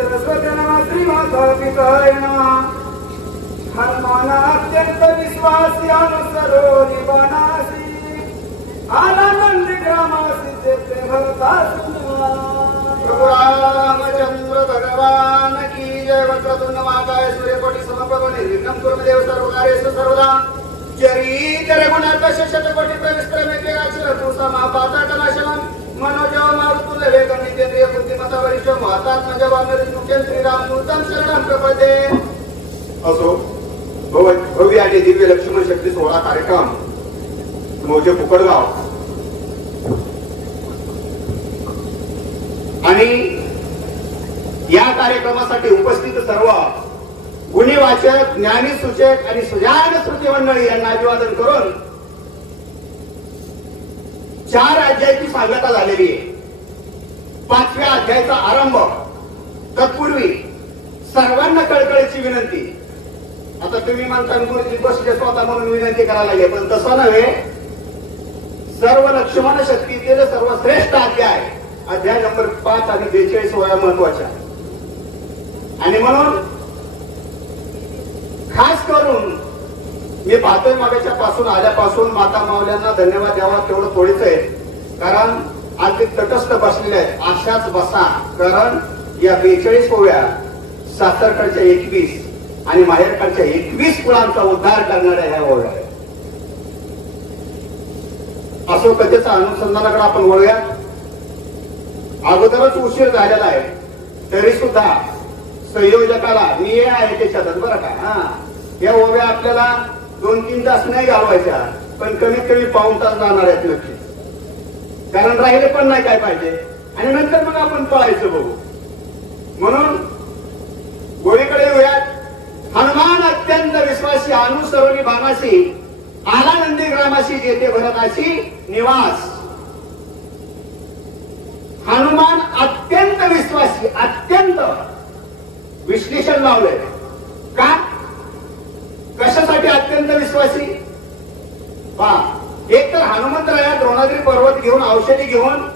सरस्वती नमः श्रीमाता पिताय नमः। हनुमान अत्यंत विश्वासी अनुसरो निबाणासी आनंद ग्रामासी जेते भरतास प्रभु रामचंद्र भगवान की जय। वक्रतुंड महाकाय सूर्यकोटि समप्रभ निर्विघ्नं कुरु देव सर्वकार्येषु सर्वदा। चरित रघुनाथ शतकोटि प्रविष्टमेके अक्षरतु समापातकनाशनं मनोजव मारुतुल्य वेगं नित्येन्द्रिय बुद्धिमता वरिष्ठ महातात्मा जवान मुख्यं श्रीराम नूतन शरणं प्रपदे। असो भव्य आणि दिव्य लक्ष्मण शक्ती सोहळा कार्यक्रम मौजे पुकडगाव आणि या कार्यक्रमासाठी उपस्थित सर्व गुणी वाचक ज्ञानी सूचक आणि सुजान श्रुती मंडळी यांना अभिवादन करून 4 अध्यायाची सांगता झालेली आहे। 5व्या अध्यायाचा आरंभ। तत्पूर्वी सर्वांना कळकळीची विनंती। आता तुम्ही म्हणता गुरुजी बसले स्वतः म्हणून विनंती करायला लागले, पण तसं नव्हे। सर्व लक्ष्मण शक्तीतील सर्वश्रेष्ठ अध्याय नंबर 5 आणि 42 वया महत्वाच्या आणि म्हणून खास करून मी पाहतोय मागाच्या पासून आल्यापासून माता मावल्यांना धन्यवाद द्यावा तेवढं थोडीच आहे, कारण आज ते तटस्थ बसलेले आहेत। अशाच बसा, कारण या 42 ओव्या सासरकडच्या 21 आणि माहेरकडच्या 21 कुळांचा उद्धार करणाऱ्या ह्या ओव्या आहेत। असो कथेचा अनुसंधानाकडे आपण वळूया। अगोदरच उशीर झालेला आहे तरी सुद्धा संयोजकाला मी हे आहे त्याच्यातच बरं का। या ओव्या आपल्याला 2-3 तास नाही घालवायच्या, पण कमीत कमी पाऊण तास जाणार आहेत नक्कीच, कारण राहिले पण नाही काय पाहिजे आणि नंतर मग आपण पळायचं बघू। म्हणून गोळीकडे येऊयात। हनुमान अत्यंत विश्वासी अनुसरोनी बाणासी आला नंदी ग्रामाशी जेथे भरताशी निवास। हनुमान अत्यंत विश्वासी, अत्यंत विश्लेषण लावलंय का, कशासाठी अत्यंत विश्वासी। एक तर हनुमंतराया द्रोणाद्री पर्वत घेऊन औषधी घेऊन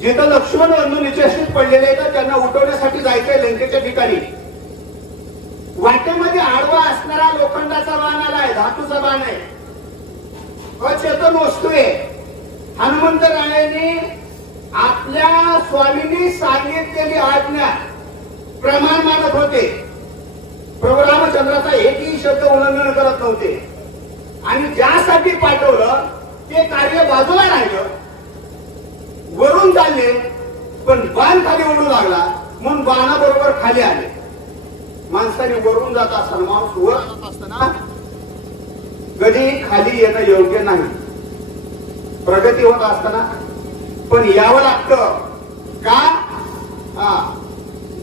जिथं लक्ष्मण बंधू निचेष्टित पडलेले आहेत त्यांना उठवण्यासाठी जायचंय लंकेच्या ठिकाणी। वाटेमध्ये आडवा असणारा लोखंडाचा बाण आलाय, धातूचा बाण आहे, अचेतन वस्तू आहे। हनुमंतरायाने आपल्या स्वामींनी सांगितलेली आज्ञा प्रमाण मानत होते। प्रभू रामचंद्राचा एकही शब्द उल्लंघन करत नव्हते आणि ज्यासाठी पाठवलं ते कार्य बाजूला राहिलं, वरून चालले पण बाण खाली उडू लागला म्हणून बाणाबरोबर खाली आले। माणसाने वरून जात असताना, माणूस वर जात असताना कधी खाली येणं योग्य नाही। प्रगती होत असताना पण यावं लागतं का,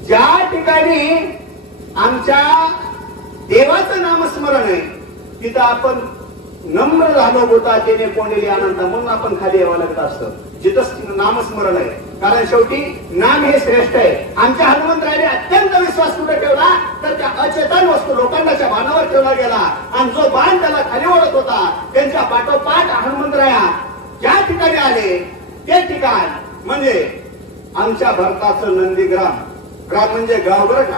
ज्या ठिकाणी आमच्या देवाचं नामस्मरण आहे तिथं आपण नम्र झालो होता त्याने कोंडलेली आनंद म्हणून आपण खाली यावं लागत असतं जिथं नामस्मरण आहे, कारण शेवटी नाम हे श्रेष्ठ आहे। आमच्या हनुमंतरायाने अत्यंत विश्वास कुठे ठेवला तर त्या अचेतन वस्तू लोखंडाच्या बाणावर ठेवला गेला आणि जो बाण त्याला खाली ओढत होता त्यांच्या पाठोपाठ हनुमंतराया ज्या ठिकाणी आले ते ठिकाण म्हणजे आमच्या भरताचं नंदीग्राम। ग्राम म्हणजे गाव बरं का,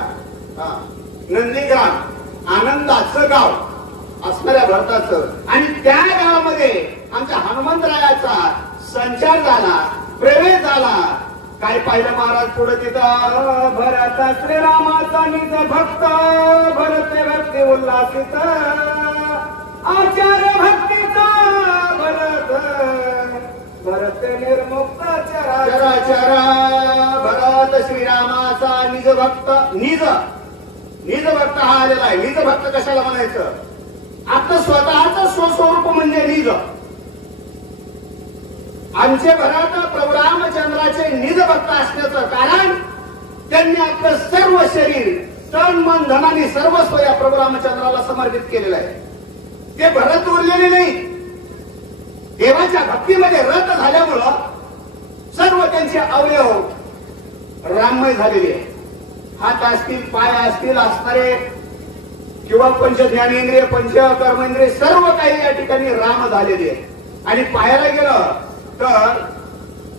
नंदीग्राम आनंदाचं गाव असणाऱ्या भरताचं, आणि त्या गावामध्ये आमच्या हनुमंतरायाचा संचार झाला, प्रवेश झाला। काय पाहिलं महाराज पुढे तिथं, भरता श्रीरामाचा निज भक्त भरते भक्ती उल्हासित आचार्य भक्तीचा भरत भरते निर्मुक्त चराचर। भरत श्रीरामाचा निज भक्त, निज भक्त हा आलेला आहे। निज भक्त कशाला म्हणायचं, आपलं स्वतःच स्वस्वरूप म्हणजे निज। आमचे भरत प्रभू रामचंद्राचे निज भक्त असण्याचं कारण त्यांनी आपलं सर्व शरीर तन मन धनाने सर्वस्व या प्रभू रामचंद्राला समर्पित केलेलं आहे। ते भरत उरलेले नाही, देवाच्या भक्तीमध्ये रत झाल्यामुळं सर्व त्यांचे अवयव राममय झालेले आहे। हात असतील, पाय असतील असणारे किंवा पंच ज्ञानेंद्रिय पंच कर्मेंद्रिय सर्व काही या ठिकाणी राम झालेले आहे। आणि पाहायला गेलं तर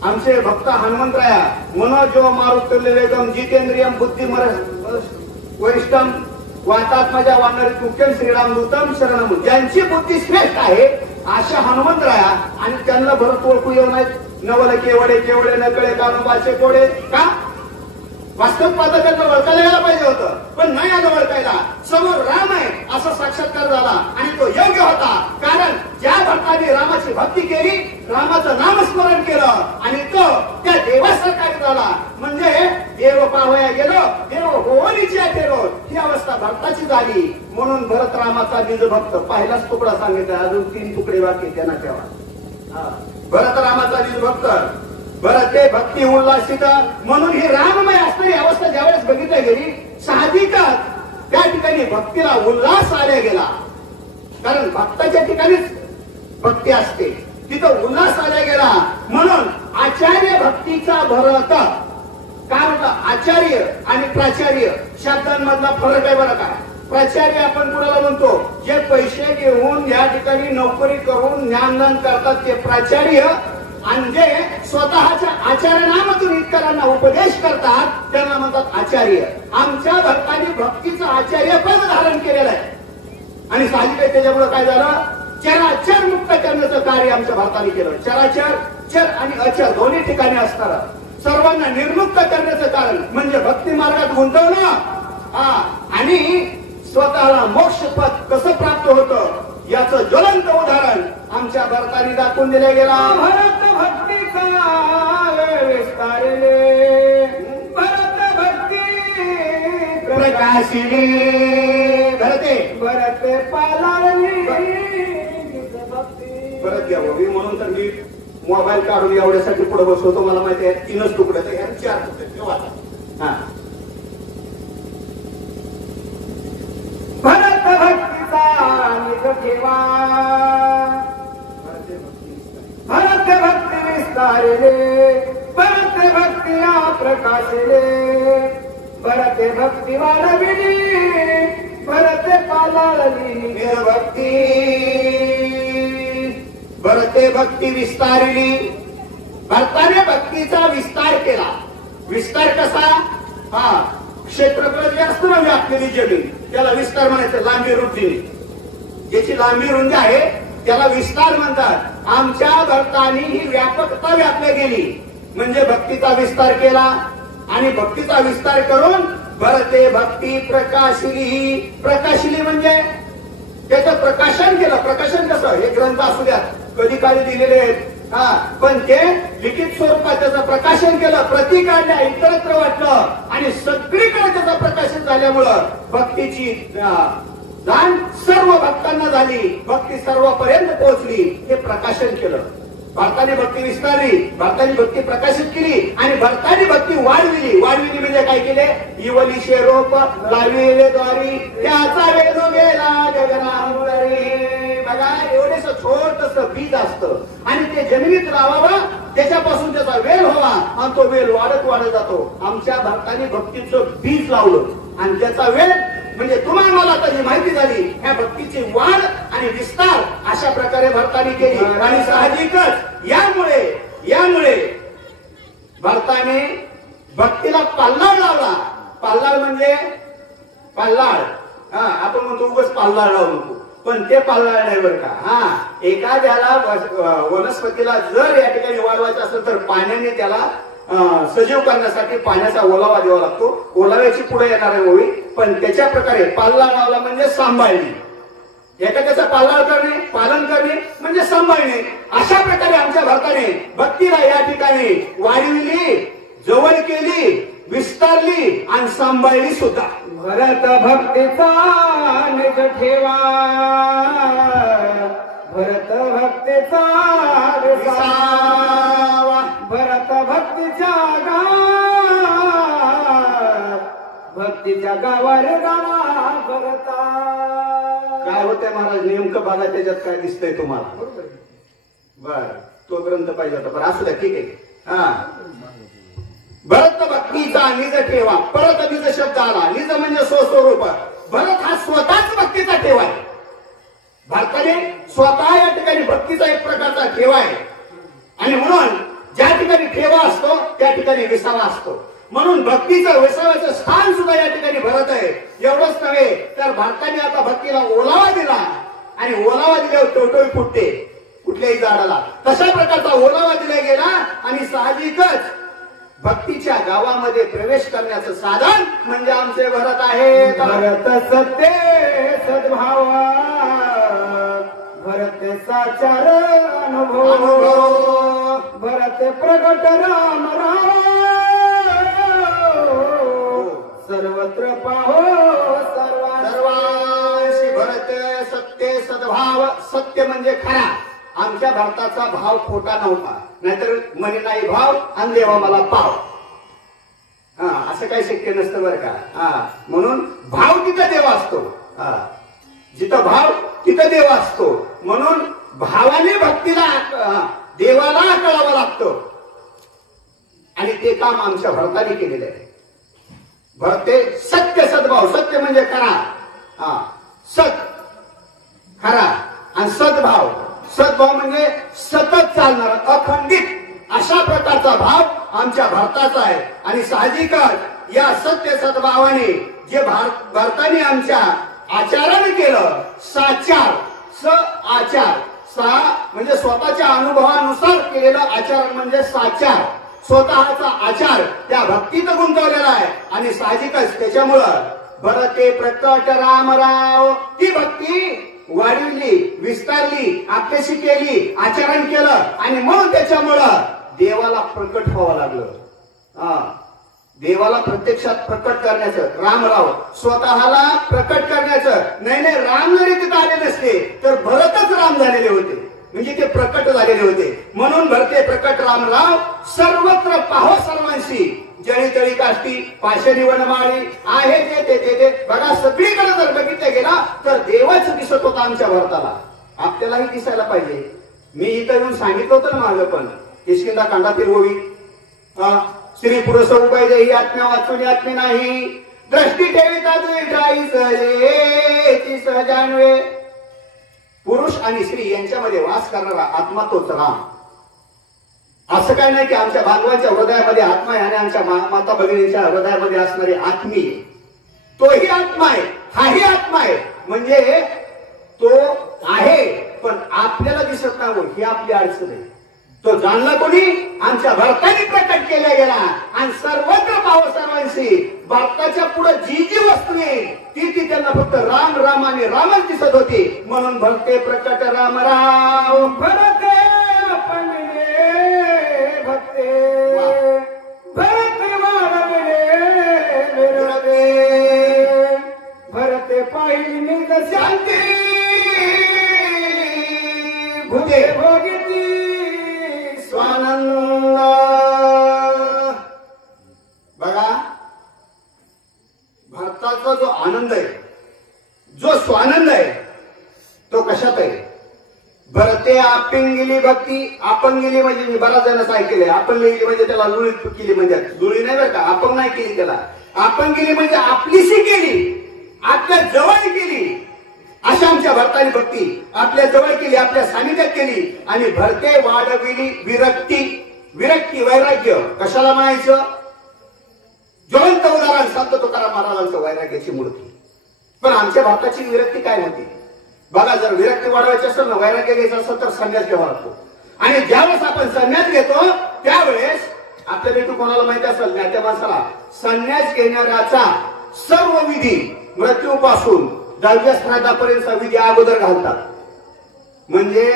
आमचे भक्त हनुमंतराया मनोजो मारुतुल्यवेगम जितेंद्रियम बुद्धिमर वरिष्ठम वातात माझ्या वानरी तुक्यम श्रीराम दूतम शरणम, ज्यांची बुद्धी श्रेष्ठ आहे अशा हनुमंतराया आणि त्यांना भरत ओळखू येऊ नयेत. नवल केवडे केवडे नकळे कानोबाचे कोडे का वास्तव पाहता त्यांना ओळखायला यायला पाहिजे होतं, पण नाही आलं ओळखायला. समोर राम आहे असा साक्षात्कार झाला आणि तो योग्य होता. कारण ज्या भक्तांनी रामाची भक्ती केली, रामाचं नामस्मरण केलं आणि तो त्या देवासारखा झाला. म्हणजे देव पाहया गेलो देव होलीच्या केलो, ही अवस्था भक्ताची झाली. म्हणून भरत रामाचा निज भक्त पहिलाच तुकडा सांगितला, अजून 3 तुकडे बाकी त्यांना ठेवा. भरत रामाचा निज भक्त बरं ते भक्ती उल्हासित, म्हणून ही राममय असणारी अवस्था ज्यावेळेस बघितल्या गेली, साहजिकच त्या ठिकाणी भक्तीला उल्हास आल्या गेला. कारण भक्ताच्या ठिकाणीच भक्ती असते, तिथं उल्हास आल्या गेला. म्हणून आचार्य भक्तीचा भरत काय म्हणतात, आचार्य आणि प्राचार्य शब्दांमधला फरक आहे बरं का. प्राचार्य आपण कुणाला म्हणतो, जे पैसे घेऊन या ठिकाणी नोकरी करून ज्ञानदान करतात ते प्राचार्य, आणि जे स्वतःच्या आचार्यनामातून इतरांना उपदेश करतात त्यांना म्हणतात आचार्य. आमच्या भक्तांनी भक्तीचं आचार्य पद धारण केलेलं आहे आणि साहजिक आहे. त्याच्यामुळे काय झालं, चराचर मुक्त करण्याचं कार्य आमच्या भक्तांनी केलं. चराचर चर आणि अचर दोन्ही ठिकाणी असणार सर्वांना निर्मुक्त करण्याचं कारण म्हणजे भक्ती मार्गात गुंतवणं आणि स्वतःला मोक्षपद कसं प्राप्त होतं याचं ज्वलंत उदाहरण आमच्या भरतांनी दाखवून दिलं गेला. भरत भक्तीचा विस्तारले, भरत भक्ती प्रकाशिले, भरते भरत पालाळली. परत घ्या भावी, म्हणून तर मी मोबाईल काढून एवढ्यासाठी पुढे बसवतो. मला माहिती आहे 3च तुकडे, 4 तुकडे. हा, भरत भक्तीचा निज ठेवा, भरत भक्ती विस्तारले, भरत भक्तीला प्रकाशले, भरत भक्ती वाढविली, भरत पालाळली. भक्ती भरते भक्ती विस्तारली. भरताने भक्तीचा विस्तार केला. विस्तार कसा, क्षेत्रफळ जे असतं ना व्यापलेली जमीन त्याला विस्तार म्हणायचं. लांबी रुंदी, ज्याची लांबी रुंदी आहे त्याला विस्तार म्हणतात. आमच्या भक्तांनी ही व्यापकता व्यापल्या गेली म्हणजे भक्तीचा विस्तार केला आणि भक्तीचा विस्तार करून भरते भक्ती प्रकाशिली. प्रकाशिली म्हणजे त्याचं प्रकाशन केलं. प्रकाशन कसं, हे ग्रंथ असू द्या कधी काळी दिलेले आहेत, पण ते लिखित स्वरूपात त्याचं प्रकाशन केलं, प्रती काढल्या, इतरत्र वाटलं आणि सगळीकडे त्याचं प्रकाशन झाल्यामुळं भक्तीची जाण सर्व भक्तांना झाली, भक्ती सर्वपर्यंत पोहोचली. हे प्रकाशन केलं. भरताने भक्ती विस्तारली, भरताने भक्ती प्रकाशित केली आणि भरताने भक्ती वाढविली. वाढविली म्हणजे काय केले, इवलीशे रोप लाविले द्वारी, त्याचा वेद गेला गगनांतरी. बघा एवढेस छोटस बीज असतं आणि ते जमिनीत लावावं, त्याच्यापासून त्याचा वेल व्हावा आणि तो वेल वाढत वाढत जातो. आमच्या भक्ताने भक्तीचं बीज लावलं आणि त्याचा वेल म्हणजे तुम्हाला मला आता जी माहिती झाली, ह्या भक्तीची वाढ आणि विस्तार अशा प्रकारे भरताने केली. आणि साहजिकच यामुळे भरताने भक्तीला पाल्लाळ लावला. पाल्लाळ म्हणजे पाल्लाळ, आपण म्हणतो उगाच पाल्लाळ लावू नको, पण ते पाल्लाळ नाही बरं का. एखाद्याला वनस्पतीला जर या ठिकाणी वाढवायचं असेल तर पाण्याने त्याला सजीव करण्यासाठी पाण्याचा ओलावा द्यावा लागतो. ओलाव्याची पुढे येणार आहे ओळी, पण त्याच्या प्रकारे पाल्लाळ लावला म्हणजे सांभाळणे. एखाद्याचा पाल्लाळ करणे, पालन करणे म्हणजे सांभाळणे. अशा प्रकारे आमच्या भक्ताने भक्तीला या ठिकाणी वाढविली, जवळ केली, विस्तारली आणि सांभाळली सुद्धा. भरत भक्तीचा निज ठेवा, भरत भक्तीचा विसावा, भरत भक्तीच्या गावावर गावा भरता. काय होतंय महाराज नेमकं बघा त्याच्यात काय दिसतंय तुम्हाला. बर तो ग्रंथ पाहिजे होता, पण असू द्या ठीक आहे. भरत भक्तीचा निज ठेवा, परत निज शब्द आला. निज म्हणजे स्वस्वरूप. भरत हा स्वतःच भक्तीचा ठेवा आहे. भरताने स्वतः या ठिकाणी भक्तीचा एक प्रकारचा ठेवा आहे आणि म्हणून ज्या ठिकाणी ठेवा असतो त्या ठिकाणी विसावा असतो. म्हणून भक्तीचं विसाव्याचं स्थान सुद्धा या ठिकाणी भरत आहे. एवढंच नव्हे तर भारताने आता भक्तीला ओलावा दिला आणि ओलावा दिल्यावर टोटोई फुटते कुठल्याही झाडाला. तशा प्रकारचा ओलावा दिला गेला आणि साहजिकच भक्तीच्या गावामध्ये प्रवेश करण्याचं साधन म्हणजे आमचे भरत आहे. भरत सत्य सद्भावा भरत साचार अनुभव भरत प्रगट राम राम सर्वत्र पाहो सर्वांशी भरत सत्य सद्भाव. सत्य म्हणजे खरा. आमच्या भारताचा भाव खोटा नव्हता. नाहीतर म्हणे नाही भाव आणि देवा मला पाव. असं काही शक्य नसतं बरं का. म्हणून भाव तिथं देव असतो. जिथं भाव तिथं देव असतो. म्हणून भावाने भक्तीला देवाला कळावं लागतं आणि ते काम आमच्या भरताने केलेलं आहे. भरते सत्य सद्भाव. सत्य म्हणजे खरा. सत खरा आणि सद्भाव. सद्भाव म्हणजे सतत चालणारा अखंडित अशा प्रकारचा भाव आमच्या भारताचा आहे. आणि साहजिकच या सत्य सद्भावाने जे भारताने आमच्या आचाराने केलं साचार स आचार सा म्हणजे स्वतःच्या अनुभवानुसार केलेलं आचार म्हणजे साचार. स्वतःचा आचार त्या भक्तीत गुंतवलेला आहे आणि साहजिकच त्याच्यामुळं भरते प्रकट रामराव ती भक्ती वाढवली विस्तारली आपल्याशी केली आचरण केलं आणि म्हणून त्याच्यामुळं देवाला प्रकट व्हावं लागलं. देवाला प्रत्यक्षात प्रकट करण्याचं रामराव स्वतःला प्रकट करण्याचं. नाही राम जरी तिथं आले नसते तर भरतच राम झालेले होते म्हणजे ते प्रकट झालेले होते. म्हणून भरते प्रकट रामराव सर्वत्र पाहो सर्वांशी जळी तळी काष्टी पाषाणी वनमाळी आहे ते ते ते बघा सगळीकडे जर बघितलं गेला तर देवच दिसत होता आमच्या भारताला. आपल्यालाही दिसायला पाहिजे. मी इथं येऊन सांगितलं होतं ना माझं पण किष्किंधा कांडातील ओवी श्री पुरुष उपाय ही आत्म्या वाचून आत्मी नाही दृष्टी ठेविता सहजान्वे. पुरुष आणि स्त्री यांच्यामध्ये वास करणारा आत्मा तोच राम. असं काय नाही की आमच्या बांधवांच्या हृदयामध्ये आत्मा आहे आणि आमच्या माता भगिनींच्या हृदयामध्ये असणारी आत्मी तोही आत्मा आहे हाही आत्मा आहे. म्हणजे तो आहे पण आपल्याला दिसत नाही ही आपली अडचण आहे. तो जाणला कोणी आमच्या भारताने प्रकट केला गेला आणि सर्वत्र पाहो सर्वांशी. भारताच्या पुढे जी जी वस्तू येईल ती त्यांना फक्त राम राम आणि रामच दिसत होती. म्हणून भरते प्रकट रामराव भरते आपण भक्ते भरत वाढविले भरते पाहिली निज शांती भूते भोगिती स्वानंद. बघा भारताचा जो आनंद आहे जो स्वानंद आहे तो कशात आहे. भरते आपण गेली भक्ती. आपण गेली म्हणजे मी बऱ्याच जणांचं ऐकलंय आपण गेली म्हणजे त्याला लुळी केली म्हणजे लुळी नाही बरं का आपण नाही केली त्याला. आपण गेली म्हणजे आपलीशी केली आपल्या जवळ केली. अशा आमच्या भरताने भक्ती आपल्या जवळ केली आपल्या सानिध्यात केली आणि भरते वाढविली विरक्ती. विरक्ती वैराग्य कशाला म्हणायचं. ज्वलंत उदाहरण संत तुकाराम महाराजांचं वैराग्याची मूर्ती. पण आमच्या भारताची विरक्ती काय होती बघा. जर विरक्ती वाढवायची असेल ना वैराग्य घ्यायचं असेल तर संन्यास घ्यावा लागतो. आणि ज्यावेळेस आपण संन्यास घेतो त्यावेळेस आपल्या भेटू कोणाला माहिती असेल ना त्या माणसाला संन्यास घेणाऱ्याचा सर्व विधी मृत्यूपासून 10व्या श्राद्धापर्यंत विधी अगोदर घालतात. म्हणजे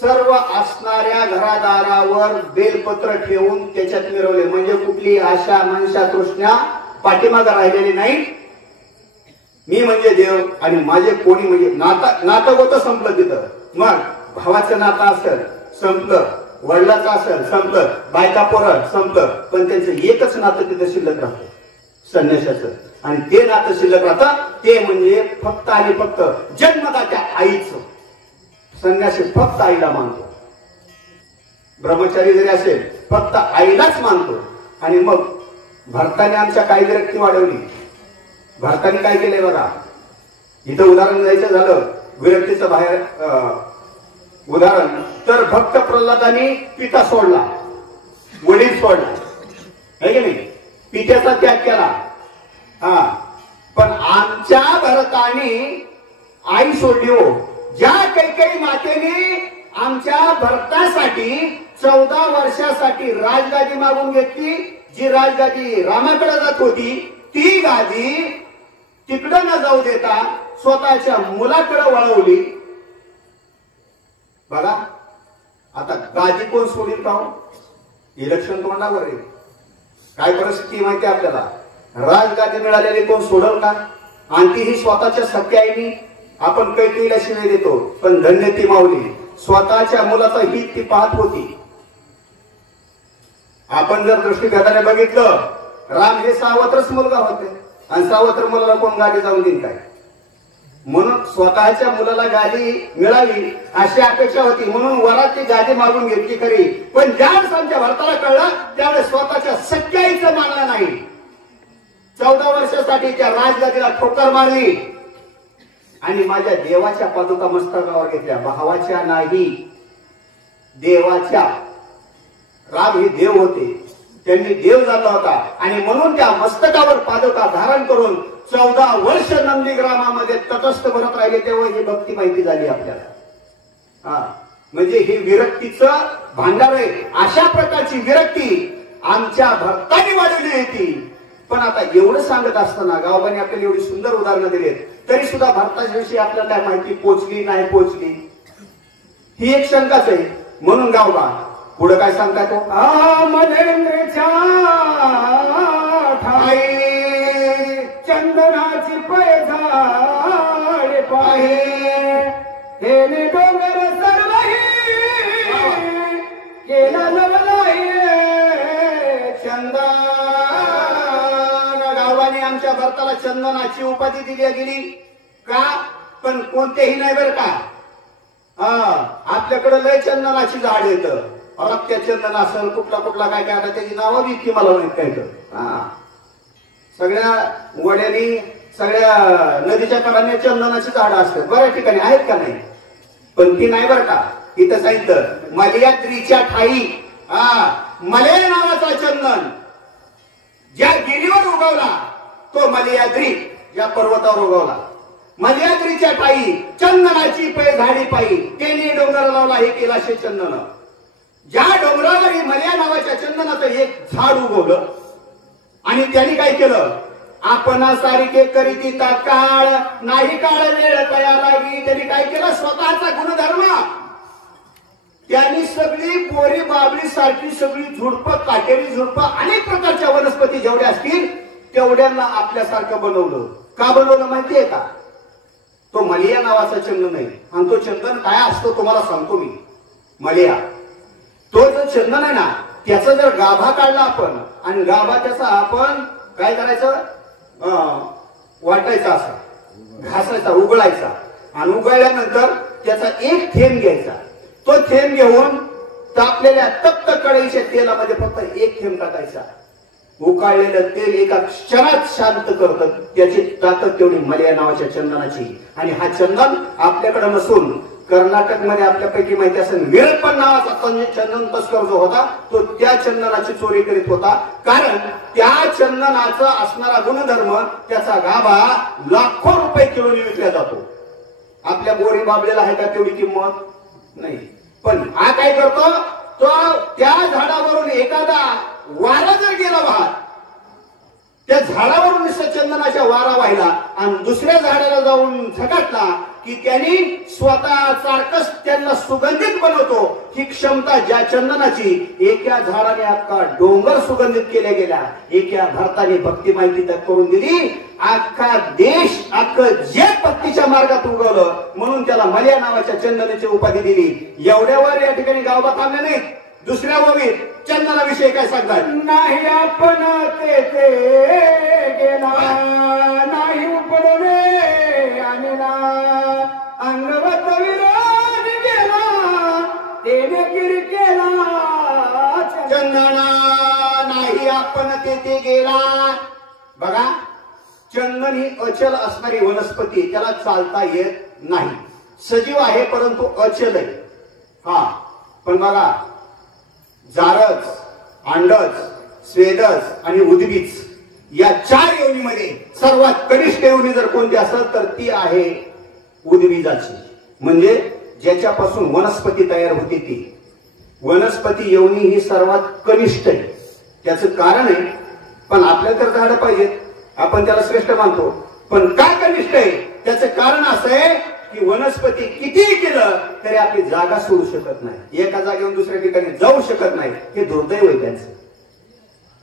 सर्व असणाऱ्या घरादारावर बेलपत्र ठेवून त्याच्यात मिरवले म्हणजे कुठली आशा मनशा तृष्णा पाठीमागे राहिलेली नाही. मी म्हणजे देव आणि माझे कोणी म्हणजे नातं होतं संपलं तिथं. मग भावाचं नातं असेल संपलं वडिलाचं असेल संपलं बायका पोरं संपलं पण त्यांचं एकच नातं तिथं शिल्लक राहतं संन्यासाचं. आणि ते नातं शिल्लक राहतं ते म्हणजे फक्त आणि फक्त जन्मदात्या आईचं. संन्यासी फक्त आईला मानतो. ब्रह्मचारी जरी असेल फक्त आईलाच मानतो. आणि मग भारताने आमच्या काही विरक्ती वाढवली. भारताने काय केलंय बघा. इथं उदाहरण द्यायचं झालं विरक्तीचं बाहेर उदाहरण तर भक्त प्रल्हादाने पिता सोडला वडील सोडला है की नाही, पित्याचा त्याग केला. हा, पण आमच्या भरताने आई सोडली हो. ज्या कैकेयी मातेने आमच्या भरतासाठी 14 वर्षासाठी राजगादी मागून घेतली, जी राजगादी रामाकडे जात होती, ती गादी तिकडं न जाऊ देता स्वतःच्या मुलाकडे वळवली. बघा आता गादी कोण सोडील का? इलेक्शन तोंडावर आहे. काय परिस्थिती माहिती आपल्याला? राजगादी मिळालेली कोण सोडल का? आणि ती ही स्वतःच्या सख्या आईनी. आपण कैकेयीला शिवाय देतो, पण धन्य ती माऊली स्वतःच्या मुलाचं हित ती पाहत होती. आपण जर दृष्टीभेदाने बघितलं, राम हे सावत्रच मुलगा होते आणि सावत्र मुलाला कोण गादी जाऊन देईल काय? म्हणून स्वतःच्या मुलाला गादी मिळावी अशी अपेक्षा होती, म्हणून वरात ती गादी मागून घेतली खरी. पण ज्यावेळेस आमच्या भारताला कळलं त्यावेळेस स्वतःच्या सख्याईचं मानलं नाही. 14 वर्षासाठी त्या राजगादीला ठोकर मारली आणि माझ्या देवाच्या पादुका मस्तकावर घेतल्या. भावाच्या नाही, देवाच्या. राम हे देव होते, त्यांनी देव झाला होता आणि म्हणून त्या मस्तकावर पादुका धारण करून 14 वर्ष नंदीग्रामामध्ये तटस्थ भरत राहिले. तेव्हा ही भक्ती माहिती झाली आपल्याला. हा, म्हणजे ही विरक्तीचं भांडार आहे. अशा प्रकारची विरक्ती आमच्या भक्तांनी वाढवली होती. पण आता एवढं सांगत असताना गावबाने आपल्याला एवढी सुंदर उदाहरणं दिलीत, तरी सुद्धा भारताच्या विषयी आपल्याला काय माहिती पोचली नाही पोचली ही एक शंकाच आहे. म्हणून गावबा पुढे काय सांगताय तो? मलेंद्रच्या ठाई चंदनाची पैजाळे पाहे, हेने डोंगर सर्वही केला नवलाही चंदन. गावाने आमच्या भारताला चंदनाची उपाधी दिली गेली का? पण कोणतेही नाही बरं का. आपल्याकडे लय चंदनाची झाड येतं, रक्त्या चंदन असेल, कुठला कुठला काय काय, आता त्याची नावं बी इतकी मला माहित काय तर. सगळ्या वड्यानी सगळ्या नदीच्या कडाने चंदनाची झाडं असतात, बऱ्याच ठिकाणी आहेत का नाही? पण ती नाही बरं का. इथं सांगितलं मलयाद्रीच्या ठाई मले नावाचा चंदन ज्या गिरीवर उगवला तो मलयाद्री, ज्या पर्वतावर उगवला. मलयाद्रीच्या ठाई चंदनाची झाडी पायी, तेने डोंगर लावला हे केला शे चंदन. ज्या डोंगरावर मलया नावाच्या चंदनाचं एक झाड उगवलं आणि त्यांनी काय केलं? आपणासारखे करीती तात्काळ नाही काळ वेळ तया लागी. त्यांनी काय केलं? स्वतःचा गुणधर्म त्यांनी सगळी बोरी बाबळी सारखी सगळी झुडपं, काटेरी झुडपं, अनेक प्रकारच्या वनस्पती जेवढ्या असतील तेवढ्यांना आपल्यासारखं बनवलं. का बनवलं माहितीये का? तो मलिया नावाचा चंदन आहे. आणि तो चंदन काय असतो तुम्हाला सांगतो मी. मलिया तो जो चंदन आहे ना, त्याचा जर गाभा काढला आपण आणि गाभा त्याचा आपण काय करायचं? वाटायचा, असा घासायचा, उघडायचा आणि उघडल्यानंतर त्याचा एक थेंब घ्यायचा. तो थेंब घेऊन तापलेल्या तप्त कढईच्या तेलामध्ये फक्त एक थेंब टाकायचा. उकाळलेलं तेल एका क्षणात शांत करतं. त्याची ताकद तेवढी मलया नावाच्या चंदनाची. आणि हा चंदन आपल्याकडे नसून कर्नाटकमध्ये आपल्यापैकी माहिती असेल वीरप्पन नावाचा चंदन तस्कर जो होता तो त्या चंदनाची चोरी करीत होता. कारण त्या चंदनाचा असणारा गुणधर्म, त्याचा गाभा लाखो रुपये किलोने विकला जातो. आपल्या बोरी बाबलेला आहे का तेवढी किंमत नाही. पण हा काय करतो? तो त्या झाडावरून एखादा वारा जर गेला वाहत, त्या झाडावरून नुसतं चंदनाच्या वारा वाहिला आणि दुसऱ्या झाडाला जाऊन झटाटला की त्यांनी स्वतः सारखंच त्यांना सुगंधित बनवतो. ही क्षमता ज्या चंदनाची, एका झाडाने अख्खा डोंगर सुगंधित केल्या गेला. एका भारताने भक्ती माहिती त्यात करून दिली. अख्खा देश, अख्खं जग भक्तीच्या मार्गात उगवलं. म्हणून त्याला मलया नावाच्या चंदनाची उपाधी दिली. एवढ्यावर या ठिकाणी गावबा थांबले नाही. दुसऱ्या ओवीत चंदनाविषयी काय सांगतात? नाही आपण तेथे गेला, नाही उपडले आणि ना अंगवत विरोध गेला, तेने गिर केला चंदना नाही आपण तेथे गेला. बघा, चंदन ही अचल असणारी वनस्पती, त्याला चालता येत नाही. सजीव आहे परंतु अचल आहे. हा, पण बघा जारच अंडज, स्वेदज आणि उद्भिज या 4 योनीमध्ये सर्वात कनिष्ठ योनी जर कोणती असेल तर ती आहे उद्भिजाची, म्हणजे ज्याच्यापासून वनस्पती तयार होती ती वनस्पती योनी ही सर्वात कनिष्ठ आहे. त्याचं कारण आहे, पण आपल्याला तर झाडं पाहिजेत, आपण त्याला श्रेष्ठ मानतो, पण का कनिष्ठ आहे त्याचं कारण असं आहे की वनस्पती कितीही केलं तरी आपली जागा सोडू शकत नाही, एका जागेवरून दुसऱ्या ठिकाणी जाऊ शकत नाही. हे दुर्दैव आहे त्यांचं.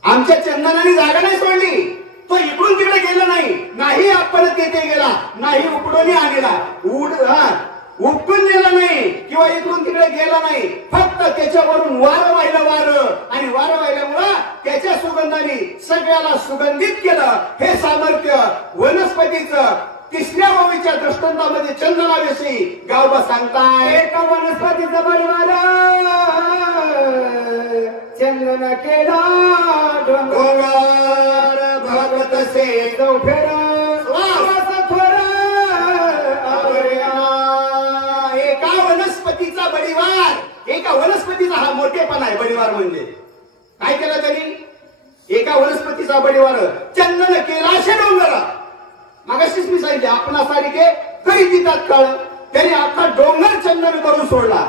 आमच्या चंदनाने जागा नाही सोडली, तो इकडून तिकडे गेला नाही आपण तेथे गेला, नाही उपडून आणला, उपटून नेला नाही किंवा इकडून तिकडे गेला नाही, फक्त त्याच्यावरून वारं आणि वारं वाहिल्यामुळं त्याच्या सुगंधाने सगळ्याला सुगंधित केलं. हे सामर्थ्य वनस्पतीचं 3ऱ्या ओवीच्या दृष्टांतामध्ये चंदनाविषयी गावबा सांगताय. एका वनस्पतीचा परिवार चंदन केला डोंगर भगत से चौफेर एका वनस्पतीचा बळीवार, एका वनस्पतीचा हा मोठेपणा आहे. बळीवार म्हणजे काय केलं त्यांनी? एका वनस्पतीचा बळीवार चंदन केला शे डोंगर. मगाशीच मी सांगितले आपणासारखे तरी तिथं काळ त्यांनी आपला डोंगर चंदन करून सोडला.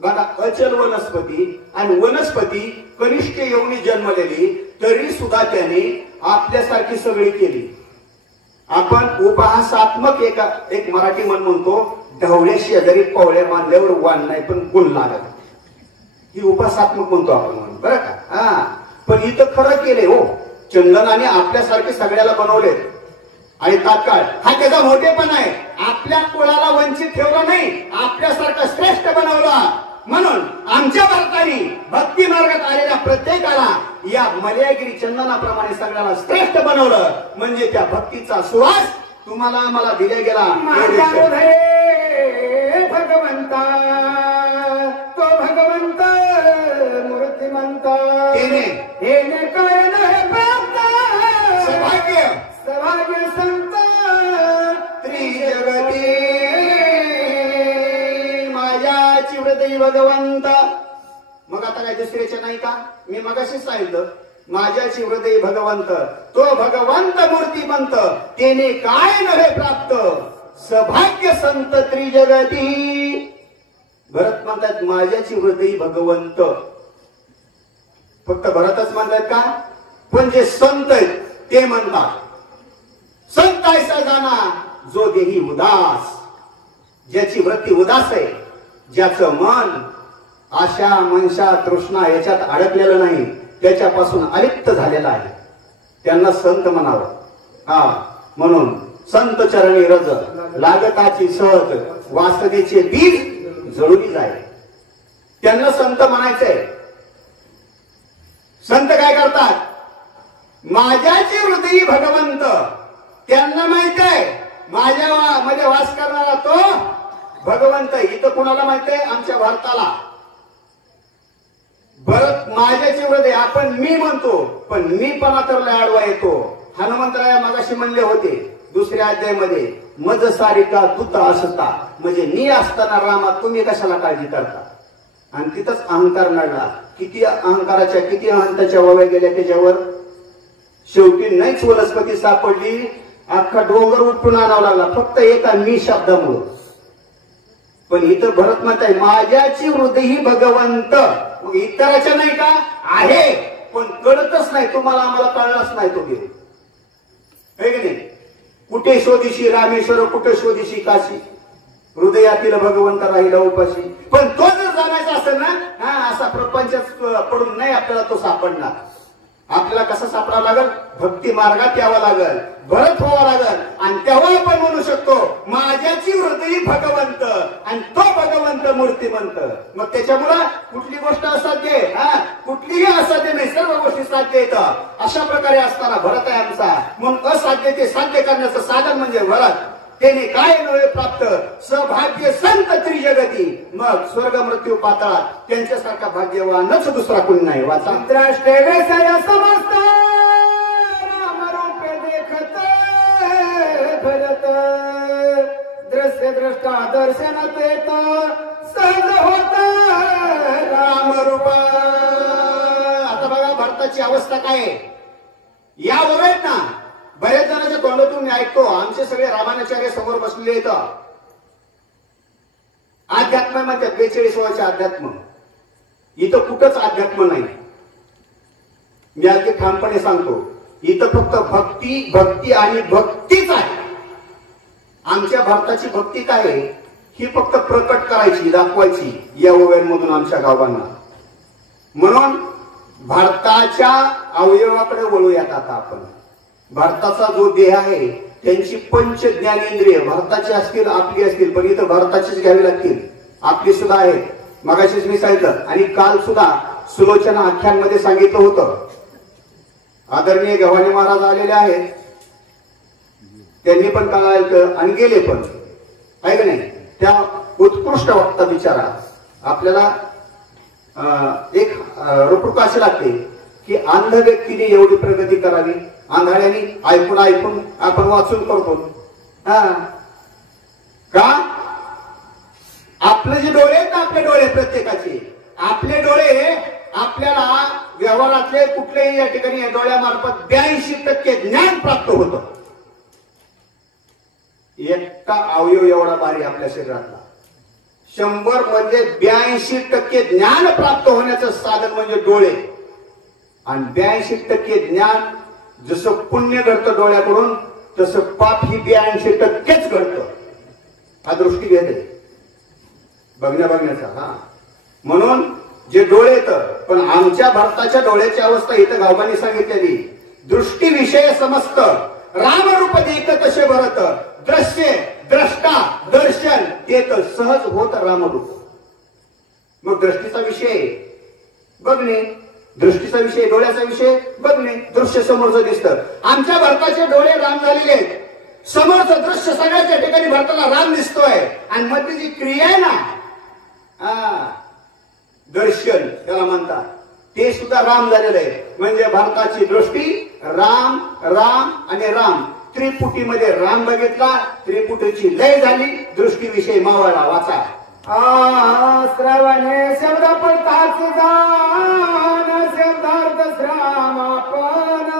बघा, अचल वनस्पती आणि वनस्पती कनिष्ठ योनी जन्मलेली तरी सुद्धा त्याने आपल्यासारखी सगळी केली. आपण उपहासात्मक एक मराठी म्हण म्हणतो, ढवळे शेजारी पवळ्या बांधल्यावर वाण नाही पण गुण लागत, ही उपहासात्मक म्हणतो आपण, बरं का? पण इथं खरं केले हो. चंदनाने आपल्यासारखे सगळ्याला बनवले आणि तात्काळ हा त्याचा मोठेपणा आहे. आपल्या कुळाला वंचित ठेवला नाही, आपल्यासारखा श्रेष्ठ बनवला. म्हणून आमच्या भारताने भक्ती मार्गात आलेल्या प्रत्येकाला या मलयागिरी चंदनाप्रमाणे सगळ्याला श्रेष्ठ बनवलं. म्हणजे त्या भक्तीचा सुवास तुम्हाला आम्हाला दिला गेला. भगवंता तो भगवंत मूर्तिमंत येणे काय सौभाग्य सौभाग्य संत त्रिजगती माझ्याची हृदय भगवंत. मग आता काय दुसऱ्याच्या नाही का? मी मगाशीच सांगितलं, माझ्याची हृदय भगवंत तो भगवंत मूर्तिमंत तेने काय नव्हे प्राप्त सौभाग्य संत त्रिजगती. भरत म्हणतात माझ्याची हृदय भगवंत. फक्त भरतच म्हणतात का? पण जे संत आहेत ते म्हणतात संत ऐसा जाना जो देही उदास. ज्याची वृत्ती उदास आहे, ज्याचं मन आशा मनशा तृष्णा याच्यात अडकलेलं नाही, त्याच्यापासून अलिप्त झालेला आहे, त्यांना संत म्हणावं. म्हणून संत चरणी रज लागताची सहज वासनेचे बीज जळून जाईल, त्यांना संत म्हणायचंय. संत काय करतात? माझ्याची हृदयी भगवंत. त्यांना माहित आहे माझ्या मध्ये वास करणारा तो भगवंत. इथं कुणाला माहित आहे? आमच्या भारताला. भरत माझ्याची हृदय, आपण मी म्हणतो, पण मी पण तर आडवा येतो. हनुमंतराया मगाशी म्हणले होते 2ऱ्या अध्यायामध्ये, मज सारिका तुत असता, म्हणजे मी असताना रामा तुम्ही कशाला काळजी करता. आणि तिथंच अहंकार नडला. किती अहंकाराच्या किती अहंताच्या ओव्या गेल्या त्याच्यावर. शेवटी नाहीच वनस्पती सापडली, अख्खा डोंगर उपटून आणावा लागला फक्त एका मी शब्दामुळं. पण इथं भरत म्हणताय माझ्याची हृदयी भगवंत. मग इतराच्या नाही का? आहे, पण कळतच नाही तुम्हाला, आम्हाला कळलाच नाही तो देव. है की नाही? कुठे शोधिशी रामेश्वर, कुठे शोधिशी काशी, हृदयातील भगवंत राहिला उपाशी. पण तो जर जाणायचा असेल ना, असा प्रपंच पडून नाही आपल्याला तो सापडणार. आपल्याला कसं सापडावं लागल? भक्ती मार्गात यावं लागल, भरत व्हावं लागल, आणि तेव्हा आपण म्हणू शकतो माझ्याची हृदयी भगवंत आणि तो भगवंत मूर्तिमंत. मग त्याच्यामुळं कुठली गोष्ट असाध्य आहे? कुठलीही असाध्य नाही, सर्व गोष्टी साध्य येतं. अशा प्रकारे असताना भरत आहे आमचा. म्हणून असाध्य ते साध्य करण्याचं साधन म्हणजे भरत. त्याने काय नव्हे प्राप्त सौभाग्य संत त्रिजगती. मग स्वर्ग मृत्यू पाताळात त्यांच्यासारखा भाग्यवानच दुसरा कोणी नाही. वाचा. समस्त रामरूपे देखत भरत दृश्य दृष्टा दर्शन तेत सहज होत रामरूपा. भारताची अवस्था काय आहे यावर आहेत ना. बऱ्याच जणांच्या तोंडातून मी ऐकतो आमचे सगळे रामानाचार्य समोर बसलेले येतं. अध्यात्म म्हणतात 42 वर्ष अध्यात्म. इथं कुठंच अध्यात्म नाही. मी अगदी ठामपणे सांगतो इथं फक्त भक्ती भक्ती आणि भक्तीच आहे. आमच्या भारताची भक्ती काय आहे ही फक्त प्रकट करायची दाखवायची या ओव्यांमधून आमच्या गावांना. म्हणून भारताच्या अवयवाकडे वळूयात आता आपण. भारताचा जो देह आहे त्यांची पंच ज्ञानेंद्रिय भारताची असतील आपली असतील पण इथं भारताचीच घ्यावी लागतील. आपली सुद्धा आहेत. मगाशीच मी सांगितलं आणि काल सुद्धा सुलोचना आख्यानमध्ये सांगितलं होतं. आदरणीय गव्हाणे महाराज आलेले आहेत. त्यांनी पण काल ऐकलं आणि गेले पण आहे का नाही. त्या उत्कृष्ट वक्ता बिचारा आपल्याला एक रुपरुक अशी लागते की अंध व्यक्तीने एवढी प्रगती करावी. आंधळ्याने ऐकून ऐकून आपण वाचून करतो. का आपले जे डोळे आहेत ना आपले डोळे प्रत्येकाचे आपले डोळे आपल्याला व्यवहारातले कुठल्याही या ठिकाणी या डोळ्यामार्फत 82% ज्ञान प्राप्त होतं. एकटा अवयव एवढा भारी आपल्या शरीरातला 100 मध्ये 82% ज्ञान प्राप्त होण्याचं साधन म्हणजे डोळे. आणि 82% ज्ञान जसं पुण्य घडतं डोळ्याकडून तसं पाप ही 82%च घडतं. हा दृष्टीभेद आहे बघण्याचा. हा म्हणून जे डोळे येतं पण आमच्या भारताच्या डोळ्याची अवस्था इथं गावबांनी सांगितलेली. दृष्टी विषय समस्त रामरूप देख तसे भरत दृश्य द्रष्टा दर्शन येत सहज होत रामरूप. मग दृष्टीचा विषय बघणे दृष्टीचा विषय डोळ्याचा विषय बघणे दृश्य समोरचं दिसतं. आमच्या भारताचे डोळे राम झालेले आहेत. समोरचं दृश्य सगळ्याच्या ठिकाणी भारताला राम दिसतोय आणि मधली जी क्रिया आहे ना दर्शन त्याला म्हणतात ते सुद्धा राम झालेलं आहे. म्हणजे भारताची दृष्टी राम राम आणि राम त्रिपुटीमध्ये राम बघितला त्रिपुटीची लय झाली दृष्टीविषयी मावळा वाचा. श्रवणे शब्द पडताच जाण शब्दार्थ श्रामापण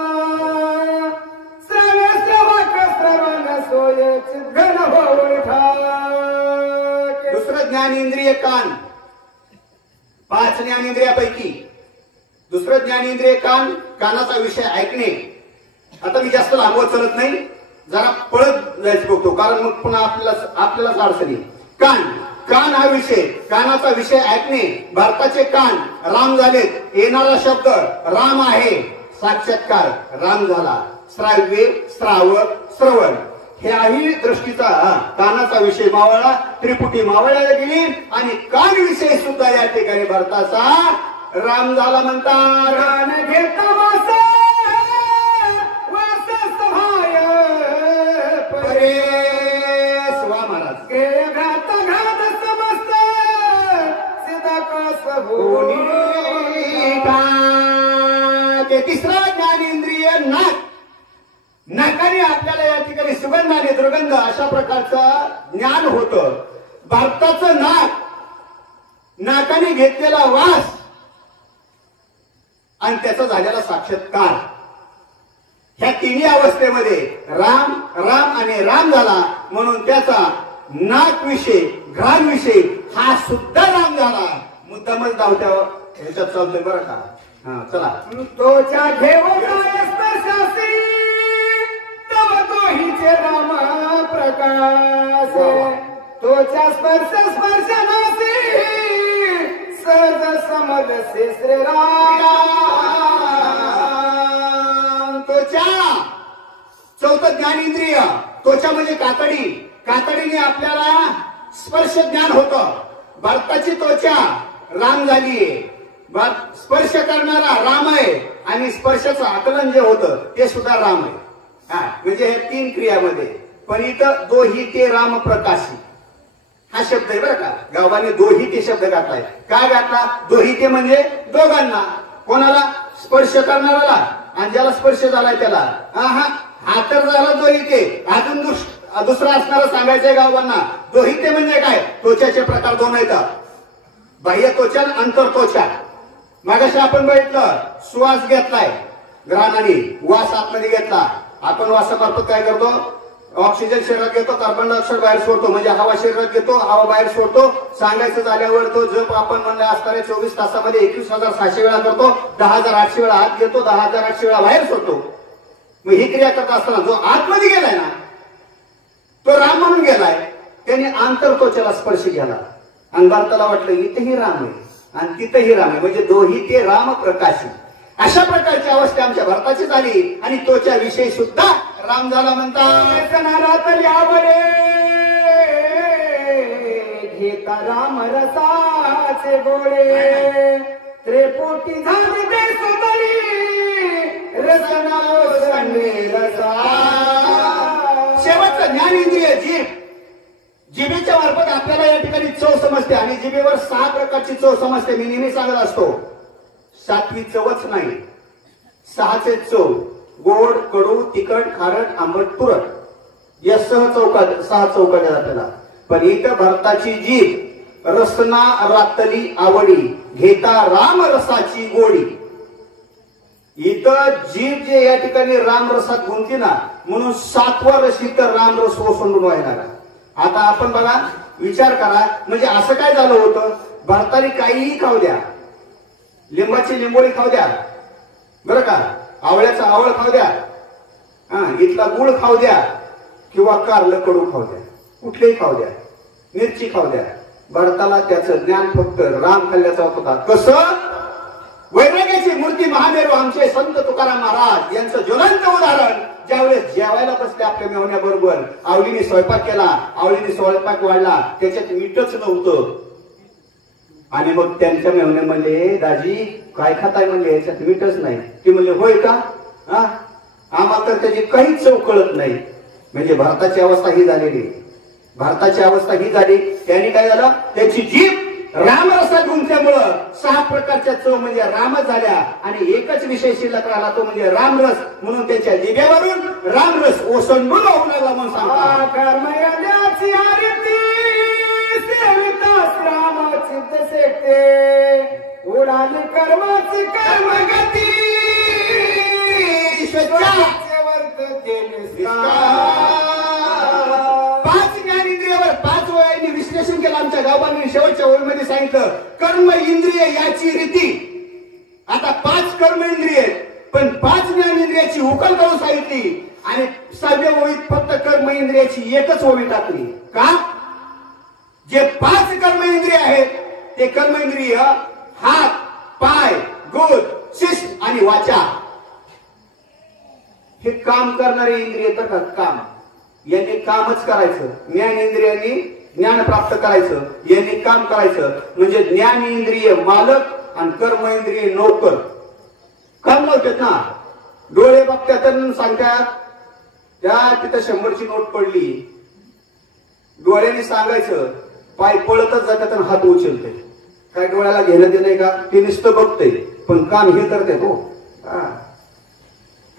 श्रवे श्रवक श्रवण सोय चिद्घन होय ठाक. दुसरं ज्ञानेंद्रिय कान. 5 ज्ञानेंद्रियापैकी दुसरं ज्ञानेंद्रिय कान. कानाचा विषय ऐकणे. आता मी जास्त लांबवत चालत नाही जरा पळत जायचं बघतो कारण मग पुन्हा आपल्यालाच अडचणी. कान कान हा विषय कानाचा विषय ऐकणे. भारताचे कान राम झालेत. येणारा शब्द राम आहे. साक्षात्कार राम झाला. श्राव्य श्रावक श्रवण ह्याही दृष्टीचा कानाचा विषय मावळला त्रिपुटी मावळायला गेली आणि कान विषय सुद्धा या ठिकाणी भारताचा राम झाला म्हणतात. रान घेता वास वास सभाय परे स्वा महाराज गे घात घात समस्त सीता कस होणी. तिसरा ज्ञानेंद्रिय नाक. नाकाने आपल्याला या ठिकाणी सुगंध आणि दुर्गंध अशा प्रकारचं ज्ञान होतं. भारताचं नाक नाकाने घेतलेला वास आणि त्याचा झालेला साक्षात्कार ह्या तिन्ही अवस्थेमध्ये राम राम आणि राम झाला म्हणून त्याचा नाक विषय घ्राण विषय हा सुद्धा राम झाला. मुद्दामच धावत्या ह्याच्यात चालतोय बरं का. हा चला. तोच्या घेऊन स्पर्शासी तव तोहीचे राम प्रकाश तोच्या स्पर्श स्पर्शनासी सहज समजसे श्रीराम. त्वचा चौथं ज्ञानेंद्रिय. त्वचा म्हणजे कातडी. कातडीने आपल्याला स्पर्श ज्ञान होतं. भारताची त्वचा राम झालीये. स्पर्श करणारा राम आहे आणि स्पर्शाचं आकलन जे होतं ते सुद्धा राम आहे. म्हणजे हे 3 क्रियामध्ये. पण इथं दोही ते राम प्रकाशी हा शब्द आहे बरं का. गावाने दोही ते शब्द घातलाय. काय घातला दोही ते म्हणजे दोघांना. कोणाला स्पर्श करणाऱ्याला आणि ज्याला स्पर्श झालाय त्याला. हा तर झाला दोही ते. अजून दुसरा असणारा सांगायचंय गावांना. दोही ते म्हणजे काय त्वचाचे प्रकार 2 येतात. बाह्य त्वचा अंतर त्वचा. मागाशी आपण बघितलं श्वास घेतलाय ग्राणाने, वास आतमध्ये घेतला. आपण वासामार्फत काय करतो? ऑक्सिजन शरीरात घेतो, कार्बन डायऑक्साईड बाहेर सोडतो, म्हणजे हवा शरीरात घेतो, हवा बाहेर सोडतो. सांगायचं झाल्यावर तो जप आपण म्हणलं असणाऱ्या 24 तासामध्ये 21,600 वेळा करतो, 10,800 वेळा आत घेतो, 10,800 वेळा बाहेर सोडतो. मग ही क्रिया करत असताना जो आतमध्ये गेलाय ना तो राम म्हणून गेलाय, त्याने आंतरत्वचेला स्पर्श केला आणि भारताला वाटलं इथेही राम आहे आणि तिथेही राम आहे, म्हणजे दोही ते राम प्रकाशी. अशा प्रकारची अवस्था आमच्या भारताची झाली आणि तोच्या विषयी सुद्धा राम झाला म्हणतात. घेता राम रसाचे गोळे त्रेपोटी झाली ते सुंदरी रसना रसा. शेवटचं ज्ञान इंद्रिय जीभ, जिभेच्या मार्फत आपल्याला या ठिकाणी चव समजते आणि जिभेवर 6 प्रकारची चव समजते. मी नेहमी सांगत असतो 7वी चवच नाही, 6चे चव गोड, कडू, तिखट, खारट, आंबट, तुरट या 6 चौकड्या आपल्याला. पण इथं भारताची जीभ रसना रातली आवडी घेता राम रसाची गोडी. इथं जीभ जे या ठिकाणी राम रसात गुंतली ना म्हणून 7वा रस इथं राम रस ओसंडून व्हायला. आता आपण बघा विचार करा, म्हणजे असं काय झालं होतं? भारताने काहीही खाऊ द्या, लिंबाची लिंबोळी खाऊ द्या बरं का, आवळ्याचा आवळ खाऊ द्या, इथला गुळ खाऊ द्या किंवा कारलं कडू खाऊ द्या, कुठलेही खाऊ द्या, मिरची खाऊ द्या, भारताला त्याचं ज्ञान फक्त राम खाल्ल्याचा होता. कसं? वैराग्याची मूर्ती महामेरू आमचे संत तुकाराम महाराज यांचं ज्वलंत उदाहरण. ज्यावेळेस जेवायला बसले आपल्या मेहण्या बरोबर, आवडीने स्वयंपाक केला, आवडीने स्वयंपाक वाढला, त्याच्यात मीठच नव्हतं आणि मग त्यांच्या मेहण्या म्हणले दाजी काय खाताय? म्हणले याच्यात मीठच नाही. ते म्हणले होय का? आम्हाला तर त्याची काहीच चव कळत नाही. म्हणजे भारताची अवस्था ही झालेली, भारताची अवस्था ही झाली. त्यांनी काय झालं? त्याची जीभ रामरसात गुंतल्यामुळं 6 प्रकारच्या चव म्हणजे रामच झाल्या आणि एकच विषय शिल्लक राहिला तो म्हणजे रामरस. म्हणून त्याच्या जिभेवरून रामरस ओसंडून वाहू लागला म्हणून सांगतात. कर्मयाची आरती सेवितास राम चित्त सेकते उडाली कर्माची कर्मगती पाच ज्ञानेंद्रियावर 5 वयांनी विश्लेषण केलं आमच्या गावांनी. शेवटच्या ओळीमध्ये सांगितलं कर्म इंद्रिय याची रीती. आता 5 कर्म इंद्रिय पण 5 ज्ञानेंद्रियाची उकल करून सांगितली आणि 6व्या ओळीत फक्त कर्म इंद्रियाची एकच ओळी टाकली. का? जे 5 कर्म इंद्रिय आहेत ते कर्म इंद्रिय हात, पाय, गुद, शिस्त आणि वाचा हे काम करणारे इंद्रिय तर काम. यांनी कामच करायचं. ज्ञान इंद्रियांनी ज्ञान प्राप्त करायचं, यांनी काम करायचं. म्हणजे ज्ञान इंद्रिय मालक आणि कर्म इंद्रिय नोकर. काम लावतात ना, डोळे बघतात सांगतात त्या तिथं 100ची नोट पडली, डोळ्याने सांगायचं, पाय पळतच जातात आणि हात उचलते. काय डोळ्याला घेणं देणं का? ते नुसतं बघते पण काम हे करते हो.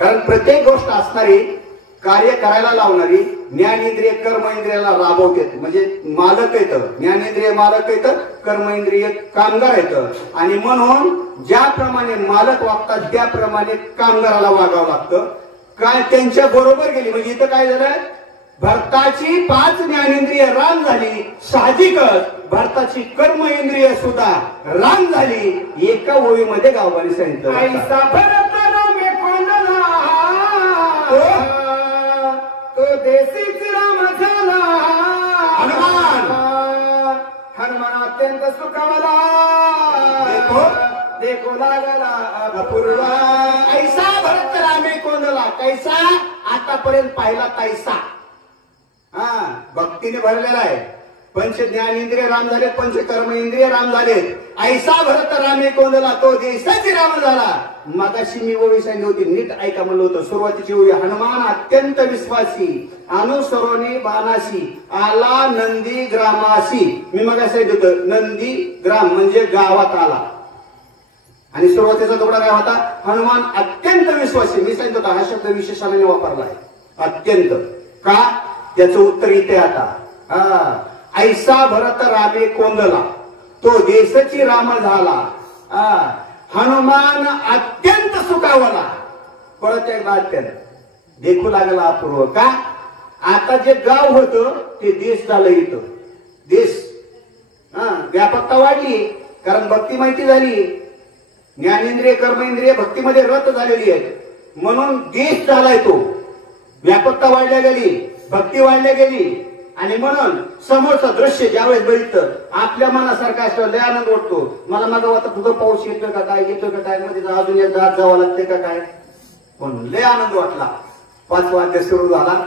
कारण प्रत्येक गोष्ट असणारी कार्य करायला लावणारी ज्ञानेंद्रिय कर्म इंद्रियाला राबवते. म्हणजे मालक येतं, ज्ञानेंद्रिय मालक येतं, कर्म इंद्रिय कामगार येतं. आणि म्हणून ज्याप्रमाणे मालक वागतात त्याप्रमाणे कामगाराला वागावं लागतं. काय त्यांच्या बरोबर गेली म्हणजे इथं काय झालं? भारताची 5 ज्ञानेंद्रिय राम झाली. साहजिकच भारताची कर्म इंद्रिय सुद्धा राम झाली. एका ओळीमध्ये गावाने सांगितलं तो देशीच राम झाला. हनुमान अत्यंत सुखावला देखो लागला अपूर्वा. ऐसा भरत रामे कोंदला. कैसा? आतापर्यंत पाहिला तैसा. भक्तीने भरलेला आहे. पंच ज्ञानेंद्रिय राम झालेत, पंच कर्म इंद्रिय राम झालेत. ऐसा भरत रामे कोंदला तो देशाची राम झाला. मगाशी मी ओळी सांगितली होती, नीट ऐका म्हणलं होतं. सुरुवातीची ओळी हनुमान अत्यंत विश्वासी अनुसरोनी बाणाशी आला नंदी ग्रामाशी. मी मगाशी सांगितलं होतं नंदी ग्राम म्हणजे गावात आला आणि सुरुवातीचा तुकडा काय होता? हनुमान अत्यंत विश्वासी. मी सांगितलं होता हा शब्द विशेषणाने वापरला आहे, अत्यंत. का? त्याचं उत्तर इथे आता. ऐसा भरत रामे कोंदला तो देशाची राम झाला. हनुमान अत्यंत सुखावला. परत एकदा अत्यंत देखू लागला अपूर्व. का? आता जे गाव होतं ते देश झालं. इथं देश व्यापकता वाढली, कारण भक्ती माहिती झाली. ज्ञानेंद्रिय कर्मेंद्रिय भक्तीमध्ये रत झालेली आहे, म्हणून देश झालाय तो. व्यापकता वाढल्या गेली, भक्ती वाढल्या गेली, आणि म्हणून समोरचं दृश्य ज्यावेळेस बघितलं आपल्या मनासारखं असं लय आनंद वाटतो. मला माझा आता तुझं पाऊस येतोय का काय, येतोय का काय, मध्ये अजून एक जात जावं लागतंय का काय, पण लय आनंद वाटला. 5 वाद्य सुरू झाला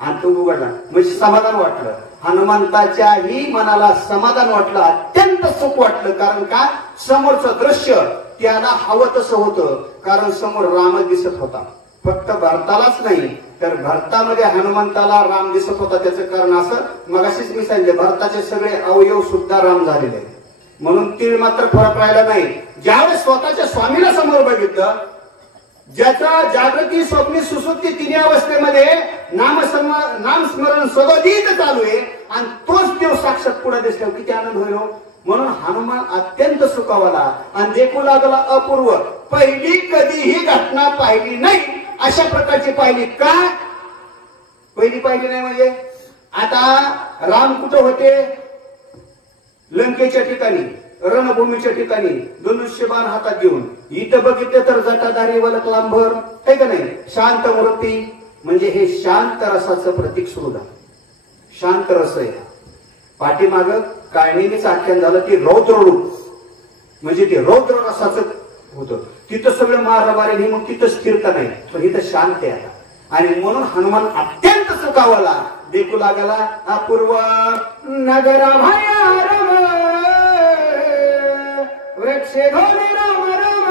आणि तो उघडला म्हणजे समाधान वाटलं. हनुमंताच्याही मनाला समाधान वाटलं, अत्यंत सुख वाटलं. कारण का? समोरचं दृश्य त्याला हवं तसं होतं, कारण समोर रामच दिसत होता. फक्त भरतालाच नाही तर भरतामध्ये हनुमंताला राम दिसत होता. त्याचं कारण असं मगाशीच मी सांगितलं, भरताचे सगळे अवयव सुद्धा राम झालेले आहेत. म्हणून तीळ मात्र फरक राहिला नाही. ज्यावेळेस स्वतःच्या स्वामीला समोर बघितलं, ज्याचा जागृती स्वप्नी सुसुप्ती तिन्ही अवस्थेमध्ये नामस्मरण सदोदित चालू आहे, आणि तोच देव साक्षात पुढे दिसतो, किती आनंद होईल. म्हणून हनुमान अत्यंत सुखावला आणि देखू लागला अपूर्व. पहिली कधीही घटना पाहिली नाही अशा प्रकारची पाहिली. का पहिली पाहिली नाही म्हणजे? आता राम कुठं होते? लंकेच्या ठिकाणी, रणभूमीच्या ठिकाणी, धनुष्यबाण हातात घेऊन. इथं बघितलं तर जटाधारी वलक लांबर आहे का नाही, शांत मूर्ती. म्हणजे हे शांत रसाचं प्रतीक सुरू झालं. शांत रस आहे. पाठीमाग काळणीच आख्यान झालं ते रौद्र रूप, म्हणजे ते रौद्र रसाचं होतं. तिथं सगळं मारामारी, मग तिथं स्थिरता नाही, पण इथं शांत आहे. आणि म्हणून हनुमान अत्यंत सुखावला. देखू लागला अपूर्व. नगरा भयारम वृक्षे धोनी राम राम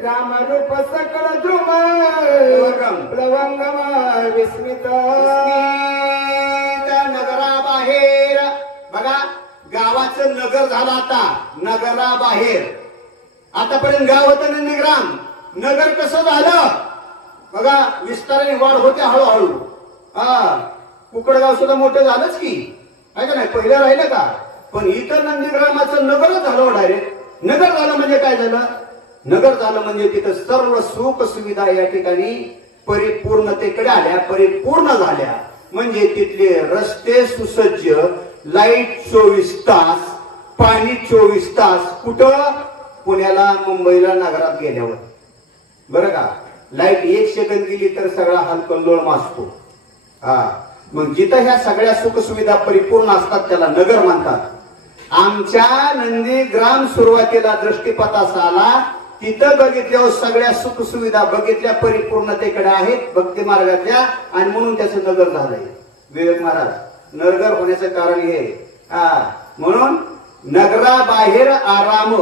राम रूप सकळ द्रुम प्लवंगम विस्मित. नगराबाहेर बघा, गावाचं नगर झालं आता नगराबाहेर. आतापर्यंत गाव होतं नंदीग्राम, नगर कसं झालं बघा, विस्ताराने वाढ होते हळूहळू. कुकडगाव सुद्धा मोठं झालंच की, आहे का नाही, पहिलं राहिलं का? पण इथं नंदीग्रामाचं नगरच झालं डायरेक्ट. नगर झालं म्हणजे काय झालं? नगर झालं म्हणजे तिथं सर्व सुख सुविधा या ठिकाणी परिपूर्णतेकडे आल्या, परिपूर्ण झाल्या. म्हणजे तिथले रस्ते सुसज्ज, लाईट 24 तास, पाणी 24 तास. कुठं? पुण्याला, मुंबईला, नगरात गेल्यावर. बरं का? लाईट 1 सेकंद गेली तर सगळा हलकल्लोळ माजतो. मग जिथं ह्या सगळ्या सुखसुविधा परिपूर्ण असतात त्याला नगर म्हणतात. आमच्या नंदीग्राम सुरुवातीला दृष्टीपथास आला, तिथं बघितल्यावर सगळ्या सुखसुविधा बघितल्या, परिपूर्णतेकडे आहेत भक्ती मार्गातल्या, आणि म्हणून त्याचं नगर झालंय. विवेक महाराज, नगर होण्याचं कारण हे. म्हणून नगराबाहेर आराम,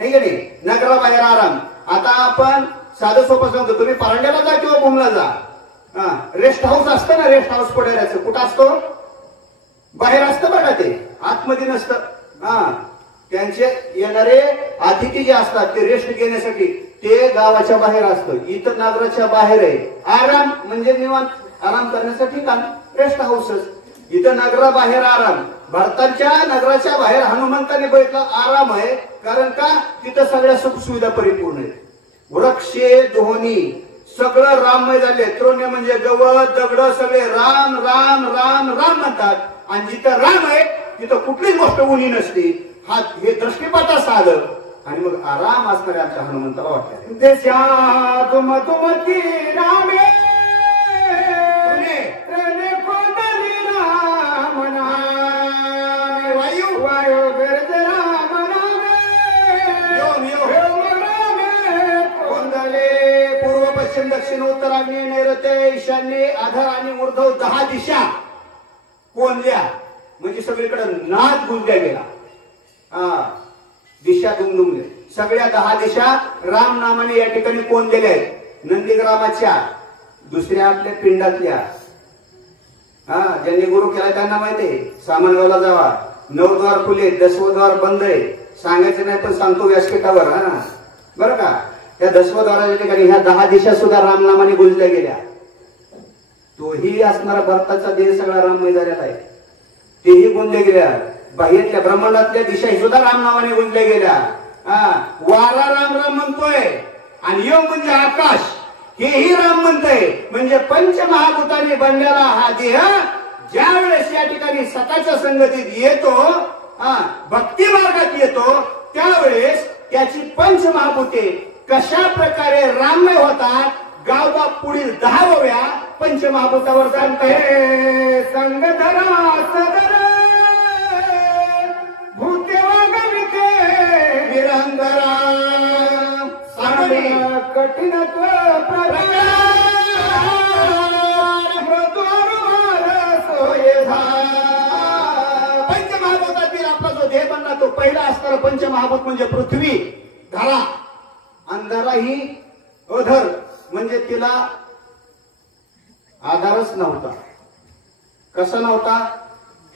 हे नाही, नगराबाहेर आराम. आता आपण साधं सोपं सांगतो, तुम्ही परांड्याला जा किंवा भूमला जा, रेस्ट हाऊस असतं ना, रेस्ट हाऊस पडायचं कुठं असतो? बाहेर असतं बघा, ते आतमध्ये नसतं. त्यांचे येणारे अतिथी जे असतात ते रेस्ट घेण्यासाठी ते गावाच्या बाहेर असतं. इथं नगराच्या बाहेर आहे. आराम म्हणजे निवांत आराम करण्यासाठी काम, रेस्ट हाऊसच. इथं नगराबाहेर आराम. भारताच्या नगराच्या बाहेर हनुमंताने बघितला आराम आहे, कारण का? तिथं सगळ्या सुखसुविधा परिपूर्ण आहेत. वृक्षे दोन्ही सगळं राममय झाले. तृण्य म्हणजे गवत दगड सगळे राम राम राम राम म्हणतात. आणि जिथं राम आहे तिथं कुठलीच गोष्ट उणी नसते. हे दृष्टीपथास आलं आणि मग आराम असणाऱ्या आमच्या हनुमंताला वाटलं. देशा तुम तुमती रामे वायू वायू गर्ज राम पूर्व पश्चिम दक्षिण उत्तर आग्नेय नैऋत्य ईशान्य आधार आणि ऊर्ध्व 10 दिशा कोणल्या, म्हणजे सगळीकडे नाद गुंजल्या गेला. दिशा दुमदुमले. सगळ्या 10 दिशा राम नामाने या ठिकाणी कोणलेल्या आहेत. नंदीग्रामाच्या, दुसऱ्या आपल्या पिंडातल्या. ज्यांनी गुरु केला त्यांना माहितीये. सामानगावला जावा, 9 द्वार खुले, 10वं द्वार बंद आहे. सांगायचं नाही पण सांगतो व्यासपीठावर. बरं का? त्या 10वं द्वाराच्या ठिकाणी ह्या 10 दिशा सुद्धा रामनामाने गुंजल्या गेल्या. तोही असणारा भारताचा देह सगळा राममय झालेला आहे. तेही गुंजल्या गेल्या. बाहेरच्या ब्रह्मांडातल्या दिशा सुद्धा राम नावाने गुंजल्या गेल्या. वारा राम राम म्हणतोय आणि योग म्हणजे आकाश हेही राम म्हणतोय. म्हणजे पंचमहाभूताने बनलेला हा देह ज्या वेळेस या ठिकाणी स्वतःच्या संगतीत येतो, भक्ती मार्गात येतो, त्यावेळेस त्याची पंचमहाभूते कशा प्रकारे राममय होतात. गावबाप पुढील 10 ओव्या पंचमहाभूतावर सांगताय. संगधरा सदर भूते वागविते निरंतरा कठीणत्व पंचमहाभूतातील आपला जो देह बनला तो पहिला असणारा पंचमहाभूत म्हणजे पृथ्वी, धरा. अंधारा ही अधर म्हणजे तिला आधारच नव्हता. कसा नव्हता?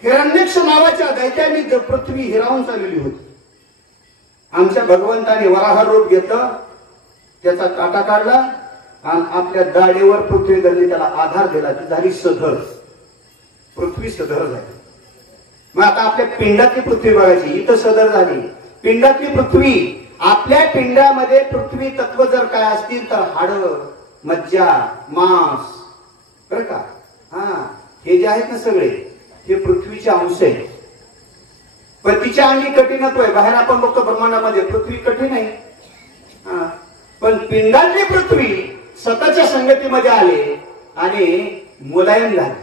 हिरण्यक्ष नावाच्या दैत्याने पृथ्वी हिरावून चाललेली होती. आमच्या भगवंताने वराह रूप घेतलं, त्याचा काटा काढला आणि आपल्या दाढेवर पृथ्वी धरली, त्याला आधार दिला, ती झाली सधर. पृथ्वी सधर झाली. मग आता आपल्या पिंडातली पृथ्वी बघायची. इथं सदर झाली पिंडातली पृथ्वी. आपल्या पिंडामध्ये पृथ्वी तत्व जर काय असतील तर हाड, मज्जा, मांस, बर का, हे जे आहेत ना सगळे हे पृथ्वीचे अंश आहेत. पण तिच्या अंगी कठीणत्व आहे. बाहेर आपण बघतो ब्रह्मांडामध्ये पृथ्वी कठीण आहे, पण पिंडातली पृथ्वी स्वतःच्या संगतीमध्ये आले आणि मुलायम झाली.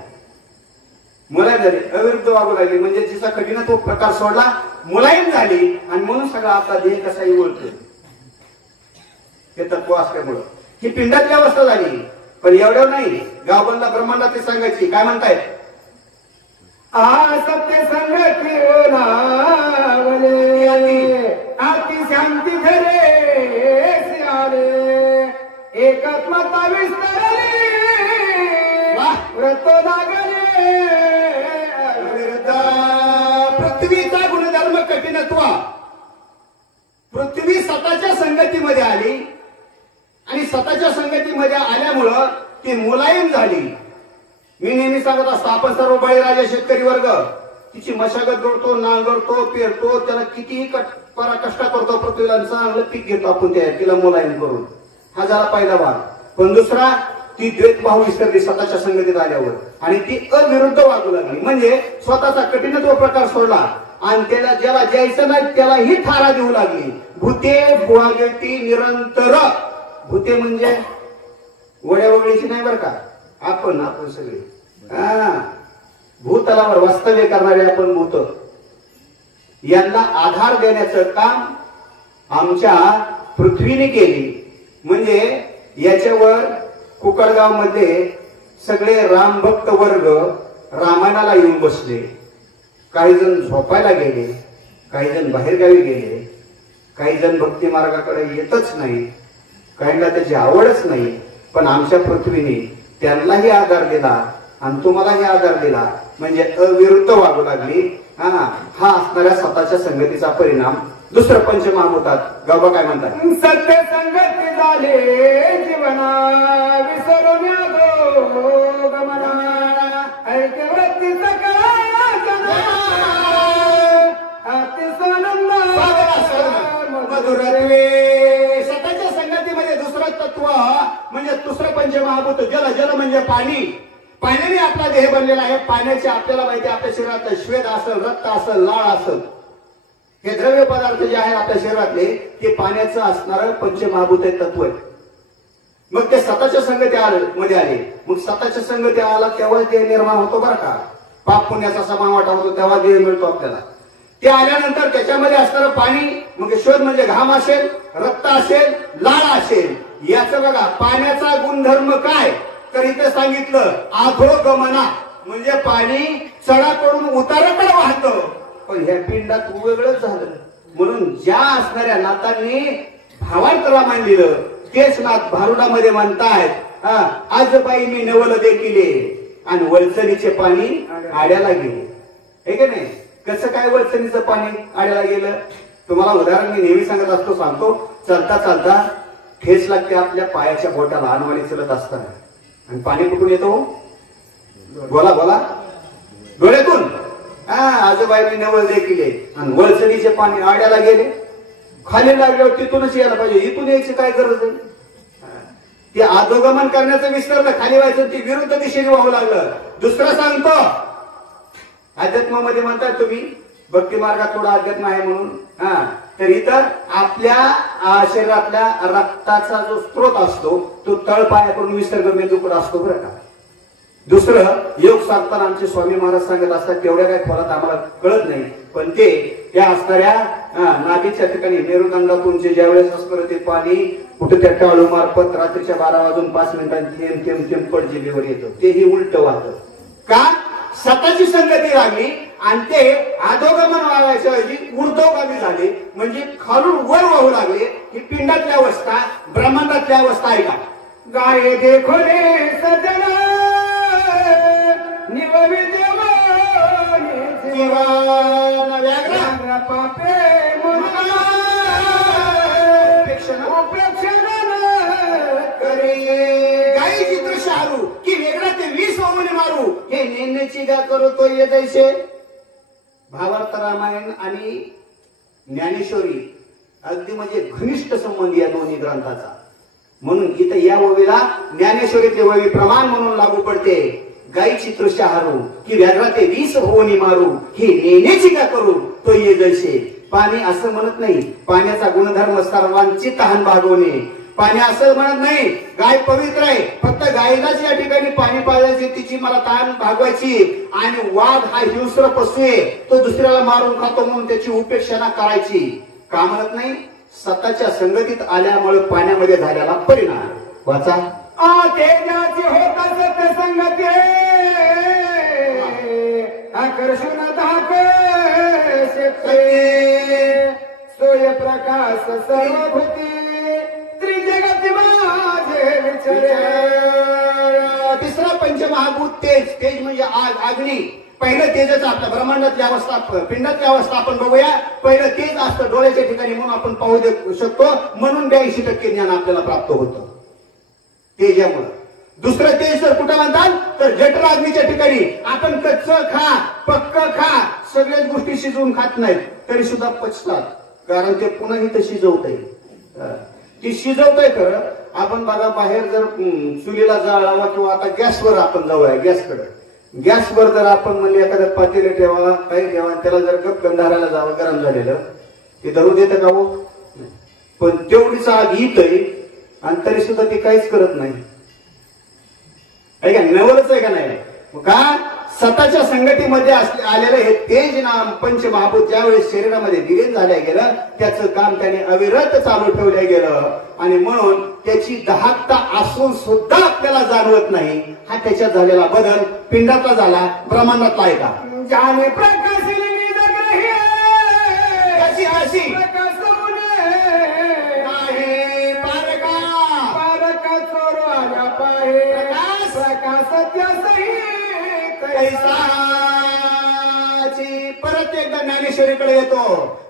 मुलायम झाली, अविरुद्ध वागू लागली. म्हणजे तिचा कठीणत्व प्रकार सोडला, मुलायम झाली आणि म्हणून सगळा आपला देह कसाही ओळखतो. हे तत्व असल्यामुळं ही पिंडातली अवस्था झाली. पण एवढं नाही, गावबंदा ब्रह्मांडात ते सांगायची. काय म्हणतायत? सत्य संगती आती शांती घरे सियारे एकात्मता विस्तरली व्रत लागले. पृथ्वीचा गुणधर्म कठीणत्व. पृथ्वी स्वतःच्या संगतीमध्ये आली आणि स्वतःच्या संगतीमध्ये आल्यामुळं ती मुलायम झाली. मी नेहमी सांगत असतो, आपण सर्व बळीराजा शेतकरी वर्ग तिची मशागत करतो, नांगरतो, पेरतो, त्याला कितीही कष्ट करतो, पृथ्वीला चांगलं पीक घेतो आपण तिला मुलायम करून. हा झाला पहिला भाग. पण दुसरा, ती द्वैतभाव विसरली स्वतःच्या संगतीत आल्यावर आणि ती अविरुद्ध वागू लागली. म्हणजे स्वतःचा कठीणत्व प्रकार सोडला आणि त्याला ज्याला द्यायचं नाही त्यालाही थारा देऊ लागली. भूते वागती निरंतर. भूते म्हणजे वड्या वगळीची नाही बरं का, आपण सगळे भूतलावर वास्तव्य करणारे आपण भूत. यांना आधार देण्याचं काम आमच्या पृथ्वीने केली. म्हणजे याच्यावर कुकडगाव मध्ये सगळे रामभक्त वर्ग रामायणाला येऊन बसले. काही जण झोपायला गेले, काही जण बाहेरगावी गेले, काही जण भक्ती मार्गाकडे येतच नाही, काहींना त्याची आवडच नाही. पण आमच्या पृथ्वीने त्यांनाही आधार दिला आणि तुम्हालाही आधार दिला. म्हणजे अविरुद्ध वागू लागली. हा असणाऱ्या स्वतःच्या संगतीचा परिणाम. दुसरं पंचमहाभूतात गावबा काय म्हणतात? सत्य संगती झाले जीवना विसरून गमना ऐक्यवृत्ती सकळा स्वतःच्या संगतीमध्ये दुसरं तत्व म्हणजे दुसरं पंचमहाभूत जल. जल म्हणजे पाणी. पाण्याने आपला देह बनलेला आहे. पाण्याचे आपल्याला माहिती आहे आपल्या शरीरात श्वेत असेल, रक्त असेल, लाळ असेल, हे द्रव्य पदार्थ जे आहेत आपल्या शरीरातले ते पाण्याचं असणारं पंचमहाभूत तत्व आहे. मग ते स्वतःच्या संगती मध्ये आले. मग स्वतःच्या संगती आला तेव्हा देह निर्माण होतो बरं का. पाप पुण्याचा समान वाटा होतो तेव्हा देह मिळतो आपल्याला. ते आल्यानंतर त्याच्यामध्ये असणारं पाणी मग श्वेत म्हणजे घाम असेल, रक्त असेल, लाळ असेल. याचं बघा पाण्याचा गुणधर्म काय तर इथे सांगितलं अधोगमना. म्हणजे पाणी चढाकडून उताराकडे वाहतं. पण ह्या पिंडात वेगळंच झालं. म्हणून ज्या असणाऱ्या नातांनी भावांतरा मांडलेलं तेच नाथ भारुडामध्ये म्हणतायत आजबाई मी नवल देखिले आणि वलसणीचे पाणी आड्याला गेले. हे की नाही? कसं काय वलसणीचं पाणी आड्याला गेलं? तुम्हाला उदाहरण मी नेहमी सांगत असतो, सांगतो. चालता चालता ठेच लागते आपल्या पायाच्या बोटाला अनवाणी चलत असताना आणि पाणी कुठून येतो? बोला बोला. डोळ्यातून. आजोबाईने नवल देखील आणि वळसणीचे पाणी आड्याला गेले, खाली लागल्यावर तिथूनच यायला पाहिजे, इथून यायची काय गरज आहे? ते अधोगमन करण्याचं विसरलं, खाली व्हायचं, ती विरुद्ध दिशेने वाहू लागलं. दुसरं सांगतो, अध्यात्मामध्ये म्हणतात तुम्ही भक्ती मार्गात थोडा अध्यात्म आहे म्हणून, तर इथं आपल्या शरीरातल्या रक्ताचा जो स्त्रोत असतो तो तळपायाकडून विसर्ग मेंदूकडे असतो बरं का. दुसरं योग साधताना आमचे स्वामी महाराज सांगत असतात, तेवढ्या काही खोलात आम्हाला कळत नाही, पण ते त्या असणाऱ्या नाभीच्या ठिकाणी मेरुदंडातून ज्यावेळेस असणारं ते पाणी कुठे त्या टाळू मार्फत रात्रीच्या 12 वाजून 5 मिनिटांनी थेंब थेंब थेंब पडजिभेवर येतं, तेही उलट वाहतं. का? स्वतःची संगती लागली आणि ते अधोगमन व्हायच्या ऐवजी ऊर्ध्वगामी झाले, म्हणजे खालून वर वाहू लागले. ही पिंडातली अवस्था, ब्रह्मांडातली अवस्था आहे का? गाये देखो रे सजना व्याघ्र पापे गाई चित्र शारू की वेगळा ते 20 ओमने मारू, हे नेण्याची गा करतो ये दैसे. भावार्थ रामायण आणि ज्ञानेश्वरी अगदी म्हणजे घनिष्ठ संबंध या दोन्ही ग्रंथाचा. म्हणून इथं या ओवीला ज्ञानेश्वरीतले ओवी प्रमाण म्हणून लागू पडते. गाई चित्र शहारू की व्याघ्रा ते 20 होनी मारू, हे नेण्याची का करू तो ये जैसे. पाणी असं म्हणत नाही, पाण्याचा गुणधर्म सर्वांची तहान भागवणे. पाणी असं म्हणत नाही गाय पवित्र आहे, फक्त गायलाच या ठिकाणी पाणी पाजायचे, तिची मला तहान भागवायची. आणि वाघ हा हिंस्र पशु आहे, तो दुसऱ्याला मारून खातो म्हणून त्याची उपेक्षा करायची. का म्हणत नाही? स्वतःच्या संगतीत आल्यामुळे पाण्यामध्ये झालेला परिणाम वाचा. तेजाची होता सत्य संगती आकर्षण धाक सोय प्रकाश सर्वभूती त्रिजगती माझे विचार. तिसरा पंचमहाभूत तेज. तेज म्हणजे आग, अग्नी. पहिलं तेजच आपल्या ब्रह्मांडातली अवस्था, पिंडातली अवस्था आपण बघूया. पहिलं तेज असतं डोळ्याच्या ठिकाणी म्हणून आपण पाहू शकतो, म्हणून 82% ज्ञान आपल्याला प्राप्त होतं तेजामुळे. दुसरं तेज तर कुठं म्हणतात तर जठराग्नीच्या ठिकाणी. आपण कच्च खा, पक्क खा, सगळ्याच गोष्टी शिजवून खात नाहीत तरी सुद्धा पचतात, कारण ते पुन्हा इथं शिजवतंय. ती शिजवतंय खरं. आपण बघा बाहेर जर चुलीला जाळावा किंवा आता गॅसवर आपण जाऊया, गॅसकडे. गॅसवर जर आपण म्हणले एखाद्या पातेले ठेवा, काही ठेवा, त्याला जर गपकन धरायला जावं गरम झालेलं, ते धरू देतं का हो? पण तेवढीच आग येतय आणि तरी सुद्धा ते काहीच करत नाही. आहे का? नवलच आहे का नाही? का? स्वतःच्या संगतीमध्ये आलेलं हे तेज नाम पंचमहाभूत ज्यावेळेस शरीरामध्ये विलीन झाल्या गेलं, त्याचं काम त्याने अविरत चालू ठेवलं गेलं. आणि म्हणून त्याची दहाकता असून सुद्धा आपल्याला जाणवत नाही. हा त्याच्यात झालेला बदल पिंडातला झाला, ब्रह्मांडातला आहे का? जाने प्रकाश कशी अशी परत एकदा ज्ञानेश्वरीकडे येतो.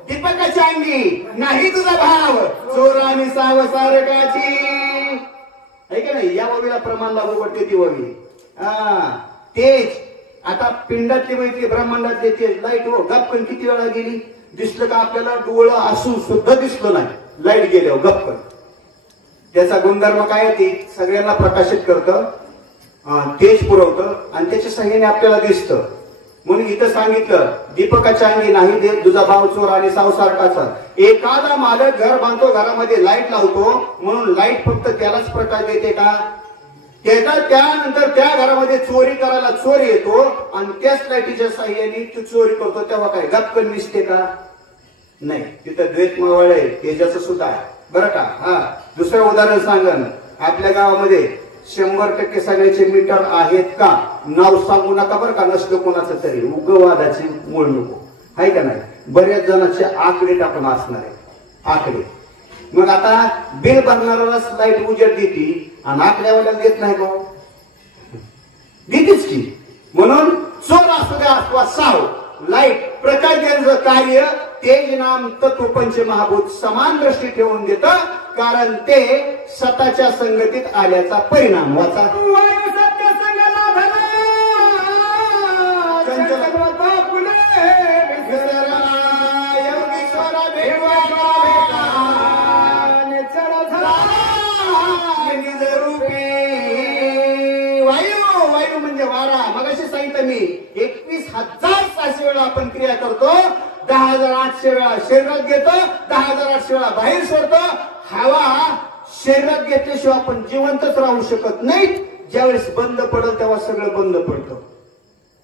दीपकाच्या अंगी नाही तुझा भाव, चोर आणि सावसारकाची. आहे का नाही? या ववीला प्रमाण लागू पडते ती ववी. तेज आता पिंडातली माहिती, ब्रह्मांडातली तेज. लाईट हो गप्पन किती वेळा गेली, दिसलं का आपल्याला? डोळं असून सुद्धा दिसलं नाही, लाईट गेल्यावर गप्पन. त्याचा गुणधर्म काय? ते सगळ्यांना प्रकाशित करतं, तेज पुरवतं आणि त्याच्या सहाय्याने आपल्याला दिसतं. म्हणून इथं सांगितलं दीपकाच्या अंगी नाही देत तुझा भाव, चोर आणि सावसारकाचा. एखादा मालक घर बांधतो, घरामध्ये लाईट लावतो, म्हणून लाईट फक्त त्यालाच प्रकाश देते का? त्यानंतर त्या घरामध्ये चोरी करायला चोर येतो आणि त्याच लाईटीच्या साह्याने तू चोरी करतो, तेव्हा काय गपकन दिसते का? नाही. तिथं द्वेष मळवळ आहे तेजाचं सुद्धा बरं का. दुसरं उदाहरण सांगन. आपल्या गावामध्ये 100% सगळ्याचे मीटर आहेत का? नाव सांगू नका बरं का, नसलं कोणाचं तरी, उग्रवादाची मूळ नको. आहे का नाही? बऱ्याच जणांचे आकडे टाकून असणार आहे, आकडे. मग आता बिल भरणाऱ्यालाच लाईट उजेड देते आणि आकड्यावाल्याला देत नाही का? देतेच की. म्हणून चोर असू द्या अथवा साव, लाईट प्रकाश देण्याचं कार्य तेज नाम तत्व पंचमहाभूत समान दृष्टी ठेवून देतं, कारण ते स्वतःच्या संगतीत आल्याचा परिणाम. वाचा. म्हणजे वारा. मगाशी सांगितलं मी 21,000 तास वेळा आपण क्रिया करतो. 10,800 वेळा शरीरात घेतो, 10,800 वेळा बाहेर सोडतो. हवा शरीरात घेतल्याशिवाय आपण जिवंतच राहू शकत नाही. ज्यावेळेस बंद पडल तेव्हा सगळं बंद पडतं.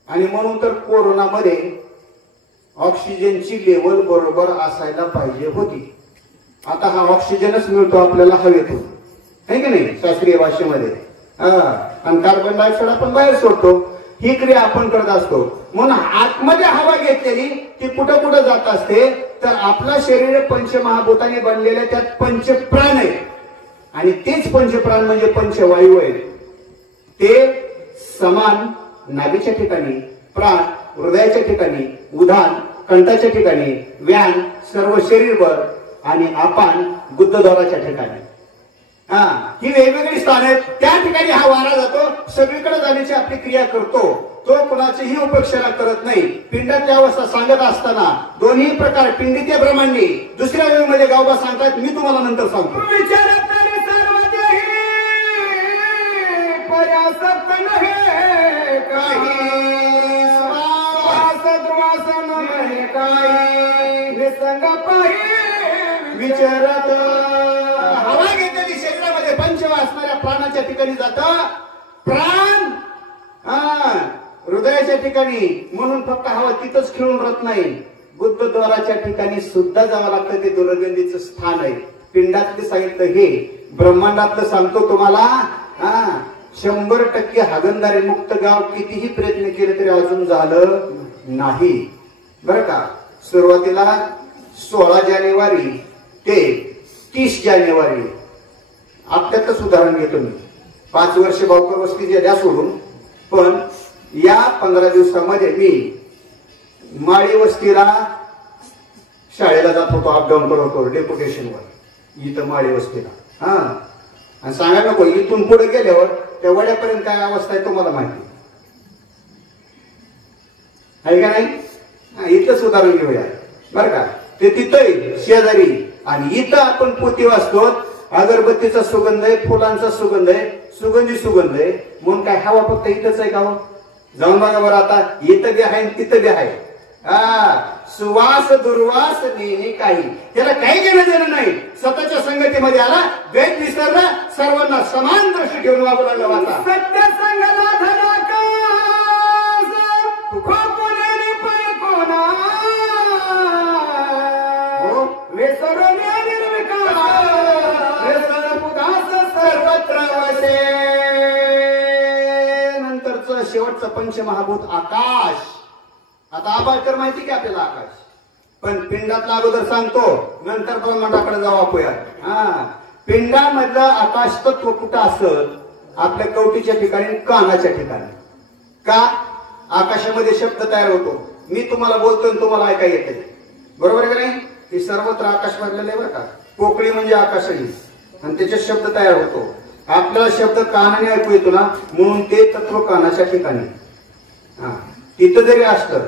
आणि म्हणून तर कोरोनामध्ये ऑक्सिजनची लेवल बरोबर असायला पाहिजे होती. आता हा ऑक्सिजनच मिळतो आपल्याला हवेतून, आहे की नाही, शास्त्रीय भाषेमध्ये. आणि कार्बन डायऑक्साईड आपण बाहेर सोडतो. ही क्रिया आपण करत असतो. म्हणून आतमध्ये हवा घेतलेली ती कुठं कुठं जात असते, तर आपलं शरीर पंचमहाभूताने बनलेले, त्यात पंचप्राण आहे. आणि तेच पंचप्राण म्हणजे पंचवायू आहेत. ते समान नाभीच्या ठिकाणी, प्राण हृदयाच्या ठिकाणी, उधान कंठाच्या ठिकाणी, व्यान सर्व शरीरभर आणि अपान गुदद्वाराच्या ठिकाणी. ही वेगवेगळी स्थान आहेत. त्या ठिकाणी हा वारा जातो. सगळीकडे जाण्याची आपली क्रिया करतो. तो कुणाचीही उपेक्षणा करत नाही. पिंडातली अवस्था सांगत असताना दोन्ही प्रकार, पिंडीत ब्रह्मांडी, दुसऱ्या वेळेमध्ये गावबा सांगतात. मी तुम्हाला नंतर सांगतो. पर्यासक्त नव्हे काही निसंग पाहि विचारत. हवा घेतलेली शरीरामध्ये पंचवा असणाऱ्या प्राणाच्या ठिकाणी जात. प्राण हृदयाच्या ठिकाणी. म्हणून फक्त हवा तिथंच खेळून राहत नाही, गुदद्वाराच्या ठिकाणी सुद्धा जावं लागतं. ते दुर्गंधीचं स्थान आहे. पिंडातले सांगितलं, हे ब्रह्मांडातलं सांगतो तुम्हाला. 100% हागणदारी मुक्त गाव कितीही प्रयत्न केले तरी अजून झालं नाही, बरं का. सुरुवातीला 16 जानेवारी ते 30 जानेवारी आपल्यातच उदाहरण घेतो मी. 5 वर्ष बावकर वस्ती द्या सोडून, पण या 15 दिवसामध्ये मी माळी वस्तीला शाळेला जात होतो. अपडाऊन करत होतो डेप्युटेशनवर इथं माळी वस्तीला. आणि सांगायला नको, इथून पुढे गेल्यावर त्या वड्यापर्यंत काय अवस्था आहे तुम्हाला माहिती आहे का नाही. इथंच उदाहरण घेऊया, बरं का. ते तिथं शेजारी. आणि इथं आपण पोती वाचतो. अगरबत्तीचा सुगंध आहे, फुलांचा सुगंध आहे, सुगंधी सुगंध आहे. म्हणून काय हवा फक्त इथंच आहे का हो? जाऊन बघा बरं. आता इथं बी आहे तिथं बी आहे. सुवास दुर्वास नेहमी काही, त्याला काही घेणं देणं नाही. स्वतःच्या संगतीमध्ये आला, द्वैत विसरला, सर्वांना समान दृष्टी ठेवून वागू लागला. वाचा सत्य संगला धरा खोपुने पै कोणा विसरून निर्विकार विसर पुदास सर्वत्र वसे. नंतरचं शेवटचं पंचमहाभूत आकाश. आता आबाळकर माहिती की आपल्याला आकाश, पण पिंडातला अगोदर सांगतो, नंतर ब्रह्मांडाकडे जाऊ आपण. पिंडामधलं आकाश तत्व कुठं असत? आपल्या कवटीच्या ठिकाणी, कानाच्या ठिकाणी. का? आकाशामध्ये शब्द तयार होतो. मी तुम्हाला बोलतोय तुम्हाला ऐकाय येते, बरोबर आहे का नाही. हे सर्वत्र आकाश भरलेलं आहे बरं का. पोकळी म्हणजे आकाशही, आणि त्याच्यात शब्द तयार होतो. आपल्याला शब्द कानाने ऐकू येतो ना, म्हणून ते तत्व कानाच्या ठिकाणी. तिथं जरी असतं,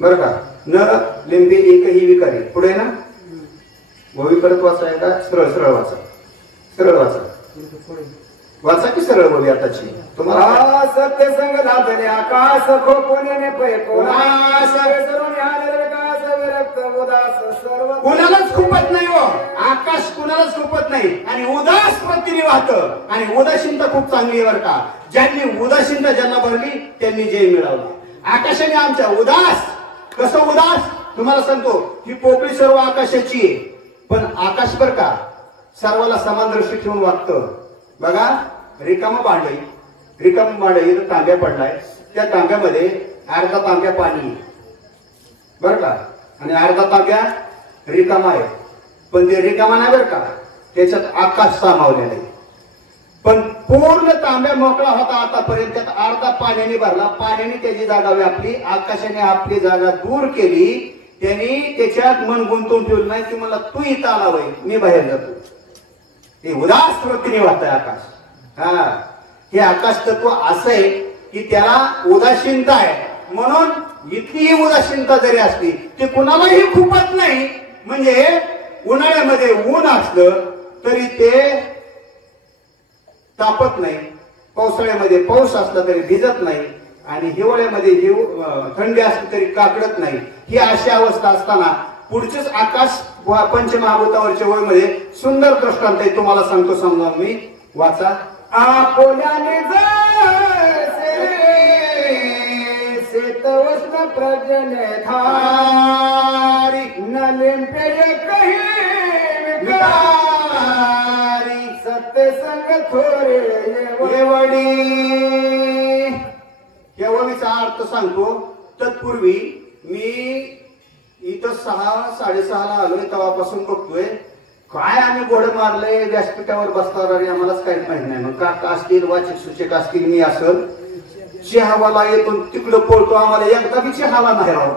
बरं का. न लिंबे एकही विकारी. पुढे ना भवी परत वाचाय का? सरळ सरळ वाचा, सरळ वाचा, वाचा की सरळ बोली आताची तुम्हाला. सत्य संग धरे आकाश खोपुने पै कोणा विसरून निर्विकार विरक्त उदास सर्व. कुणालाच खूपत नाही हो आकाश, कुणालाच खूपत नाही. आणि उदास प्रतिने वाहतं. आणि उदासीनता खूप चांगली आहे बरं का. ज्यांनी उदासीनता ज्यांना भरली त्यांनी जय मिळवला. आकाशाने आमच्या उदास. कसं उदास तुम्हाला सांगतो. ही पोकळी सर्व आकाशाची आहे, पण आकाश बर का सर्वाला समान दृष्टी ठेवून वागतं. बघा, रिकामा भांडे, रिकामा भांडे, इथं तांब्या पडलाय. त्या तांब्यामध्ये अर्धा तांब्या पाणी बर का, आणि अर्धा तांब्या रिकामा आहे. पण ते रिकामा नाही बर का, त्याच्यात आकाश सामावलेलं आहे. पण पूर्ण तांब्या मोकळा होता आतापर्यंत. त्यात अर्धा पाण्याने भरला. पाण्याने त्याची जागा व्यापली, आकाशाने आपली जागा दूर केली. त्यांनी त्याच्यात मन गुंतवून ठेवलं नाही की मला तू इथं आला वय, मी बाहेर जातो. हे उदास वृत्तीने वाहतंय आकाश. हे आकाश तत्व असं आहे की त्याला उदासीनता आहे. म्हणून इतकीही उदासीनता जरी असली ते कुणालाही खूपत नाही. म्हणजे उन्हाळ्यामध्ये ऊन असलं तरी ते तापत नाही, पावसाळ्यामध्ये पाऊस असला तरी भिजत नाही आणि हिवाळ्यामध्ये थंडी असली तरी काकडत नाही, ही अशी अवस्था असताना पुढचेच आकाश पंचमहाभूतावरच्या ओळीमध्ये सुंदर दृष्टांत आहे, तुम्हाला सांगतो, समजा मी वाचा. आपोल्याने शेतवस्न प्रजने धारी न लिंपे काही विकारी सत्संग थोरे येवडी. या ओळीचा अर्थ सांगतो. तत्पूर्वी मी इथं 6-6:30 आलोय, तेव्हापासून बघतोय काय आम्ही घोडे मारले व्यासपीठावर बसणार आणि आम्हालाच काही माहित नाही. मग काका असतील, वाचक सूचक असतील, मी असल चहावाला येतो तिकडं पळतो, आम्हाला एकदा बी चहाला नाही राहू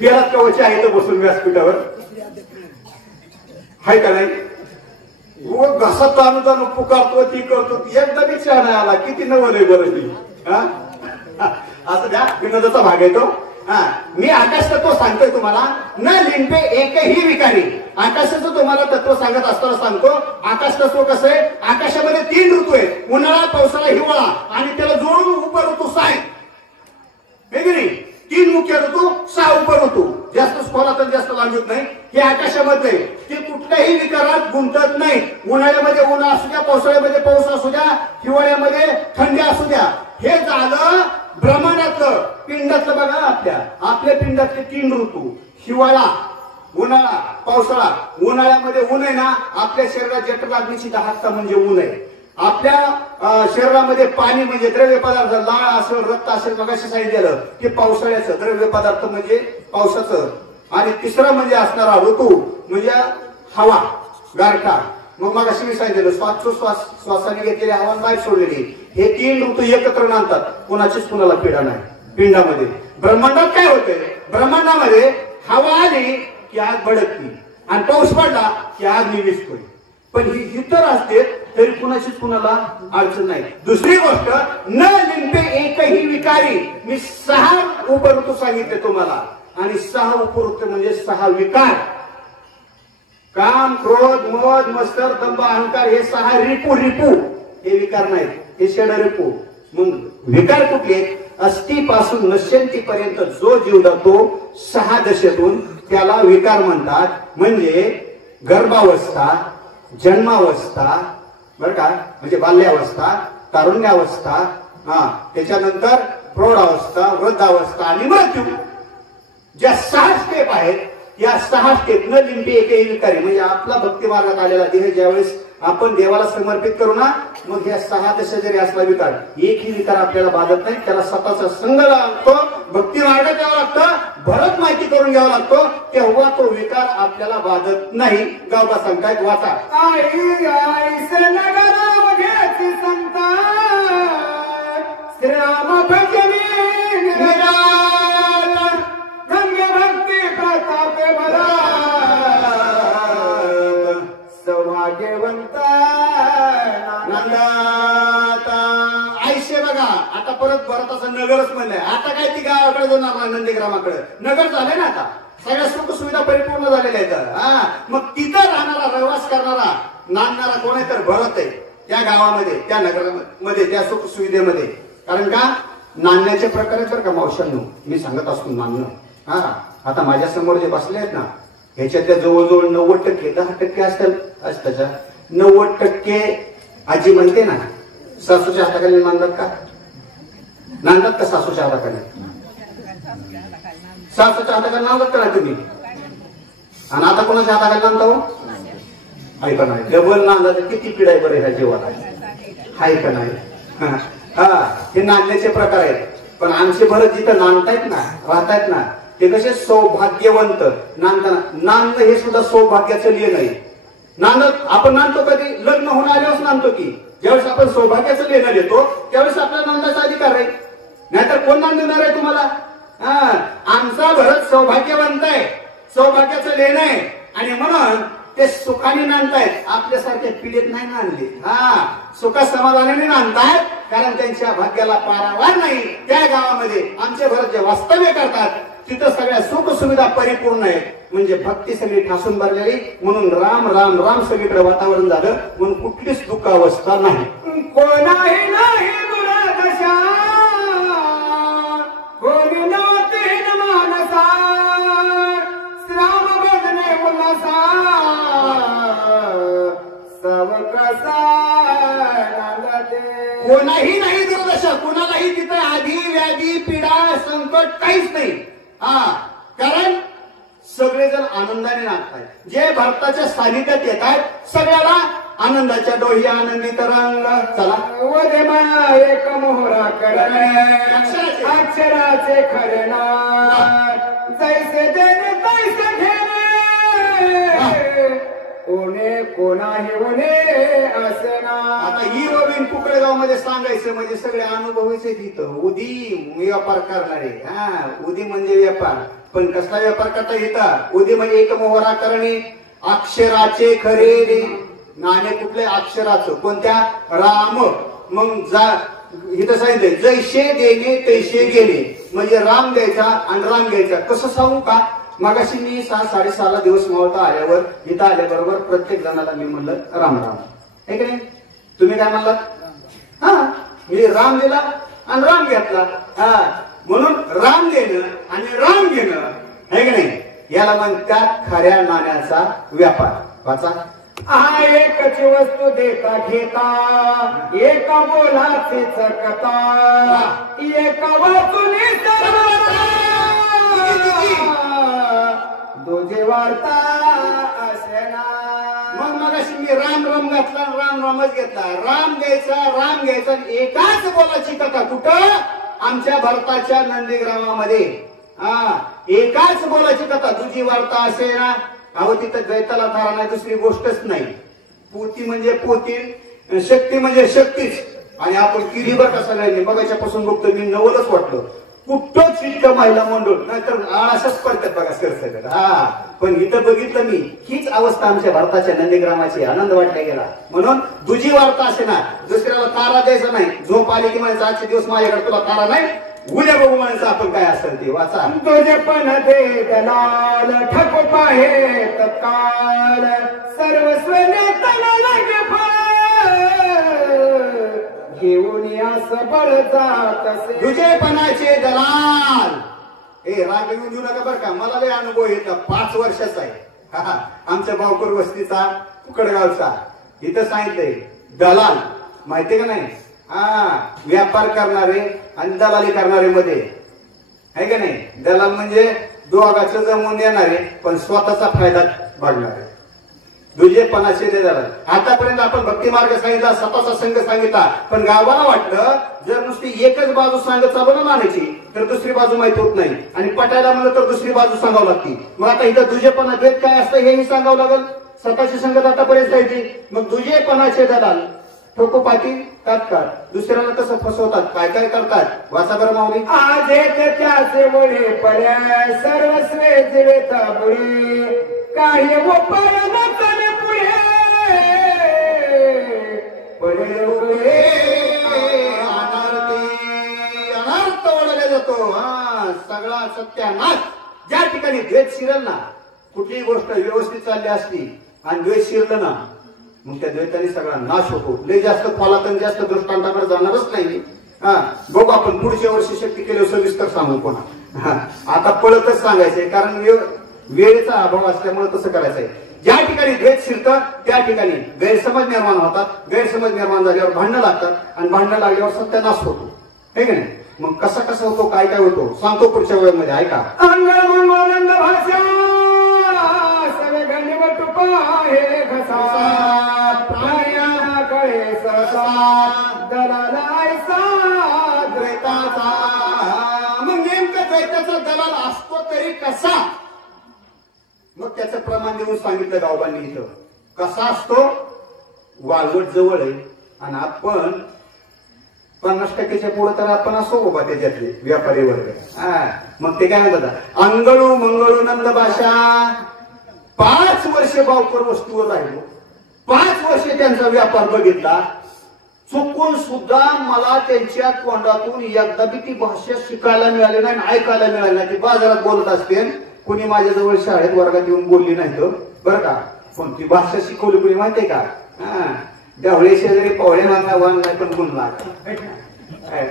गेलात का चहा येतं बसून व्यासपीठावर, हाय का नाही? घसा ताणू ताणू पुकारतो, ती करतो, एकदा बी चहा नाही आला. किती नवल आहे बरं ती. असं द्या, विनोदाचा भाग आहे तो. मी आकाश तत्व सांगतोय तुम्हाला. न लिंपे एकही विकारी. आकाशाचं तुम्हाला तत्व सांगत असताना सांगतो, आकाश तत्व कसं आहे, आकाशामध्ये 3 ऋतू आहेत, उन्हाळा, पावसाळा, हिवाळा, आणि त्याला जोडून उप ऋतू 6 आहेत. हे की नाही? 3 मुख्य ऋतू, 6 उप ऋतू. जास्त खोलात जास्त लागत नाही. हे आकाशामध्ये ते कुठल्याही विकारात गुंतत नाही. उन्हाळ्यामध्ये उन्हाळा असू द्या, पावसाळ्यामध्ये पाऊस असू द्या, हिवाळ्यामध्ये थंडी असू द्या. हे झालं ब्रह्मांडातलं, पिंडातलं. बघा, आपल्या पिंडातले 3 ऋतू, हिवाळा, उन्हाळा, पावसाळा. उन्हाळ्यामध्ये ऊन आहे ना, आपल्या शरीरात जठ लागण्याची दाहकता म्हणजे ऊन आहे. आपल्या शरीरामध्ये पाणी म्हणजे द्रव्य पदार्थ, लाळ असेल, रक्त असेल, मगाशी सांगितलेलं ते पावसाळ्याचं द्रव्य पदार्थ म्हणजे पावसाचं. आणि तिसरा म्हणजे असणारा ऋतू म्हणजे हवा, गारठा. मगाशी मी सांगितलेलं श्वासाने घेतलेली हवा, बाहेर सोडलेली, हे 3 ऋतू एकत्र नांदतात. कोणाचीच कुणाला पीडा नाही पिंडामध्ये. ब्रह्मांडात काय होतंय, ब्रह्मांडामध्ये हवा आली की आग भडकती आणि पाऊस पडला की आग निविष्टोय. पण ही इतर असते तरी कुणाचीच कुणाला अडचण नाही. दुसरी गोष्ट, न लिंपे एकही विकारी. मी 6 उपऋतू सांगितले तुम्हाला, आणि 6 उपऋतू म्हणजे 6 विकार. काम, क्रोध, मद, मत्सर, दंभ, अहंकार, हे 6 रिपू. हे विकार नाहीत, हे षड रिपू. मग विकार कुठले? अस्थिपासून नश्यंतीपर्यंत जो जीव जातो 6 दशेतून त्याला विकार म्हणतात. म्हणजे गर्भावस्था, जन्मावस्था, बरं का, म्हणजे बाल्यावस्था, तारुण्यावस्था, त्याच्यानंतर प्रौढावस्था, वृद्धावस्था आणि मृत्यू. ज्या 6 स्टेप आहेत, या 6 स्टेप न लिंबे एकही विकारी. म्हणजे आपला भक्ती मार्गात आलेला देह ज्यावेळेस आपण देवाला समर्पित करू ना, मग ह्या 6 दशा जरी असला विकार, एकही विकार आपल्याला बाधत नाही. त्याला स्वतःचा संग लागतो, भक्ती मार्गात यावं लागतं, भरत माहिती करून घ्यावं लागतो, तेव्हा तो विकार आपल्याला बाधत नाही. गावबा सांगतायत, वाचा. श्रीराम भजनी भक्ती प्रतापे भरा सौभाग्यवंत नंदाता. आयुष्य बघा, आता परत भरताचं नगरच म्हणलंय. आता काय ती गावाकडे जाणार नाही, नंदीग्रामाकडे. नगर झाले ना आता, सगळ्या सुख सुविधा परिपूर्ण झालेल्या आहेत. मग तिथं राहणारा, रहवास करणारा, नांदणारा कोण आहे तर भरत आहे. त्या गावामध्ये, त्या नगरामध्ये, त्या सुख सुविधेमध्ये. कारण का, नांदण्याचे प्रकार आहेत बरं का मावशांनो, मी सांगत असतो नांदणं. आता माझ्या समोर जे बसले आहेत ना, ह्याच्यातल्या जवळजवळ 90%, 10% असतात. 90% आजी म्हणते ना, सासूच्या हाताखाली नांदतात का? नांदतात का सासूच्या हाताखाली? सासूच्या हाताखाली नांदतात का ना तुम्ही? आणि आता कोणाच्या हाताखाली नांदता हो? हाय का नाही? डबल नांदाचं किती पिढा आहे बरं ह्या जीवाला, हाय का नाही? हे नांदण्याचे प्रकार आहेत. पण आमचे भरत जिथं नांदतायत ना, राहतायत ना, ते कसे सौभाग्यवंत. नांदणं हे सुद्धा सौभाग्याचं लिहिण आहे. नांदत आपण नांदतो कधी? लग्न होऊन आल्यावर नांदतो की. ज्यावेळेस आपण सौभाग्याचं लिहिणं देतो त्यावेळेस आपल्याला नांदाचा अधिकार आहे. नाहीतर कोण नांदणार आहे तुम्हाला? आमचा भरत सौभाग्यवंत आहे, सौभाग्याचं लेणं आहे, आणि म्हणून ते सुखाने नांदतायत. आपल्यासारख्या पिढीत नाही नांदले. सुखा समाधानाने नांदतायत, कारण त्यांच्या भाग्याला पारावार नाही. त्या गावामध्ये आमचे भरत जे वास्तव्य करतात तिथं सगळ्या सुख सुविधा परिपूर्ण आहेत म्हणजे भक्ती सगळी ठासून भरलेली म्हणून राम राम राम सगळीकडे वातावरण झालं म्हणून कुठलीच दुःख अवस्था नाही. कोणाही नाही दुरादशा कोणी नव्हते मानसा श्राम भजने उल्हासा सवकसा कोणाही नाही दुर्दशा कोणालाही तिथं आधी व्याधी पीडा संकट काहीच नाही. कारण सगळेजण आनंदाने नाचतात जे भारताच्या सानिध्यात येत आहेत सगळ्याला आनंदाच्या डोही आनंदी तरंग. चला वदे म्हणा एक मोहरा करण अक्षराचे खरे नाम जैसे देणे तैसे घेणे कोणे कोणाही उणे असे ना. आता ही ओवीन कुकडेगाव मध्ये सांगायचं म्हणजे सगळे अनुभवायचे तिथं उदी व्यापार करणारे. उदी म्हणजे व्यापार पण कसला व्यापार करता येतात. उदी म्हणजे एक मोहरा करणे अक्षराचे खरे रे नाणे कुठले अक्षराचं कोणत्या राम मग जा इथं सांगितलंय जैसे देणे तैसे घेणे म्हणजे राम द्यायचा आणि राम घ्यायचा. कसं सांगू का मगाशी मी 6-6.5 दिवस मावळता आल्यावर इथं आल्याबरोबर प्रत्येक जणाला मी म्हणलं राम राम आहे की नाही. तुम्ही काय म्हणलात मी राम दिला आणि राम घेतला. म्हणून राम देणं आणि राम घेणं आहे की नाही याला म्हणतात खऱ्या नाण्याचा व्यापार. वाचा एकच वस्तू देता घेता एका बोलाची चकता एका वाचून दोजे वार्ता असे ना. मग अशी मी राम राम घातला राम रामच घेतला. राम द्यायचा राम घ्यायचा एकाच बोलाची कथा कुठं आमच्या भारताच्या नंदीग्रामामध्ये. एकाच बोलाची कथा तुझी वार्ता असे ना. अहो तिथं द्वैताला थारा नाही दुसरी गोष्टच नाही. पोती म्हणजे पोती शक्ती म्हणजे शक्तीच. आणि आपण किरी बर का सगळ्यांनी बघायच्यापासून बघतो मी नवलच वाटलं कुठंच इतकं महिला मंडळ नाहीतर अशाच पडतात बघा सरसकट. पण इथं बघितलं मी हीच अवस्था आमच्या भारताच्या नंदीग्रामाची. आनंद वाटला गेला म्हणून तुझी वार्ता असे ना. दुसऱ्याला तारा द्यायचा नाही. झोप आली की म्हणायचं आजचे दिवस माझ्याकडे तुला तारा नाही उद्या बघू म्हणायचं आपण काय असेल ते. वाचा तुझे पण दे दलाल ठक पाहे तत्काल सर्वस्व नेताला लागे घेऊन असं बळ जात असे. तुझेपणाचे दलाल राग येऊन देऊ नका बरं का. मला लय अनुभव येतो 5 वर्षाचा आहे आमच्या भावकर वस्तीचा कुकडगावचा. इथं सांगितलंय दलाल माहितीये का नाही. व्यापार करणारे आणि दलाली करणारे मध्ये आहे का नाही. दलाल म्हणजे दोघाचं जमवून देणारे पण स्वतःचा फायदा बघणारे. दुजेपणाचे ते दलाल. आतापर्यंत आपण भक्ती मार्ग सांगितला स्वतःचा संघ सांगितला पण गावाला वाटलं जर नुसती एकच बाजू सांगत चालू मानायची तर दुसरी बाजू माहित होत नाही आणि पटायला म्हणलं तर दुसरी बाजू सांगावं लागते. मग आता इथं दुजेपणा द्वेत काय असतं हेही सांगावं लागल. स्वतःची संगत आतापर्यंत जायची मग दुजेपणाचे दलाल ठोकोपाती तात्काळ दुसऱ्याला कसं फसवतात काय काय करतात. वाचा बरं माऊली. आज त्याचे मुळे पर्या सर्वस्वे जीवेता बुडे काही उपाय नसले पुढे पुढे पुढे अनर्थ ओढला जातो. सगळा सत्यानाश. ज्या ठिकाणी द्वेष शिरल ना कुठलीही गोष्ट व्यवस्थित चालली असती आणि द्वेष शिरलं ना मग त्या द्वैताने सगळा नाश होतो. लय जास्त खोलातून जास्त दृष्टांताकडे जाणारच नाही. बघू आपण पुढच्या वर्षी शक्ती केल्यावर सविस्तर सांगू कोणा. आता पळतच सांगायचंय कारण वेळेचा अभाव असल्यामुळे तसं करायचंय. ज्या ठिकाणी द्वेष शिरतं त्या ठिकाणी गैरसमज निर्माण होतात. गैरसमज निर्माण झाल्यावर भांडणं लागतात आणि भांडणं लागल्यावर सत्यानाश होतो हे की नाही. मग कसा कसा होतो काय काय होतो सांगतो पुढच्या वेळेमध्ये ऐका. अंगणवानंद भाषा सगळे गणिवट पाहे घसा प्राण्याला कळे सहसा दलालायचा द्वैताचा. मग नेमकं द्वैताचा दलाल असतो तरी कसा मग त्याचं प्रमाण देऊन सांगितलं गावबांनी इथं. कसा असतो वाळवट जवळ आहे आणि आपण 50% पुढे तर आपण असो बाबा त्याच्यातले व्यापारी वर्ग. मग ते काय म्हणतात अंगळू मंगळू नंद भाषा 5 वर्ष भावकर वस्तूवर राहिलो. 5 वर्ष त्यांचा व्यापार बघितला. चुकून सुद्धा मला त्यांच्या तोंडातून एकदा बी ती भाषा शिकायला मिळाली नाही, ऐकायला मिळाली नाही. ती बाजारात बोलत असते, कुणी माझ्याजवळ शाळेत वर्गात येऊन बोलली नाही तर बरं का. पण ती भाषा शिकवली कुणी माहितीये का? ढवळे शेजारी पवळे मागला वन नाही पण गुण लागला.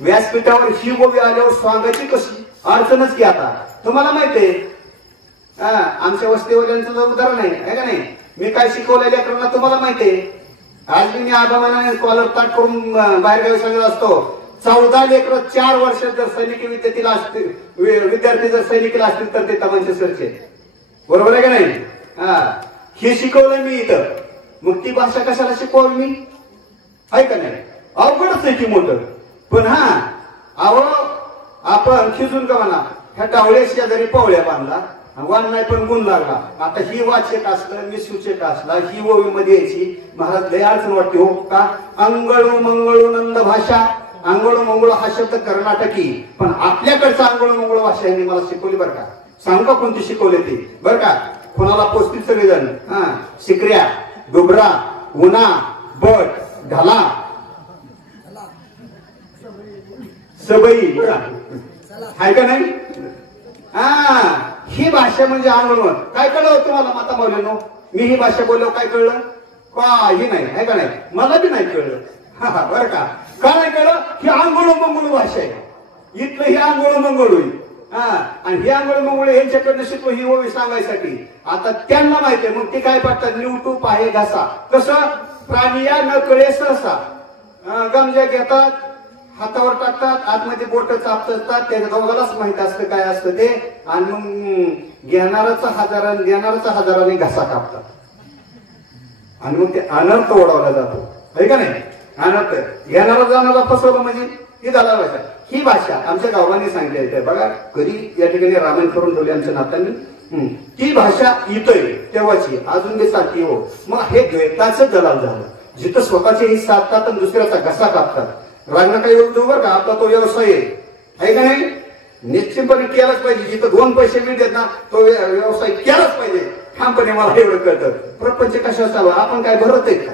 व्यासपीठावर ही गोवी आल्यावर सांगायची कशी अडचणच की. आता तुम्हाला माहितीये आमच्या वस्तीवाल्यांचं उदाहरण आहे का नाही. मी काय शिकवलेल्या लेकरांना तुम्हाला माहितीये. आज मी आबामानाने कॉलर ताट करून बाहेरगावी सांगत असतो. 14 लेकर 4 वर्षात जर सैनिकी विद्यार्थीला असतील, विद्यार्थी जर सैनिकीला असतील तर ते तमांचे सरचे. बरोबर आहे का नाही? हे शिकवलं मी इथं. मग ती भाषा कशाला शिकवावी मी? आहे का नाही? अवघडच आहे की मोठं. पण अहो आपण खिजून का म्हणा ह्या डावळ्या शेजारी पवळ्या बांधला, वन नाही पण गुण लागला. आता ही वाचक असलं, मी सूचक असला, ही ओवी मध्ये यायची. महाराज लय अडचण वाटते हो का. अंगळू मंगळू नंद भाषा. अंगळू मंगळू हा शब्द कर्नाटकी, पण आपल्याकडचा अंगळू मंगळू भाषा यांनी मला शिकवली बरं का. सांगू का कोणती शिकवली ती बरं का. कोणाला पोचतील सगळेजण. शिकऱ्या, डुबरा, उन्हा, बट, ढाला, सबई आहे का नाही. ही भाषा म्हणजे आंदोलन. काय कळलं तुम्हाला माता मौल्यानो? मी ही भाषा बोललो काय कळलं? काही नाही आहे का नाही. मला बी नाही कळलं बरं का. काय नाही कळलं? ही आंघोळ मंगोळू भाषा आहे. इथलं ही आंघोळ मंगोळू. आणि ही आंघोळ मंगोळू यांच्याकडनं शिकलो ही ओवी सांगायसाठी. आता त्यांना माहितीये मग ते काय पाहतात. निवटू पाहे घासा. कसं प्राणी या न कळे सहसा गमजा घेतात, हातावर टाकतात, आतमध्ये बोट चापतात. त्याच्या दोघालाच माहित असतं काय असतं ते. आणि मग घेणाराचा हजाराने घसा कापतात. आणि मग ते अनर्थ ओढवला जातो आहे का नाही. अनर्थ घेणारा जाणारा फसवलं म्हणजे ही झाला भाषा. ही भाषा आमच्या गावाने सांगितली आहे बघा. कधी या ठिकाणी रामायण करून ठेवले आमच्या नात्यांनी. ती भाषा इथं तेव्हाची अजून बी सारखी हो. मग हे द्वैताचं दलाल झालं जिथं स्वतःचे ही साधतात आणि दुसऱ्याचा घसा कापतात. रागणं काही येऊ बरं का. आपला तो व्यवसाय आहे का नाही. निश्चितपणे केलाच पाहिजे. जिथं 2 पैसे मिळतात ना तो व्यवसाय केलाच पाहिजे. ठामपणे मला एवढं कळतं. प्रपंच कशा असावं आपण काय भरत आहेत का.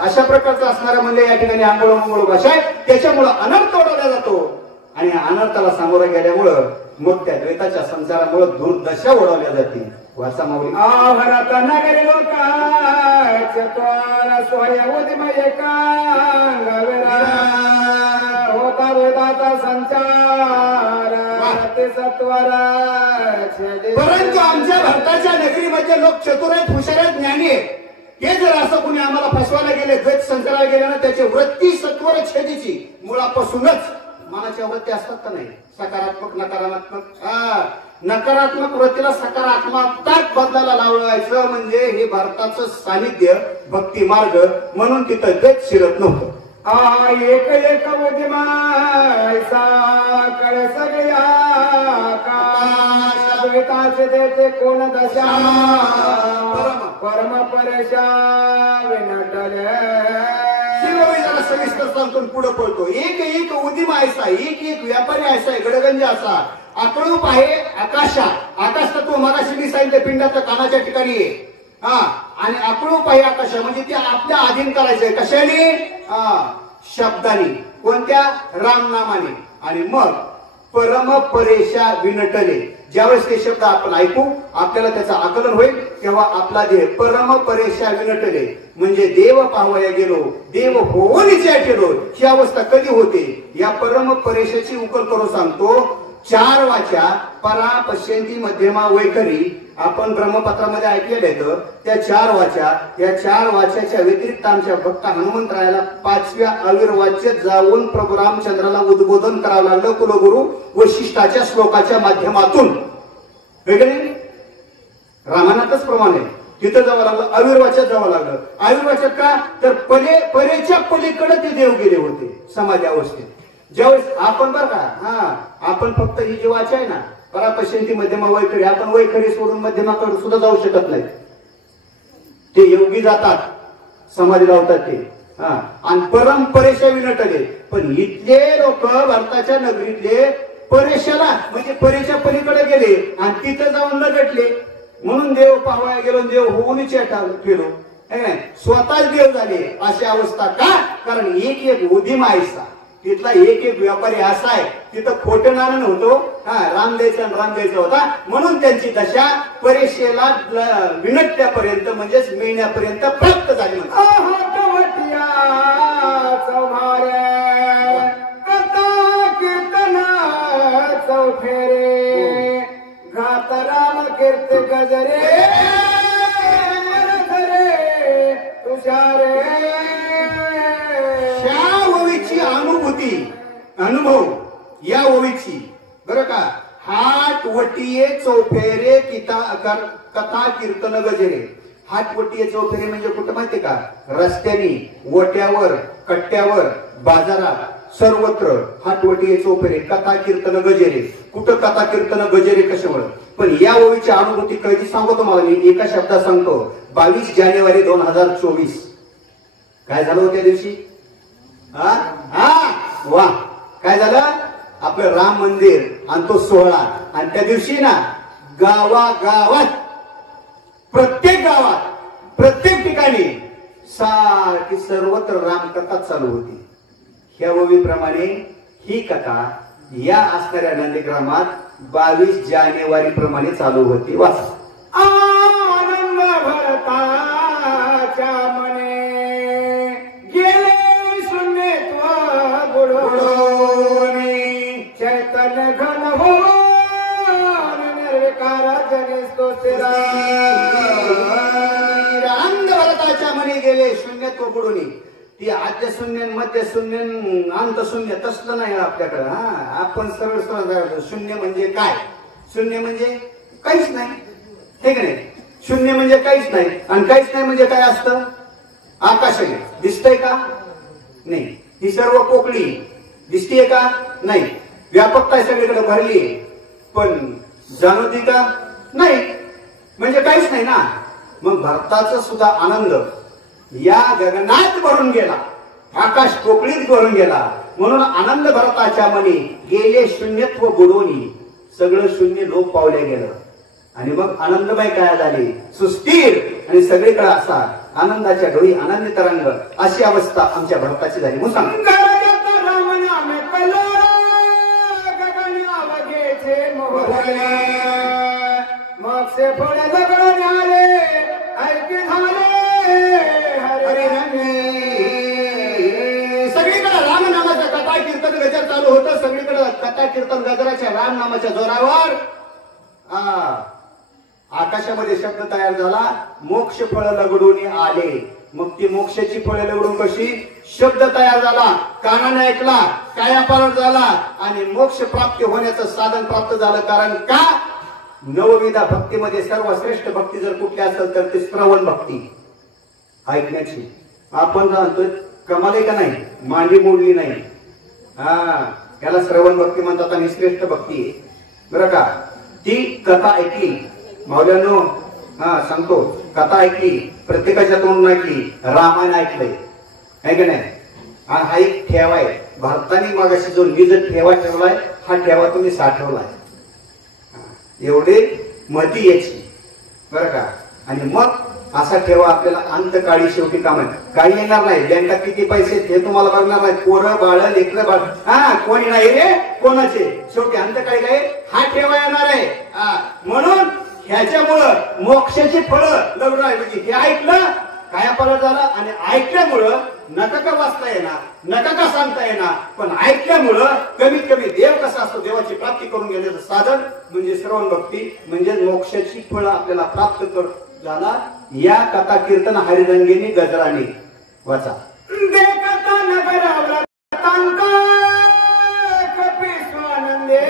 अशा प्रकारचं असणाऱ्या म्हणजे या ठिकाणी आंघोळ मंगोळ भाषा आहे. त्याच्यामुळं अनर्थ ओढवला जातो. आणि अनर्थाला सामोरं गेल्यामुळं मग त्या द्वैताच्या संसारामुळे दुर्दशा ओढवल्या जाते. वाचा माऊली. भरत नगरी लोकांच्या त्वार सोया उदिमय होता वेदाचा संचार ते सत्वर. परंतु आमच्या भारताच्या नगरीमध्ये लोक चतुर आहेत, हुशार आहेत, ज्ञानी आहेत. हे जर असं कोणी आम्हाला फसवायला गेले, द्वैत संसाराला गेले ना त्याची वृत्ती सत्वर छेदीची मुळापासूनच. मनाच्या वृत्ती असतात का नाही. सकारात्मक नकारात्मक. नकारात्मक वृत्तीला सकारात्मकताच बदलायला लावायचं म्हणजे हे भारताचं सानिध्य भक्ती मार्ग. म्हणून तिथं द्वैत शिरत नव्हतं. एक एक उदिमायसा कळ सगळ्या द्वैताचे देते कोण दशा परम परेशा विनटले. सविस्तर सांगतो पुढे पळतो. एक एक उदिम ऐसा, एक एक व्यापारी ऐसा आहे, गडगंज असा. आकडूप आहे आकाशा. आकाश तत्व मगाशी मी सांगितलं पिंडाच्या कानाच्या ठिकाणी आहे. आणि आकडूप आहे आकाशा म्हणजे ते आपल्या अधीन करायचंय. कशाने? शब्दाने. कोणत्या? रामनामाने. आणि मग परम परेशा विनटले. ज्यावेळेस ते शब्द आपण ऐकू आपल्याला त्याचं आकलन होईल तेव्हा आपला देह परम परेशा विनटले म्हणजे देव पाहावया गेलो, देव होऊनच ठेलो. ही अवस्था कधी होते? या परम परेशाची उकल करून सांगतो. 4 वाचा परा पश्यंती मध्यमा वैखरी आपण ब्रह्मपत्रामध्ये ऐकलेलं आहे. त्या 4 वाचा, या 4 वाच्याच्या व्यतिरिक्त आमच्या भक्त हनुमंतरायाला 5व्या अविर्वाच्यात जाऊन प्रभू रामचंद्राला उद्बोधन करावं लागलं कुलगुरु वशिष्ठाच्या श्लोकाच्या माध्यमातून. रामायणातच प्रमाणे तिथं जावं लागलं, अविर्वाच्यात जावं लागलं. अविर्वाच्यात का तर परेच्या पलीकडे ते देव गेले होते समाधी अवस्थेत. ज्यावेळेस आपण बरं का आपण फक्त ही जी वाचा आहे ना परापश्यंती मध्यमा वैखरी, आपण वैखरी सोडून मध्यमाकडे सुद्धा जाऊ शकत नाही. ते योगी जातात समाधी लावतात ते. आणि परंपरेच्या विनटले. पण इथले लोक भारताच्या नगरीतले परेशाला म्हणजे परेच्या पलीकडे गेले आणि तिथं जाऊन लगटले. म्हणून देव पाहावया गेलो, देव होऊनच गेलो है नाही, स्वतःच देव झाले अशी अवस्था. का? कारण एक एक उदिम आयसा, तिथला एक एक व्यापारी असा आहे, तिथं खोटं नाणं नव्हतो. राम द्यायचा राम द्यायचा होता, म्हणून त्यांची दशा परीक्षेला विनट्यापर्यंत म्हणजेच मिळण्यापर्यंत प्राप्त झाली. कथा कीर्तन चौफेरे घात राम कीर्त गजरे तुषारे. त्या ओवीची अनुभूती अनुभव या ओवीची बरं का. हाट वटिये चौफेरे कथा कीर्तन गजरे. हाट वटिये चौफेरे म्हणजे कुठं माहितीये का? रस्त्यानी, वट्यावर, कट्ट्यावर, बाजारात, सर्वत्र हाटवटिये चौफेरे कथा कीर्तन गजेरे. कुठं कथा कीर्तन गजेरे कशामुळे? पण या ओवीची अनुभूती कळती सांगतो तुम्हाला मी, एका शब्दात सांगतो. 22 जानेवारी 2024 काय झालं त्या दिवशी? वा, काय झालं? आपलं राम मंदिर आणि तो सोहळा. आणि त्या दिवशी ना गावागावात, प्रत्येक गावात, प्रत्येक ठिकाणी सारखी सर्वत्र रामकथा चालू होती. ह्या ओवीप्रमाणे ही कथा या असणाऱ्या नंदीग्रामात 22 जानेवारी प्रमाणे चालू होती. वाच. आनंद भरताच्या मने गेले शून्यत्व बुडवून चैतन्य घन होऊन निर्विकार जनिस्तो स्थिरा. आनंद भरताच्या मने गेले शून्यत्व बुडून. ती आद्य शून्य, मध्य शून्य, अंत शून्य तसलं नाही आपल्याकडे. आपण सरळ सरळ शून्य म्हणजे काय? शून्य म्हणजे काहीच नाही, हे की नाही? शून्य म्हणजे काहीच नाही, आणि काहीच नाही म्हणजे काय असतं? आकाश आहे, दिसतंय का? नाही. ही सर्व पोकळी दिसतीये का? नाही. व्यापकता सगळीकडे भरली, पण जाणवती का? नाही. म्हणजे काहीच नाही ना. मग भरताचा सुद्धा आनंद या गगनात भरून गेला, आकाश पोकळीत भरून गेला. म्हणून आनंद भरताच्या मनी गेले शून्यत्व बुडवून. सगळं शून्य लोप पावले गेलं, आणि मग आनंदमय काय झाली? सुस्थिर आणि सगळीकडे असा आनंदाच्या डोळी आनंदी तरंग अशी अवस्था आमच्या भरताची झाली. म्हणून सांग मग से फळ लगन आले ऐकी झाले सगळीकडे राम नामाचं कथा कीर्तन गजर चालू होतं. सगळीकडे कथा कीर्तन गजराच्या राम नामाच्या जोरावर आकाशामध्ये शब्द तयार झाला. मोक्ष फळ लगडून आले. मग ती मोक्षाची फळे लगडून कशी? शब्द तयार झाला, कानाने ऐकला, कायापालट झाला, आणि मोक्ष प्राप्ती होण्याचं साधन प्राप्त झालं. कारण का? नवविधा भक्तीमध्ये सर्वश्रेष्ठ भक्ती जर कुठली असेल तर ती श्रवण भक्ती, ऐकण्याची. आपण जाणतोय कमाले का नाही, मांडी मोडली नाही. याला श्रवण भक्ती म्हणतात, आणि श्रेष्ठ भक्ती आहे बरं का. ती कथा ऐकली माऊल्यांनो, सांगतो, कथा ऐकली, प्रत्येकाच्या तोंडून ऐकली, रामायण ऐकलंय, है की नाही? हा एक ठेवा आहे. भारताने मागाशी जो निज ठेवा ठेवलाय, हा ठेवा तुम्ही साठवलाय. एवढे मती याची बरं का. आणि मग असा ठेवा आपल्याला अंतकाळी शेवटी काम आहे. काही येणार नाही, बँकात किती पैसे हे तुम्हाला बघणार नाही. पोरं बाळ, लेकरं बाळ, कोणी नाही रे कोणाचे. शेवटी अंतकाळी काय? हा ठेवा येणार आहे. म्हणून ह्याच्यामुळं मोक्षाची फळं लग्न आहे. म्हणजे हे ऐकलं, कायापालट झाला, आणि ऐकल्यामुळं नका का वाचता येणार, नका का सांगता येणार, पण ऐकल्यामुळं कमीत कमी देव कसा असतो, देवाची प्राप्ती करून घेण्याचं साधन म्हणजे श्रवण भक्ती, म्हणजे मोक्षाची फळं आपल्याला प्राप्त कर झाला. या कथा कीर्तन हरिरंगिनी गजराने वाचा. देखता नगरावला तांका कपी स्वानंदे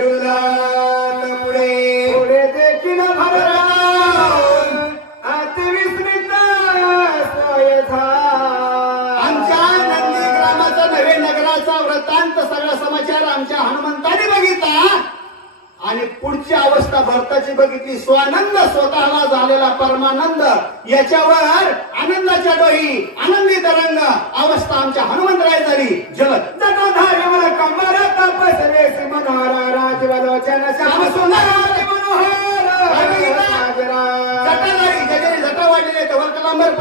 डुलात पुढे पुढे देखील भरला अति विस्मृत सोयथा. आमच्या नंदीग्रामाचा नवे नगराचा वृत्तांत सगळा समाचार आमच्या हनुमंताने बघितला, आणि पुढची अवस्था भरताची बघितली. स्वानंद स्वतःला झालेला परमानंद, याच्यावर आनंदाच्या डोही आनंदी तरंग अवस्था आमच्या हनुमंतराय झाली. जलद जटाधारीवर कंबर तपस्वेश मनोहर राजवलोचन श्याम सुंदर मनोहर जटाधारी जटाने जटा वाढलेले वरकलांबर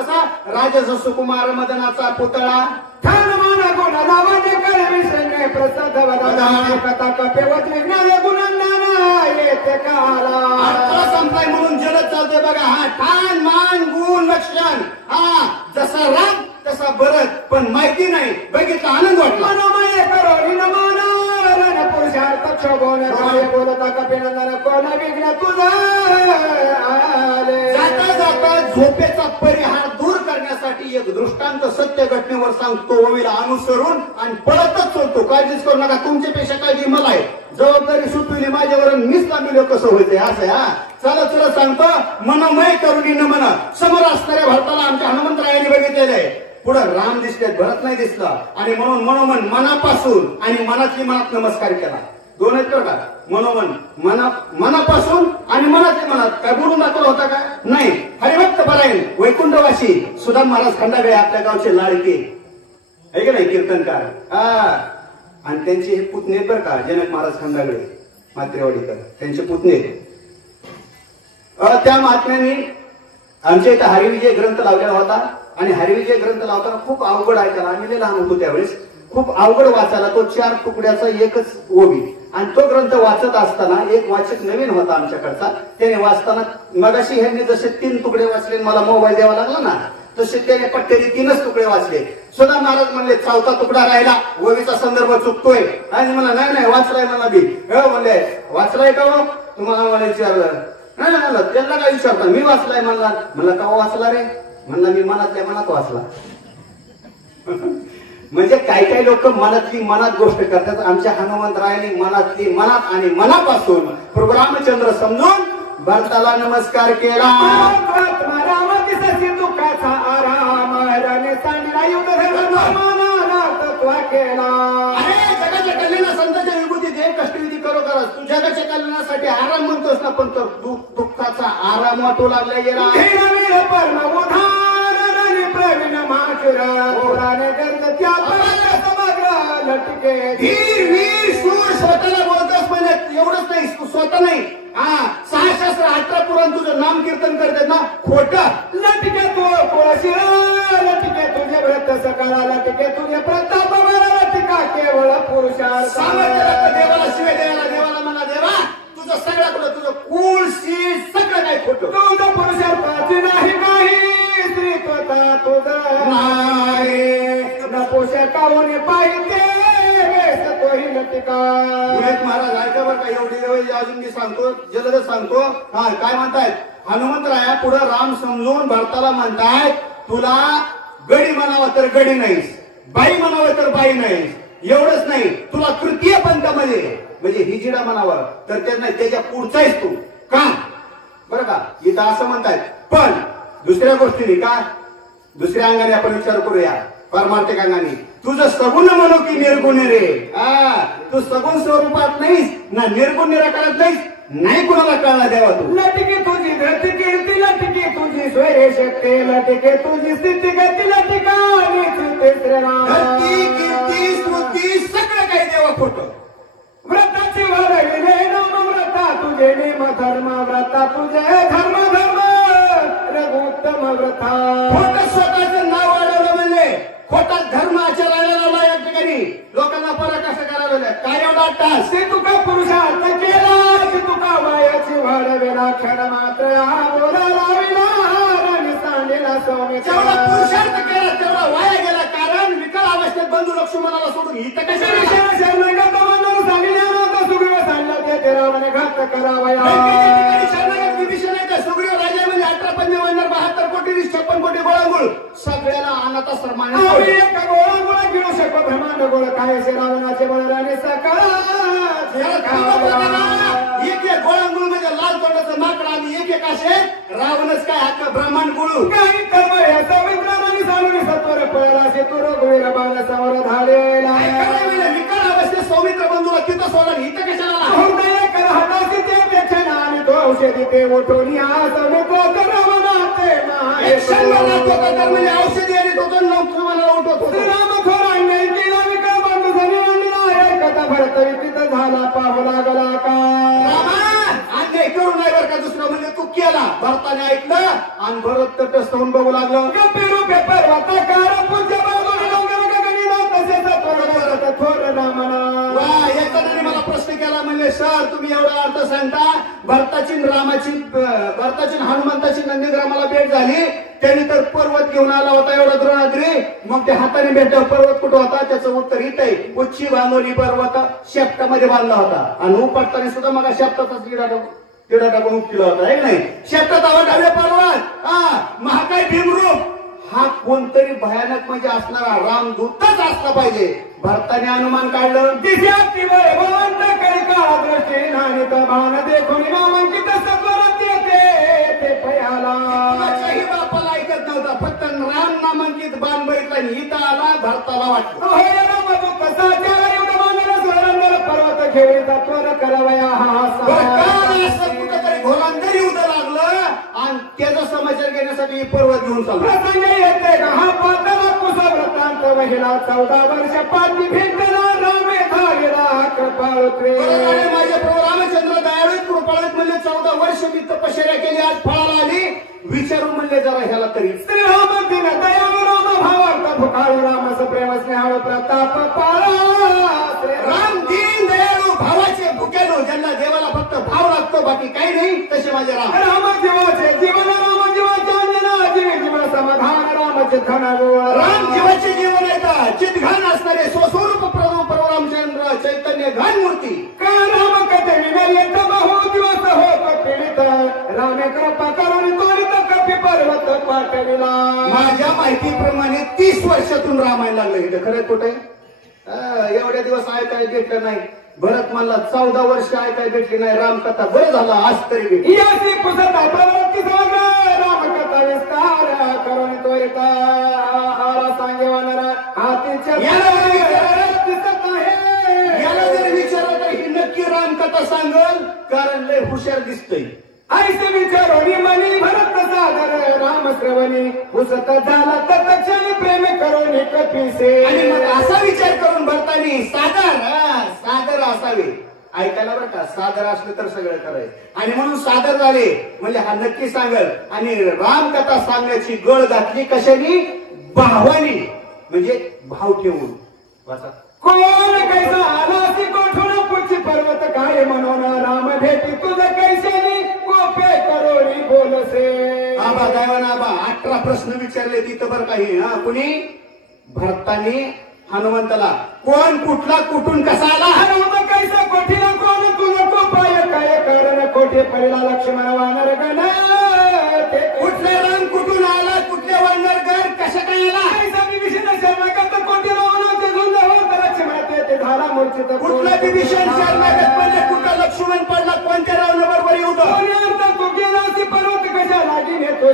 कसा राजस सुकुमार मदनाचा पुतळा ठाणमाना गुण नावाने कळे विषय प्रसाद वदना कथा कपेवत विज्ञान गुणंदाना येते काला अर्थ संपलाय म्हणून जलद चालतोय बघा. हा ठाण मान गुण लक्षण हा जसा राम तसा भरत पण माहिती नाही बघितलं आनंद वाटला. मनोमय करो निनमाना रण पुरुषार्थ क्षोभोन काय बोलता कपिनंदन कोण विघ्न तुझा आले. जाता जाता झोपेचा परिहार दूर करण्यासाठी एक दृष्टांत सत्य घटनेवर सांगतो ववीला अनुसरून आणि पळतच सोडतो. काळजीच करू नका तुमच्यापेक्षा काळजी मला आहे. जबाबदारी सुटविली माझ्यावर मीच लांबिलो कसं होते असं हा चला चला सांगतो. मनोमय करुणी न मन समोर असणाऱ्या भारताला आमच्या हनुमंतरायांनी बघितलेलं आहे. पुढे राम दिसतात भरत नाही दिसला आणि म्हणून मनोमन मनापासून आणि मनातली मनात नमस्कार केला. दोन आहेत का मनोमन मनापासून आणि मनातली मनात काय बोलून दाखवला होता का नाही. हरिभक्त परायण वैकुंठवासी सुदाम महाराज खंडागळे आपल्या गावचे लाडके आहे का नाही कीर्तनकार आणि त्यांचे हे पुतणे बरं का जनक महाराज खंडागळे मात्रेवाडीकर त्यांचे पुतणे. त्या महात्म्यांनी आमच्या इथं हरिविजय ग्रंथ लावलेला होता आणि हरिविजय ग्रंथ लावताना खूप अवघड ऐकायला आम्ही लहान होतो त्यावेळेस खूप अवघड वाचायला. तो 4 तुकड्याचा एकच ओवी आणि तो ग्रंथ वाचत असताना एक वाचक नवीन होता आमच्याकडचा. त्याने वाचताना मगाशी ह्यांनी जसे 3 तुकडे वाचले मला मोबाईल द्यावा लागला ना तसे त्याने पट्टेने 3च तुकडे वाचले. सुद्धा महाराज म्हणले 4था तुकडा राहिला ओवीचा संदर्भ चुकतोय आणि मला नाही वाचलाय मला बी म्हणले वाचलाय का हो तुम्हाला मला विचारलं नाही म्हणलं त्यांना काय विचारता मी वाचलाय म्हणला का वाचला रे म्हणला मी मनातल्या मनात वाचला. म्हणजे काही लोक मनातली मनात गोष्ट करतात. आमच्या हनुमंतरायांनी मनातली मनात आणि मनापासून प्रभू रामचंद्र समजून भारताला नमस्कार केला. दुःखाचा आराम सांगला युद्ध तत्व केला. अरे जगाच्या कल्याणा संतांच्या विभूती दे कष्टविधी करो करा तू जगाच्या कल्याणासाठी आराम म्हणतोस ना पण तर दुःखाचा आराम वाटू लागला गेला. प्रवीण माचुरा ओराने गर्द त्या लटके वीर वीर सूर स्वतःला बोलतोस म्हणजे एवढंच नाही स्वतः नाही 6 शास्त्र 18 पुराण तुझं नाम कीर्तन करतात ना खोटं लटके तू कोळशिरा लटके तुझे व्रत सकाळा लटके तुझे प्रताप लटका केवळ पुरुषार्थ देवाला शिवाय देवाला म्हणा देवा तुझं सगळं तुझं कुळशी सगळं काही खोटं तुझं पुरुषार्थाची नाही काही स्त्रीत्वता तुझं नाही न पोषकावून पाहिजे तोही लटिका. महाराज ऐका बरं का एवढी अजून मी सांगतो जलद सांगतो. काय म्हणतायत हनुमंतराया पुढे राम समजून भारताला म्हणतायत तुला गडी म्हणावा तर गडी नाहीस बाई म्हणावं तर बाई नाहीस एवढंच नाही तुला तृतीय पंथामध्ये म्हणजे हिजिडा म्हणावं तर ते नाही त्याच्या पुढचाच तू का बरं का इथं असं म्हणतायत. पण दुसऱ्या गोष्टीने का दुसऱ्या अंगाने आपण विचार करूया परमार्थिक अंगाने तुझं सगुण म्हणू की निर्गुण रे तू सगुण स्वरूपात नाहीस ना निर्गुण निराकारत नाहीस नाही कुणाला कळला द्यावा तू. लटके तुझी धरती कीर्ती लटके तुझी स्वैरे शक्ती लटके तुझी स्थिती गती लटिका धरती कीर्ती स्मृती सगळं काही देवा खोटं. व्रताची वरविले नाम व्रता तुझे नेम धर्म व्रता तुझे धर्म रघुत्तम व्रता. खोटं स्वतःचं नाव वाढवलं म्हणजे खोटा धर्म आचरायला लावला या ठिकाणी लोकांना पराकाष्ठा करायला लावल्या. काय एवढा तास ते तुका पुरुषार्थ केला ते तुका वायाची वाढवेला क्षण मात्र बोला लाविला सांडेला सोने जेवढा पुरुषार्थ केला तेवढा वाया गेला. कारण विकल अवस्थेत बंधू लक्ष्मणाला सोडून इथं कशा सुग्रीव सांगलं ते रामाने घात करावया. विभीषण आहे सुग्रीव राजा म्हणजे 18 पंजे 72 कोटी 56 कोटी गोळांगुळ सगळ्याला अनाथ सर्मान गोळांगुळा घेऊ शकतो ब्रह्मांड गोळ काय रावणाचे बळराने सकाळ एक गोळांगुळ म्हणजे लाल तोंडाचं माकड आणि एक असे रावणच काय हक्क ब्रह्मांड गुळू काही कर्म याचा विक्रांती सांगून सत्वर पळला शेतूर गुळीला बाला सावर धारेला विकार अवस्थेत सौमित्र बंधूला तिथं सोडला इथं कशाला औषधी ते ओठोनी सौमित्र म्हणजे औषधी आणि तो लक्ष्मणाला उठवत होतो. राम थोर अन्याय केला विकार बांधू झाली कथा भरतरी तिथं झाला पाहू लागला का अन्याय करू नाही बरं का दुसरं म्हणजे तू केला. भरताने ऐकलं आणि भरत तटस्थ होऊन बघू लागलं. एकाने मला प्रश्न केला, म्हणजे सर तुम्ही एवढा अर्थ सांगता, भरताची हनुमंताची नंदीग्रामाला भेट झाली, त्याने तर पर्वत घेऊन आला होता एवढा द्रोणाद्री, मग ते हाताने भेटल्यावर पर्वत कुठं होता? त्याचं उत्तर इथं आहे, उच्ची बांधवली पर्वत शेपटामध्ये बांधला होता. आणि उपटताना सुद्धा मग शेपटाचाच तिडा टाकून उपटिला होता, आहे नाही? शेपटात आवडले पर्वत, महाकाय भीमरूप, हा कोणतरी भयानक म्हणजे असणारा रामदूतच असला पाहिजे. भरताने अनुमान काढलं. कुणाच्याही बापाला ऐकत नव्हता, फक्त राम नामांकित बाण बघितला आणि इथं आला. भरताला वाटलं पर्वत घेऊन करावया असं कुठंतरी घोलांतरी उद्या लागलं आणि त्याचा समाचार घेण्यासाठी पर्वत घेऊन चालला. येते का हा पाताला कुसा व्रतांत महिला 14 वर्ष पाठी भेटला रामे धागेला कृपाळुत्रे. माझ्या प्रभू रामचंद्र दयाळू कृपाळुत म्हणले 14 वर्ष मी तपश्चर्या केली, आज फळाला आली. विचारून म्हणले जरा ह्याला तरी. श्रीराम दिन दयावरोध भावार्थ भुकाळू रामस प्रेम स्नेहाळ प्रताप पाळा. राम दीन दयाळू भावाचे भुकेलो, ज्यांना देवाला फक्त भाव लागतो बाकी काही नाही, तसे माझे राम. राम जीवाचे जीवन राम जीवाचे अंजना जीवन समाधान रामचे धन. राम जीवाचे जीवन येतात, चितघान असणारे स्वस्वरूप प्रभू रामचंद्र चैतन्य घान मूर्ती. का राम कथे विनयत बहु दिवस होत पीडित रामे कृपा करून तोडित कपी पर्वत पाठविला. माझ्या माहितीप्रमाणे 30 वर्षातून रामायण लागलं. इथं खरं कुठे एवढ्या दिवस ऐकाय भेटलं नाही. भरत म्हणला 14 वर्ष ऐकाय भेटली नाही रामकथा. बरं झालं आज तरी भेटली. याची पुसत रामकथा विस्तार करून त्वरिता सांगेवानरा हातीच्या याला जर विचारलं तर ही नक्की रामकथा सांगल, कारण लय हुशार दिसतंय. ऐसे विचारोनी मनी भरत सागर राम श्रवणी पुसत झाला तत्क्षणी प्रेम करून कपिसे. आणि मग असा विचार करून भरतानी सादर असावे. ऐकायला बरं का, सादर असलं तर सगळं करायचं. आणि म्हणून सादर झाले म्हणजे हा नक्की सांगल. आणि रामकथा सांगण्याची गळ घातली कशाने? भावानी, म्हणजे भाव ठेवून. कोण कैसा आला ती कोठून पुढची पर्वत काय म्हणून राम भेटी तुझं कैशानी कोपे करोडी बोलसे. आबा गायवाना आबा 18 प्रश्न विचारले तिथं बरं काही. कुणी? भरतानी हनुमंताला. कोण कुठला कुठून कसा आला? राम कैसा कोठीला कोण तुझं कोपाय काय कारण कोठे पहिला लक्ष्मण वानर गण. कुठले राम कुठून आला? कुठले वानर गण कशा काय आला? कुठला विभीषण शरणागत पडले, कुठला लक्ष्मण पडला, कोणत्या रावणा बरोबर येऊ दो. पर्वत कशा लागी नेतो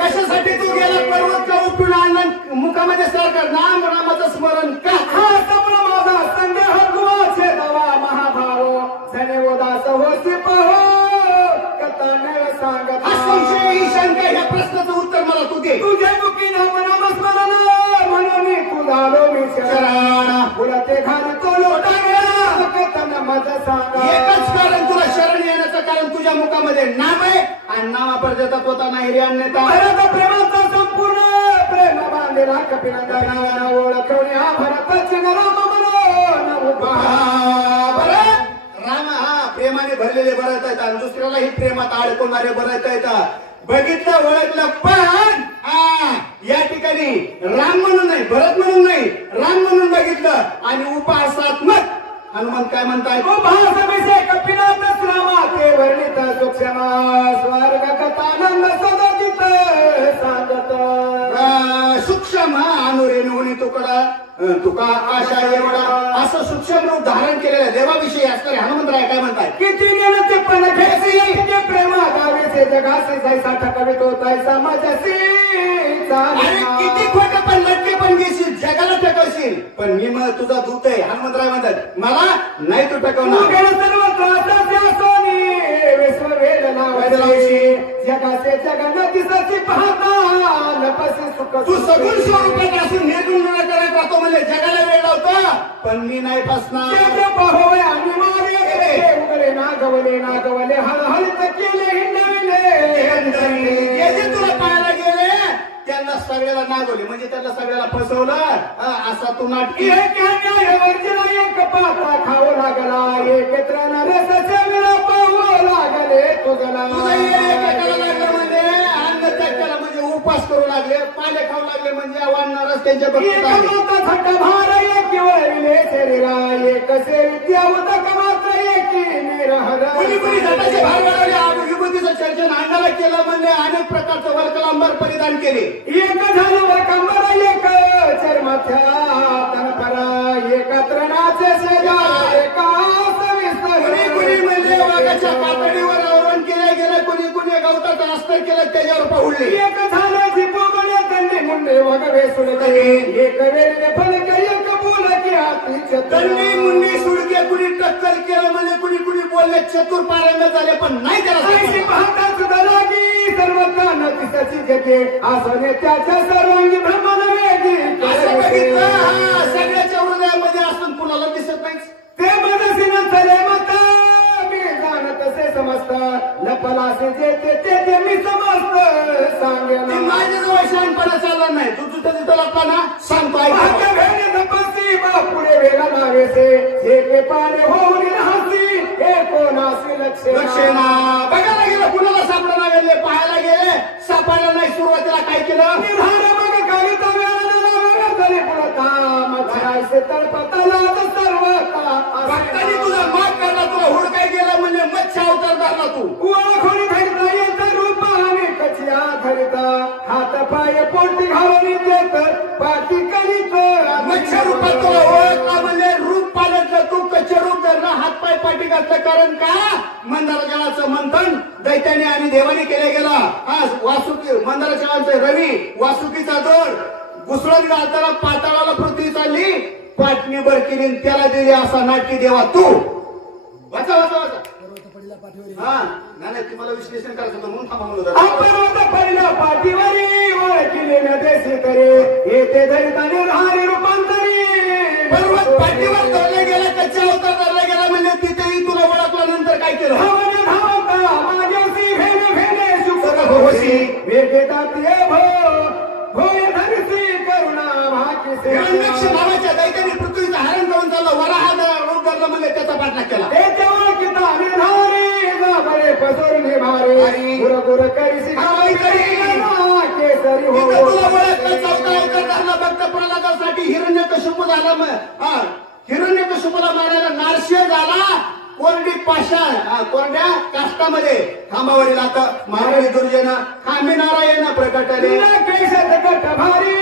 कशासाठी तू गेला पर्वत का उपटून आणला मुखामध्ये सरकार नाम रामाचं स्मरण का? हा संभ्रम माझा संदेह गुवाचे दवा महाभाव जने उदास होती पहो कथा न सांगत. संशय ही शंका ह्या प्रश्नाचं उत्तर मला तू दे. तुझे दुखी नाम स्मरण म्हणून तू झालो मी शरण तुला ते घाल तो लोटा गेला कथन माझं सांगा. एकच कारण तुला शरण येण्याचं कारण तुझ्या मुखामध्ये नाम आहे आणि नामापर्यंत होता नाही रे अन्यथा. प्रेमाचा संपूर्ण प्रेम बांधलेला कपिला ओळखवणे हा भरताचे राम म्हणून राम हा प्रेमाने भरलेले भरत आहेत आणि दुसऱ्यालाही प्रेमात अडकवणारे भरत आहेत. बघितलं ओळखलं पण या ठिकाणी राम म्हणून नाही, भरत म्हणून नाही, राम म्हणून बघितलं. आणि उपासात्मक हनुमान काय म्हणताय? उपासमेचे कपिनाथच रामा ते वर्णित सूक्ष्म स्वर्ग कथानंद सदजित सांगत. सूक्ष्म अनुरेणुनी तुका आशा एवढा असं सूक्ष्म रूप धारण केलेलं देवाविषयी असणारे हनुमंतराय काय म्हणताय? किती नेनचे पण घेसी ते प्रेमा गावेचे जगाचे जैसा ठकवितो तैसा माझ्याशी. अरे किती खोटं पण लटके पण घेशील, जगाला टकवशील, पण मी मग तुझा दूत आहे. हनुमंतराय म्हणतात मला नाही तू टकवणार. सर्व त्रासाच्या सोनी विश्ववेद लावशी जगाचे जगन्नाथी पाहता नपसी सुख. तू सगुण स्वरूपात असून निर्गुण करत राहतो म्हणजे जगाला वेळ लावतो, पण मी नाही फसणार. पाहोय आणि मारे उघडे ना नागवले हळहळीत केले हिंडविले जे तुला पाहायला गेले त्यांना सगळ्याला नागवले म्हणजे त्यांना सगळ्याला फसवलं असा तू नाटकी वर्जीला एक पात्रा खाऊ लागला एकत्र रसाच्या वेळा पाहू लागले तुझला लागलं म्हणजे अंग त्याला म्हणजे उपास करू लागले पाले खाऊ लागले म्हणजे वाढणारच त्यांच्या थट्ट भार एक वळविले शरीरा एक सेवित्या उदक मात्र एकी निरहर भार वाढवले विभूतीचं चर्चन अंगाला केलं म्हणजे अनेक प्रकारचं वरकलांबर परिधान केले एक झालं वरकंबर एक चर्माच्या तनपरा एक तृणाचे शेजार एका कुणी कुणी म्हणजे वाघाच्या कातडीवर आवरण केले गेले कुणी कुणी गवताचं अस्तर केलं त्याच्यावर पाहुडले एक झालं झिपोबळे तंडी मुंडे वगवे सुडके एक वेळेने फलके एक बोलके हाती तंडी मुंडी सुडके कुणी टक्कर केलं म्हणजे कुणी कुणी बोलले चतुर पारंगत झाले पण नाही त्याला पाहता सुद्धा लागी सर्वता नतीसाची जगे आसने त्याच्या सर्वांगी ब्रह्मन वेगी असं बघितलं सगळ्याच्या हृदयामध्ये असून कुणाला दिसत नाही ते मनसीन चले मत मी जाणत असे समजत लपलासे जे ते मी समजत सांगेल माझ्याजवळ शहाणपणा चालला नाही तू तुझं तिथं लपला सांगतो तपस्ती पुढे वेळा लावेसे हे के पाने होऊन हसी हे कोणासी लक्षणा बघायला गेलं कुणाला सापडा गेले पाहायला गेले सापडलं नाही सुरुवातीला काय केलं निधार मग कविता वेळा तरी पुढता मथायसे तळपतला सर्वता भक्तांनी तुझा माग काढला तुला हुडकाय गेला म्हणजे मच्छा अवतार धरला तू ओळखून धरता येत रूप आणि कचिया धरिता हात पाय पोटी घालून देत पाठी करीत मच्छा रूपात तुला ओळखला म्हणजे रूप पालटलं तू कच्चे रूप धरला हात पाय पाठी घातलं कारण का मंदारजळाचं मंथन दैत्याने आणि देवाने केले गेला हा वासुकी मंदारजळाचं रवी वासुकीचा दोर घुसळत घालताना पाताळाला पृथ्वी चालली पाटणी बर केली त्याला दिली असा नाटकी देवा तू वाचा वाचा वाचा हा नाही तुम्हाला विश्लेषण करायचं होतं म्हणून थांबवलं पहिला पाठीवरी ओळखिले न देशी करे येते धरिताने राहणे रूपांतरी पर्वत पाठीवर धरले गेला कच्चा अवतार धरला गेला म्हणजे तिथेही तुला ओळखल्यानंतर काय केलं धावने धावता माझ्याशी भेने भेने शुभ होशी वेगेतात ये भोय धरसी करुणा भाकीसे हिरण्यक्ष नावाच्या दैत्याने पृथ्वीचं हरण करून चाललं वराहा रूप धरलं म्हणजे त्याचा पाठलाग केला त्याच्या ओळखीता निधारे बरे पसरून हे भारे गुर गुर करीसी केसरी हो तुला ओळखलं चौथा अवतार धरला भक्त प्रल्हादासाठी हिरण्यकशिपू झाला हिरण्यकशिपूला मारायला नारशे झाला कोरडी पाषाण कोरड्या काष्टामध्ये खांबावरील आता महाराणी दुर्जना खांबी नारायण प्रकटले केशत कट भारी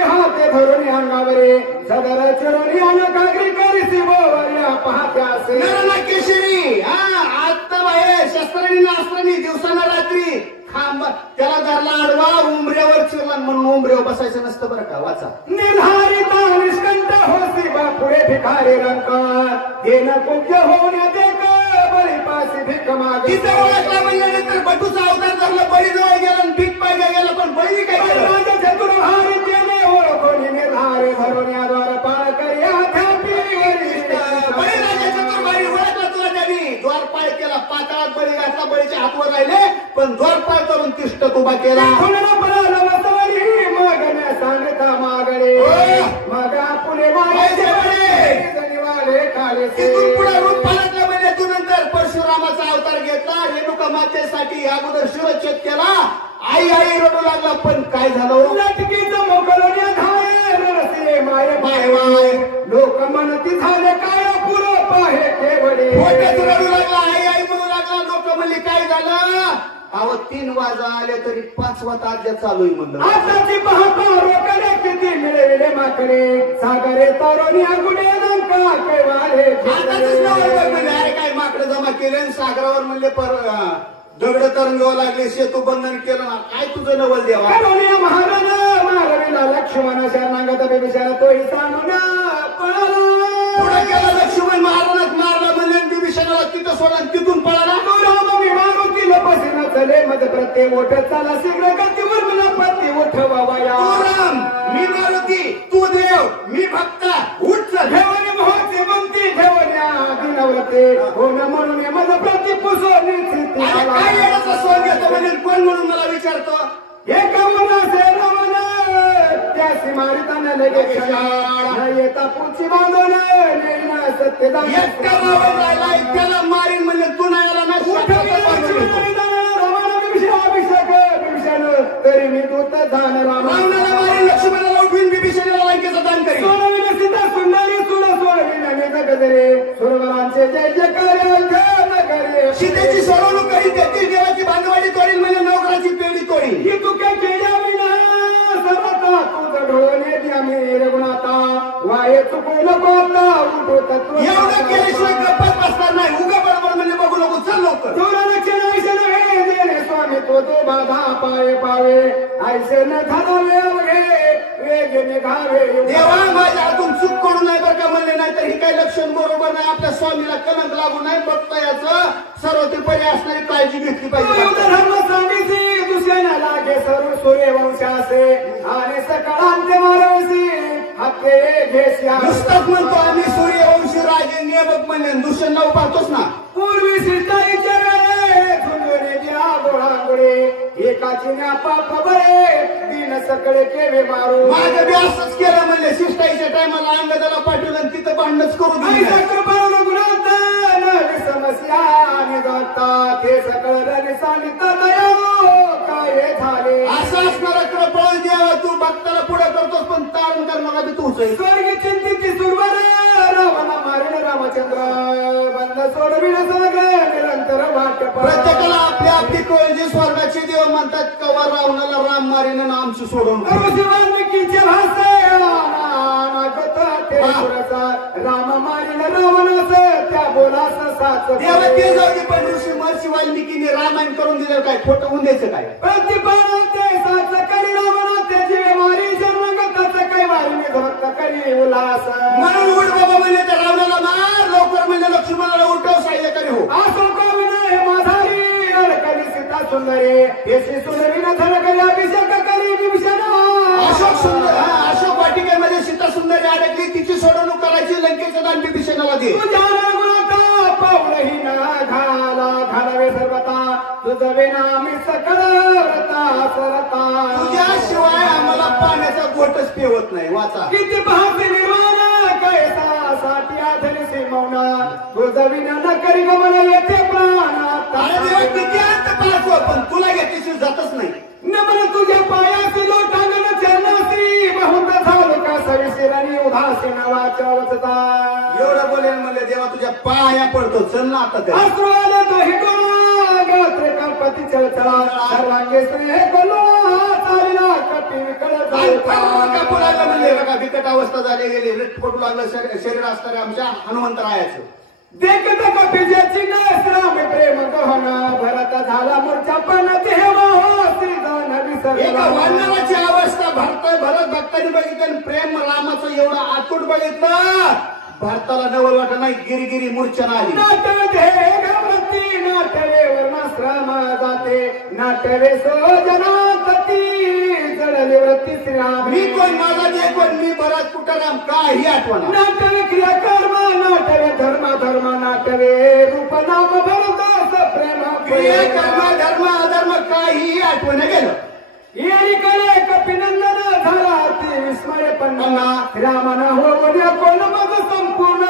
हाते धरून अंगावरे सदर चरणी कागरी करीसी बोवर्या पाहत्यासे नरना केशरी आत्ता बाहेर शस्त्रांनी अस्त्रांनी दिवसाना रात्री खांब त्याला धरला आडवा उंबऱ्यावर चिरला म्हणून उंबऱ्यावर बसायचं नसतं बरं का वाचा निर्धारिता निष्कंठ होसी पुढे भिकारी रंग येन कुब्ज होण्या देख बळी पाशी भीक मागे तिथे ओळखला म्हणल्यानंतर बटूचा अवतार धरला बळी जवळ गेला आणि भीक पाहिजे गेला पण बळी काय केलं राजा चतुर्भारी त्याने ओळखून निर्धारे भरून याद्वार पार करी बळी राजा चतुर्भारी ओळखला तुला त्यांनी द्वारपाळ केला पाताळात बळी घातला बळीचे हातवर राहिले पण द्वारपाळ करून तिष्ट उभा केला मग सांगता मागणे मग पुणे तिथून पुढे रूप पालटलं म्हणजे तू नंतर परशुरामाचा अवतार घेतला रेणुका मातेसाठी अगोदर शिरच्छेद केला आई आई रडू लागला पण काय झालं लटकीचं मोकळण्या धाय माय माय माय लोक म्हणती झाले काय पुरं पाहे केवळे रडू लागला आई आई म्हणू लागला लोक म्हणले काय झालं अहो 3 वाजा आले तरी 5वा तास चालू आहे म्हणलं आताची पाहता रोकडे किती मिळविले माकडे सागरे तरुणी गुडे लंका केवाले अरे काय माकडे जमा केले आणि सागरावर म्हणले दगड तरंगावं लागले सेतू बंधन केलं ना काय तुझं नवल देवा महाराज महाराणीला लक्ष्मण शरणागत बिभीषण तोही सांगून पुढे गेला लक्ष्मण महाराणात मारला म्हणले बिभीषणाला तिथं सोडा तिथून पळाला मी मारुती लपसीन चले मध प्रत्ये मोठ चाला शीघ्र गतीवर मला पत्ती उठवाया राम मी मारुती तू देव मी भक्त उठ चल ठेवणे मोहचे मंती ठेवण्या दिनवते हो न म्हणून मध मारिताना लगेच न येता पुढची बांधून सत्य एकट्या रावण राहिला इतक्याला मारीन म्हणजे तू नाही आला ना तरी मी दूत दान रावणाला मारीन लक्ष्मणाला उठवीन विभीषणाला लंकेचं दान करीन सीता सुंदरी तुला सोडविन सुरवरांचे जय जयकार सीतेची सोडवणूक करीन तेथील देवाची बांधवाडी तोडील म्हणजे नवकराची पेढी तोडील ही तू काय केल्या विना सर्वता तुझं ढोले आम्ही रघुनाथा वाये चुकू नको उठो तत्व एवढं केल्याशिवाय गप्पात बसणार नाही उगा बडबड म्हणजे बघू नको चल लवकर स्वामी तो बाधा पावे पावे ऐसे न घालावे वेग निघावे देवा माझ्या हातून चूक करू नाही बरं का म्हणले नाही तर ही काही लक्षण बरोबर नाही आपल्या स्वामीला कलंक लागू नाही बघता याचं सर्वतोपरी असणारी काळजी घेतली पाहिजे धर्म सांगितली दुसऱ्याला लागे सर्व सूर्यवंशाचे आणि सकळांचे मारवसी हत्ते घेस्या नुसतंच म्हणतो आम्ही सूर्यवंशी राजे नियमक म्हणले दुष्यंत नाव पाहतोच ना पूर्वी सिद्धाईच्या वेळे झुंजणे द्या गोळांगोळे एकाची पाप बरे दिन सकळे केवे मारू माझं बी असंच केलं म्हणले शिष्टाईच्या टायमाला अंगदाला पाठवलं आणि तिथं भांडणच करू दिली समस्या निघता ते सकळ सांगितलं काय झाले असं असणारा कृपळ देवा तू भक्ताला पुढे करतोस पण तारण करणारा बी तूच आहे स्वर्ग चिंतित सुरवर रावणा मारिन रामचंद्र बंद सोडविन सगळं निरंतर वाट प्रत्येकाला आपल्या आपली कळजी स्वर्गाचे देव म्हणतात कवा रावणाला राम मारीन आणि आमची सोडून वाल्मिकीचे भाषे राम मारिन रावणास त्या बोलास साच देवा ते जाऊ दे पण ऋषी महर्षी वाल्मिकीने रामायण करून दिलं काय खोटं होऊन द्यायचं काय प्रतिपादन ते साच करी रावणा त्याची मारी जन्मगताच काही मारिने भक्त करी उल्हास म्हणून उठ बाबा म्हणले तर रावणाला मार लवकर म्हणले लक्ष्मणाला उठव सहाय्यकारी हो असो कविना हे माधारी अडकली सीता सुंदरी येशी सुंदरीनं धडकली अभिषेक करी विभीषण अशोक वाटिकेमध्ये सीता सुंदरी अडकली तिची सोडवणूक करायची लंकेचं दान विभीषणाला दे पावलही न घालावे सर्वता तुझं विना मी सकळ व्रता सरता तुझ्याशिवाय आम्हाला पाण्याचा गोटच पेवत नाही वाचा किती भावी निर्माण कैसा साठी आधली सीमवना तुझं विना न करी गमन येते प्राणात किती अंत पाहतो पण तुला घेतल्याशिवाय जातच नाही नमन तुझ्या पायाची लोटांगण चरणासी बहुत झालो का सविशीर आणि उदासीन वाचवता एवढं बोलेल म्हणले देवा तुझ्या पाया पडतो चल ना आता अश्रू आले तो हिटोळा गात्रे कल्पती चळचळा सर्वांगे श्री हे बोलो चालला कपी पुरायला म्हणले बघा बिकट अवस्था झाली गेली रिट पडू लागलं शरीर असणारे आमच्या हनुमंतरायाचं देखत कपिजेची राम प्रेम गहना भरत झाला मोर्चा पण तेव्हा एका वर्णनाची अवस्था भरत भक्तांनी बघितलं प्रेम रामाचं एवढं आतूट बघितलं भारताला नवल वाटत नाही गिरिगिरी मूर्छना आली नाटवे नाटवे वर्णाश्रम जाते नाटवे सोजनाती जडले व्रती श्रीराम मी कोण माझा जे कोण मी बराच कुठं काही आठवण नाटवे क्रिया कर्म नाटवे धर्म धर्म नाटवे रूप नाम भरत प्रेम क्रिया कर्म धर्म अधर्म काही आठवण गेलं येईकडे कपिनंदन झाला ती विस्मय पन्ना रामना होऊन कोण मग संपूर्ण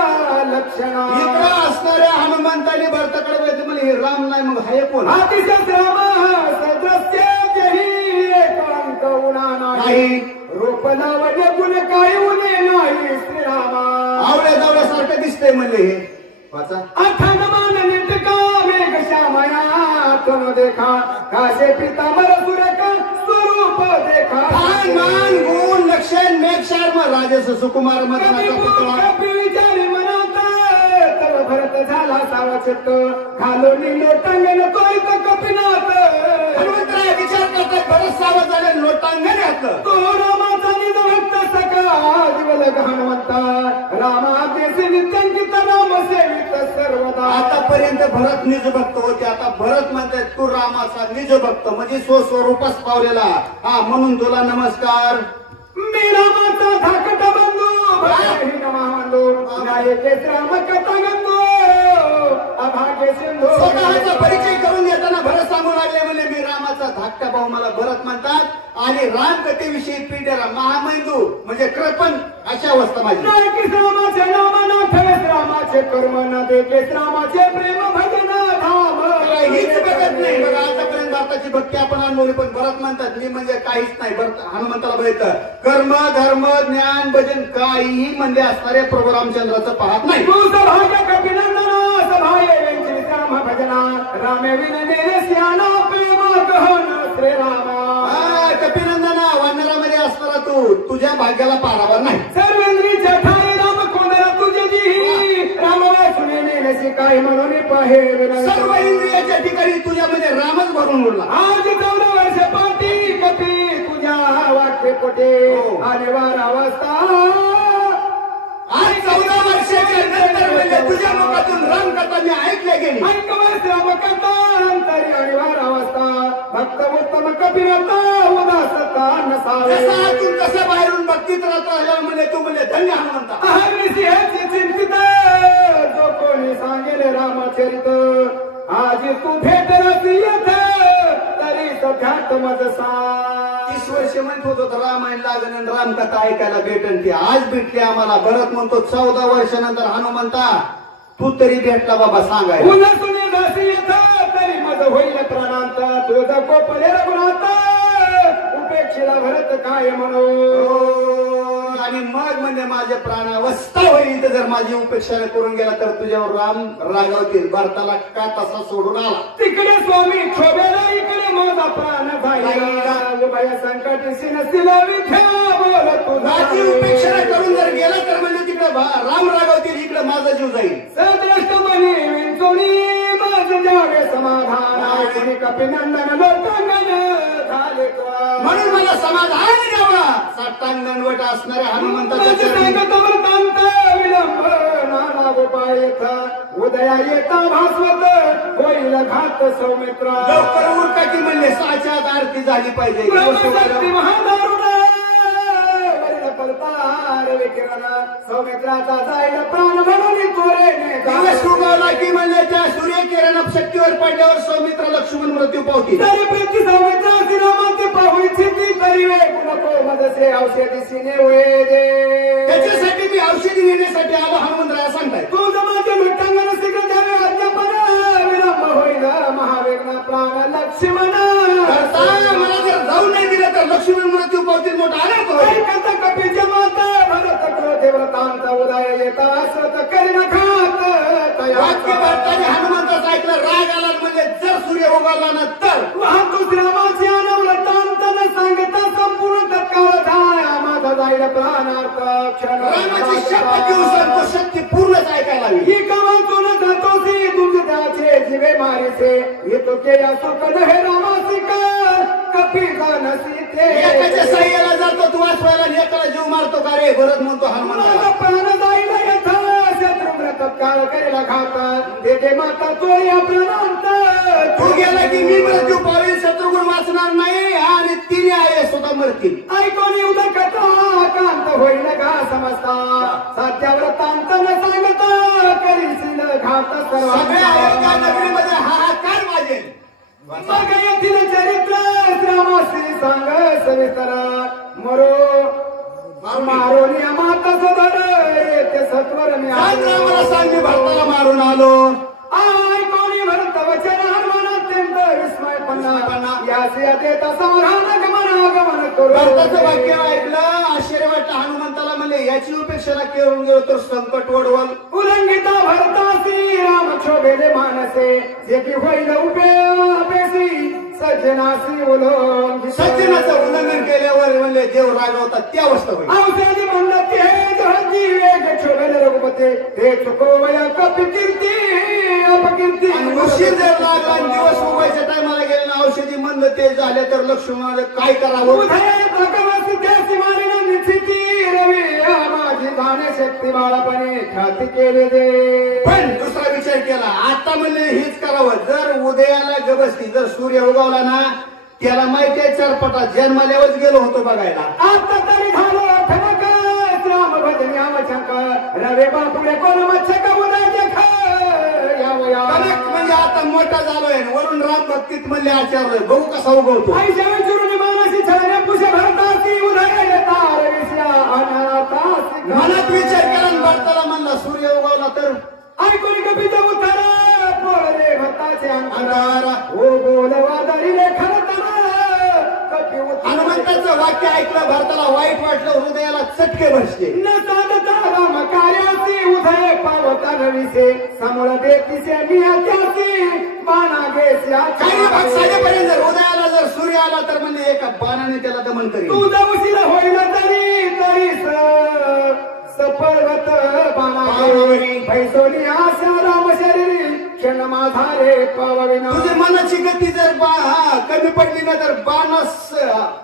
लक्षणा इकडं असणाऱ्या हनुमंताने भरताकडे बघितलं म्हणजे हे राम नाही मग हाय कोण अतिशय राम सदस्य जही एकांक उणा नाही रूप लावणे गुण काही उणे नाही श्रीरामा आवड्या जावड्यासारखं दिसतंय म्हणले हे वाचा अथानमान निटका मेघ श्यामया तुम देखा काशे पितांबर सुरेखा स्वरूप देखा मान गुण लक्षण मेघ शर्म राजस सुकुमार मदनाचा पुतळा विचारी मनात तव भरत झाला सावा चित्त घालून लोटांगण तोरित कपिनाथ हनुमंतराय विचार करतात भरत सावध झाले लोटांगण घातलं तो रामाचा निज भक्त सखा दिवलग हनुमंता रामादेशी नित्यांकित राम सेवित सर्वदा आतापर्यंत भरत निज भक्त होते आता भरत म्हणतात तू रामाचा निज भक्त म्हणजे स्वस्वरूपच पावलेला हा म्हणून तुला नमस्कार मी रामाचा धाकट बंधू महाबंधू नायके राम कथा गंधू आता भाग्य सिंधू स्वतःचा परिचय करून घेताना भरत सांगू लागले म्हणजे मी रामाचा धाकटा भाऊ मला भरत म्हणतात आणि रामकथेविषयी पिंडरा महामैंदू म्हणजे कृपण अशा अवस्था माझी रामाचे नाम न ठेस रामाचे कर्म न देखेस रामाचे प्रेम भजन धाम हीच बघत नाही बघा आतापर्यंत भारताची भक्ती आपण अनुभवली पण भरत म्हणतात मी म्हणजे काहीच नाही भरत हनुमंताला बघितलं कर्म धर्म ज्ञान भजन काहीही म्हणजे असणारे प्रभू रामचंद्राचं पाहत नाही तू सभाग्य कपिनंदना सभाये वेंची राम भजना रामे विनदेने स्याना प्रेम गहन श्रीरामा कपिनंदना वानरामध्ये असणारा तू तुझ्या भाग्याला पारावर नाही सर्वेंद्रीच्या ठाई राम कोंदरा तुझे जी रामवा सुनेने नसी काय म्हणून पाहे सर्व इंद्रियाच्या ठिकाणी तुझ्यामध्ये रामच भरून उरला आज 14 वर्ष पाठी कपी तुझ्या वाक्य पोटे आणि 12 वाजता आज 14 वर्षाच्या नंतर म्हणजे तुझ्या मुखातून राम कथा मी ऐकल्या गेली ऐकवास राम कथा अंतरी आणि 12 वाजता भक्त उत्तम कपिरता उदासता नसावे जसा आतून कसं बाहेरून भक्तीत राहतो म्हणजे तू म्हणजे धन्य हनुमंता अहर्निशी ह्याची चिंतित जो कोणी सांगेल रामचरित आज तू भेटलास येथ तरी सध्यात मज सा 30 वर्ष म्हणत होतो तर रामायण लागण आणि रामकथा ऐकायला भेटन ती आज भेटली आम्हाला भरत म्हणतो 14 वर्षानंतर हनुमंता तू तरी भेटला बाबा सांगाय उन्हा तुने दासी येथ तरी मज होईल प्राणांत तुझा कोपले रघुनाथ उपेक्षेला भरत काय म्हणू आणि मग म्हणजे माझ्या प्राणावस्था होईल तर जर माझी उपेक्षा करून गेला तर तुझ्यावर राम रागावतील भरताला का तसा सोडून आला तिकडे स्वामी क्षोभेला इकडे माझा प्राण जाईला उभय संकटी नसतील विद्या बोल माझी तुझा उपेक्षा करून जर गेला तर म्हणजे तिकडे राम रागावतील इकडे माझा जीव जाईल सदृष्ट मनी विंचोणी माझ जावे समाधान कपिनंदन लोकांगण झाले म्हणून मला समाधान द्यावा साष्टांगणवट असणाऱ्या हनुमंताच्या चरणी वृत्तांत विलंब नाना गोपाळ येथा उदया येता भास्वत होईल घात सौमित्र लवकर उरका की म्हणले साच्यात आरती झाली पाहिजे ब्रह्मशक्ती महादारुण वरील परतार विकिरण सौमित्राचा जाईल प्राण म्हणून चोरेने दिवस उगवला की म्हणजे त्या सूर्यकिरण शक्तीवर पडल्यावर सौमित्र लक्ष्मण मृत्यू पावतील तरी प्रति सौमित्र श्रीरामाचे पाहू इच्छिती तरी वेग नको मदसे औषधी सिने होय दे त्याच्यासाठी मी औषधी नेण्यासाठी आलो हनुमंतराया सांगताय तू जमाचे लुटांगण शीघ्र द्यावे अज्ञापन विलंब होईल महावेगना प्राण लक्ष्मण मला जर जाऊ नाही दिलं तर लक्ष्मण मृत्यू पावतील मोठा अनर्थ होईल कथा कपीच्या माता भरत क्रोधे व्रतांत उदय येता असत करीन खात वाक्य भारताने हनुमंताचं ऐकलं राग आला म्हणजे जर सूर्य उगवला ना तर वाहतूक रामाची अनवरतांत न सांगता संपूर्ण तत्काळ धाया माझा जाईल प्राणार्थ क्षण रामाची शपथ घेऊन तो शक्ती पूर्णच ऐकायला हवी ही कमातून जातोसी दुर्गताचे जीवे मारिसे येतो के या सुख हे रामासी कपी नसी ते एकाच्या सह्याला जातो तू वाचवायला आणि एकाला जीव मारतो का रे भरत म्हणतो हनुमंताला प्राण जाईल येथ शत्रुघ्न तत्काळ करेला घात देते माता तो या प्राणांत तू गेला की मी मृत्यू पावेल शत्रुघ्न वाचणार नाही आणि तिने आहे स्वतः मरतील ऐकून उद्या कथा कांत होईल का समजता सत्याव्रतांत न सांगता करील घात सगळ्या एका सर्व नगरीमध्ये हाहाकार वाजेल मग येथील चरित्र श्रामासी सांग सविस्तर मारो माता सदर येते सत्वर मी मला सांग मी भरताला मारून आलो कोणी भरत वचन हनुमान अत्यंत विस्मयपणा यासी देता समाधान गमन करू भरताचं वाक्य ऐकलं आश्चर्य वाटलं हनुमंताला म्हणले याची उपेक्षेला केळून गेलो तर संकट वडवल उल्लंघिता भरतासी राम क्षोभेले मानसे जे की होईल उपेसी सज्जनासी उल्लंघित सज्जनाचं उल्लंघन केल्यावर म्हणले देव रागवतात ती अवस्था होईल औषधी म्हणत हे जहाजी वेग क्षोभेले रघुपते हे चुकवया कपिकीर्ती अपकीर्ती आणि उशीर जर लागला आणि दिवस उगवायच्या टायमाला गेले ना औषधी मंद ते झाले तर लक्ष्मणाला काय करावं उदय भगवत त्याची मारिना निश्चिती रवी माझी जाणे शक्ती बाळापणे ख्याती केले दे पण दुसरा विचार केला आता म्हणले हेच करावं जर उदयाला गबसती जर सूर्य उगवला ना त्याला माहिती आहे चरपटात जन्माल्यावरच गेलो होतो बघायला आता तरी झालो ठमक राम भजन यावचक रवे बापुडे कोण मच्छक उदय देख यावं या कनक म्हणजे आता मोठा झालोय वरून राम भक्तीत म्हणजे आचारलोय बघू कसा उगवतो आईच्या विचारून मानसी छळणे पुष्य भरतासी उदय तारविष्या अनाथासी मनात विचार केला आणि भारताला म्हणला सूर्य उगवला तर ऐकून कपीचा उतार बोलले भरताचे अंकार ओ बोल वादळीले खरतर कपी हनुमंताचं वाक्य ऐकलं भारताला वाईट वाटलं हृदयाला चटके बसले न साधता राम कार्याची उदय पावता नविसे समोर देखीसे नियाच्याची बाणा घेस्या काही भाग साडेपर्यंत जर उदयाला जर सूर्य आला तर म्हणजे एका बाणाने त्याला दमन करेल तू उशीर होईल तरी तरी सपर्वत बाणागे पैसोनी आशा राम शरीरी क्षण माझा रे पावविना तुझे मनाची गती जर कमी पडली ना तर बाणस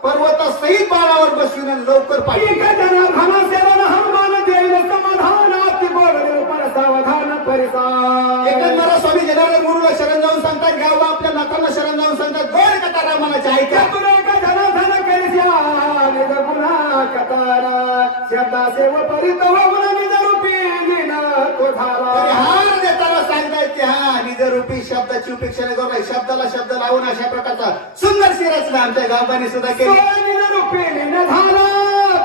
पर्वतासहित बाणावर बसून लवकर पाहिजे हनुमान देव समाधान सावधान परिसा एकंदर स्वामी जनार्दन गुरुला शरण जाऊन सांगतात गाव आपल्या नातांना शरण जाऊन सांगतात गोड कथा रामाची ऐका गुन्हा कतारा शब्दा सेव परित तो झाला हार देताना सांगतायत की हा निजरूपी शब्दाची उपेक्षा न करू शब्दाला शब्द लावून अशा प्रकारचा सुंदर रचना आमच्या गावबानी सुद्धा केली निजरूपी न झाला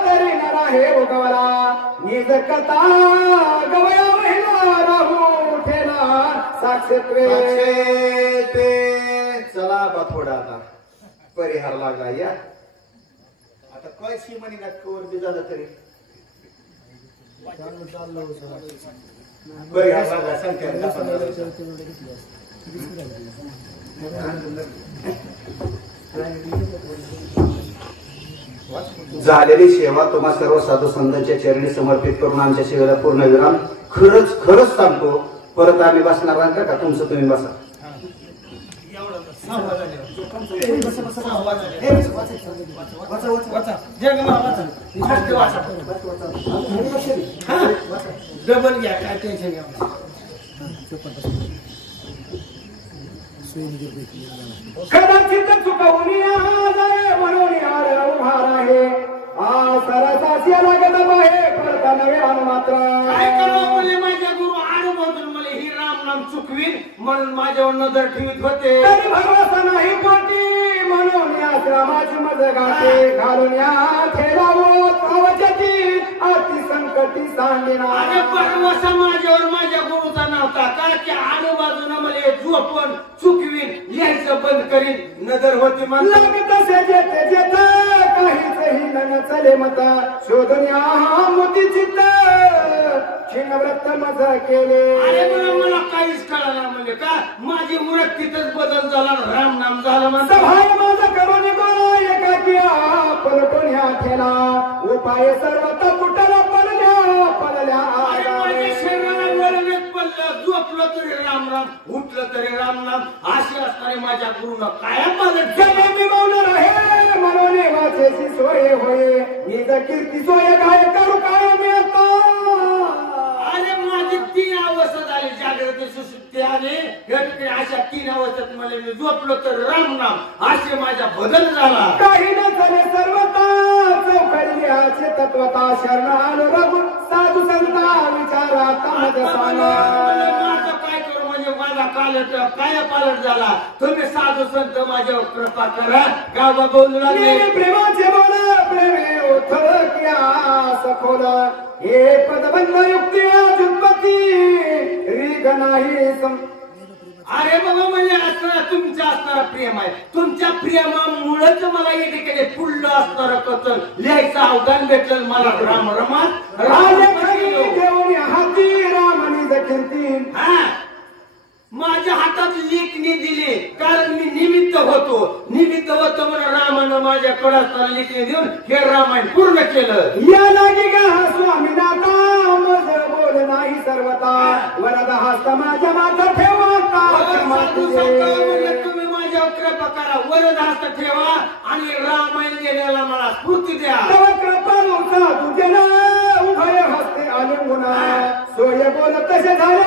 तरी न राहे उगवला निज कथा गवया महिला राहू ठेला साक्षेत्वे चला बा थोडा आता परिहार लागला या आता काय श्रीमणी नाटकावर बी झालं तरी परिहार लागला झालेली सेवा तुम्हा सर्व साधू संतांच्या चरणी समर्पित करून आमच्या सेवेला पूर्ण विराम खरंच सांगतो परत आम्ही बसणार नाही का तुमचं तुम्ही बसा डबल घ्या काय टेन्शन घ्या कदाचित चुकवून म्हणून उभा राहे सरसाशी लागत आहे परता नवे मात्र काय करावं म्हणजे माझ्या गुरु आडूमधून मला ही राम नाम चुकवीन म्हणून माझ्यावर नजर ठेवीत होते तरी भरवसा नाही पोटी म्हणून या श्रामाची मज गाते घालून या ठेलावो कवचाची अति संकटी सांगिना अरे भरवसा माझ्यावर माझ्या गुरुचा नव्हता का की आडूबाजून मला झोपण चुकवीन यायचं बंद करीन नजर होती मला लागत असे जेते जेत काहीचही न चले मता शोधून या मोती चित्त क्षीणव्रत मज केले अरे मला काहीच कळलं म्हणजे का माझी मुळात तिथंच बदल झाला राम नाम झालं म्हणतो सभाय माझा करून बोला एकाकिया पलटून ह्या ठेला उपाय सर्वता कुठला पडल्या अरे माझ्या शरीराला वळणच पडलं झोपलं तरी राम राम उठलं तरी राम नाम अशी असणारे माझ्या गुरुनं काय मदत जगा मी मौन रहे म्हणून वाचेची सोय होय निज कीर्ती सोय काय करू काय मी आता अरे माझी 3 अवस्था झाली जागृती सुसुप्ती आणि अशा 3 अवस्थेत मला मी झोपलो तर राम नाम असे माझा बदल झाला काही न झाले सर्वता चौकड्याचे तत्वता शरण अनुभव साधू संता विचाराता माझं काय करू म्हणजे माझा काय पालट झाला तुम्ही साधू संत माझ्यावर कृपा करा गावा बोलू लागले प्रेमाचे बोल प्रेमे उथळ किया सखोल हे पदबंध युक्ती जुत्पत्ती रीग नाही अरे बाबा म्हणजे असणारा तुमच्या असणारा प्रेम आहे तुमच्या प्रेमामुळेच मला या ठिकाणी पुढलं असणारं कथन लिहायचं अवदान भेटलं मला राम रमात देऊन हाती रामनी कीर्ती हा माझ्या हातात लेखणी दिली कारण मी निमित्त होतो म्हणून रामानं माझ्याकडे असणारा लेखणी देऊन हे रामायण पूर्ण केलं या लागी का स्वामीनाथा मज बोल नाही सर्वता वरद हस्त माझ्या माथा ठेवता तुम्ही माझ्यावर कृपा करा वरद हस्त ठेवा आणि रामायण लिहिण्याला मला स्फूर्ती द्या कृपा तुझे उभय हस्ते आलिंगुना सोय बोल तसे झाले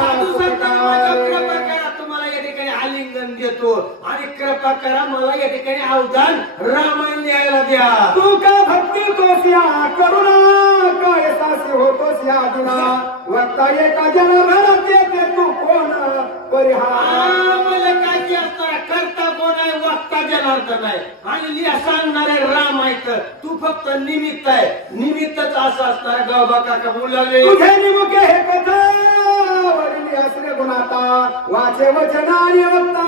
साधू संतांना माझ्या कृपा करा तुम्हाला या ठिकाणी आलिंगन देतो आणि कृपा करा मला या ठिकाणी अवदान रामायण लिहायला द्या तू का भक्ती तोसिया करुणा काय सासी होतोस या दिना वक्ता एका जनाभरात येते परिहार मला काय की असणार करता कोण आहे वागता जनार्दन आहे आणि लिहा सांगणारे राम आहेत तू फक्त निमित्त आहे निमित्तच असं असणार गावबा काका बोलावे तुझे निमुखे हे कथा वडील असले गुणाता वाचे वचन आणि वक्ता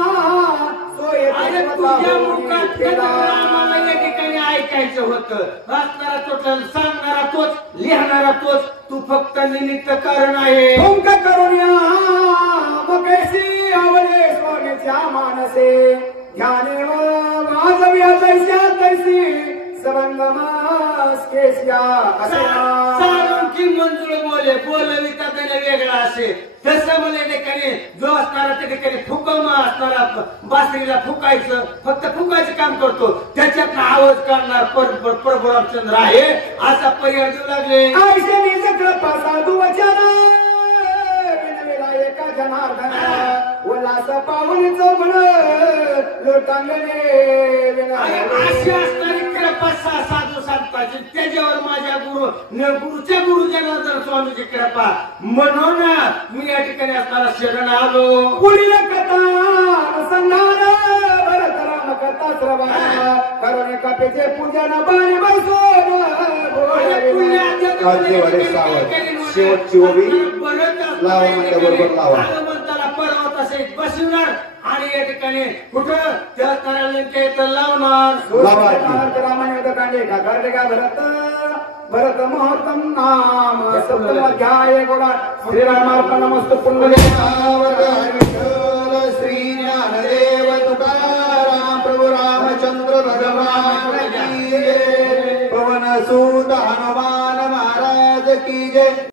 सोय अरे तुझ्या मुखात रामाला या ठिकाणी ऐकायचं होतं वाचणारा तोच सांगणारा तोच लिहिणारा तोच तू फक्त निमित्त कारण आहे ओंक करुण्या मगैसी आवले सोनेच्या मानसे ध्याने वाजव्या तैस्या तैसी सबंगमास केस्या सारून की मंजूळ बोलविता त्याने वेगळा असे तसं मला ठिकाणी जो असणारा त्या ठिकाणी फुकमा असणारा बासरीला फुकायचं फक्त फुकायचं काम करतो त्याच्यात आवाज काढणार प्रभू रामचंद्र आहे असा पर्याय देऊ लागले आयसे निजक साधू वचन विनविला एका जनार्दन उल्हास पाऊल चौघड लोटांगणे अशी असणारी कृपा साधू संतांची त्याच्यावर माझ्या गुरुच्या गुरु जनार्दन स्वामीची कृपा म्हणून मी या ठिकाणी असताना शरण आलो पुढील कथा संधान भरत राम कथा श्रवण करुणे कपेचे पूजन बाणे बसोन शेवटची ओवी लावा म्हणल्याबरोबर लावा हनुमंताला पर्वत सहित बसवणार आणि या ठिकाणी कुठं त्या तराळींच्या इथं लावणार रामायण कांडे का करते का भरत भरत मुहूर्तम नाम सप्तम अध्याय गोडा श्रीरामार्पणमस्तु पुण्य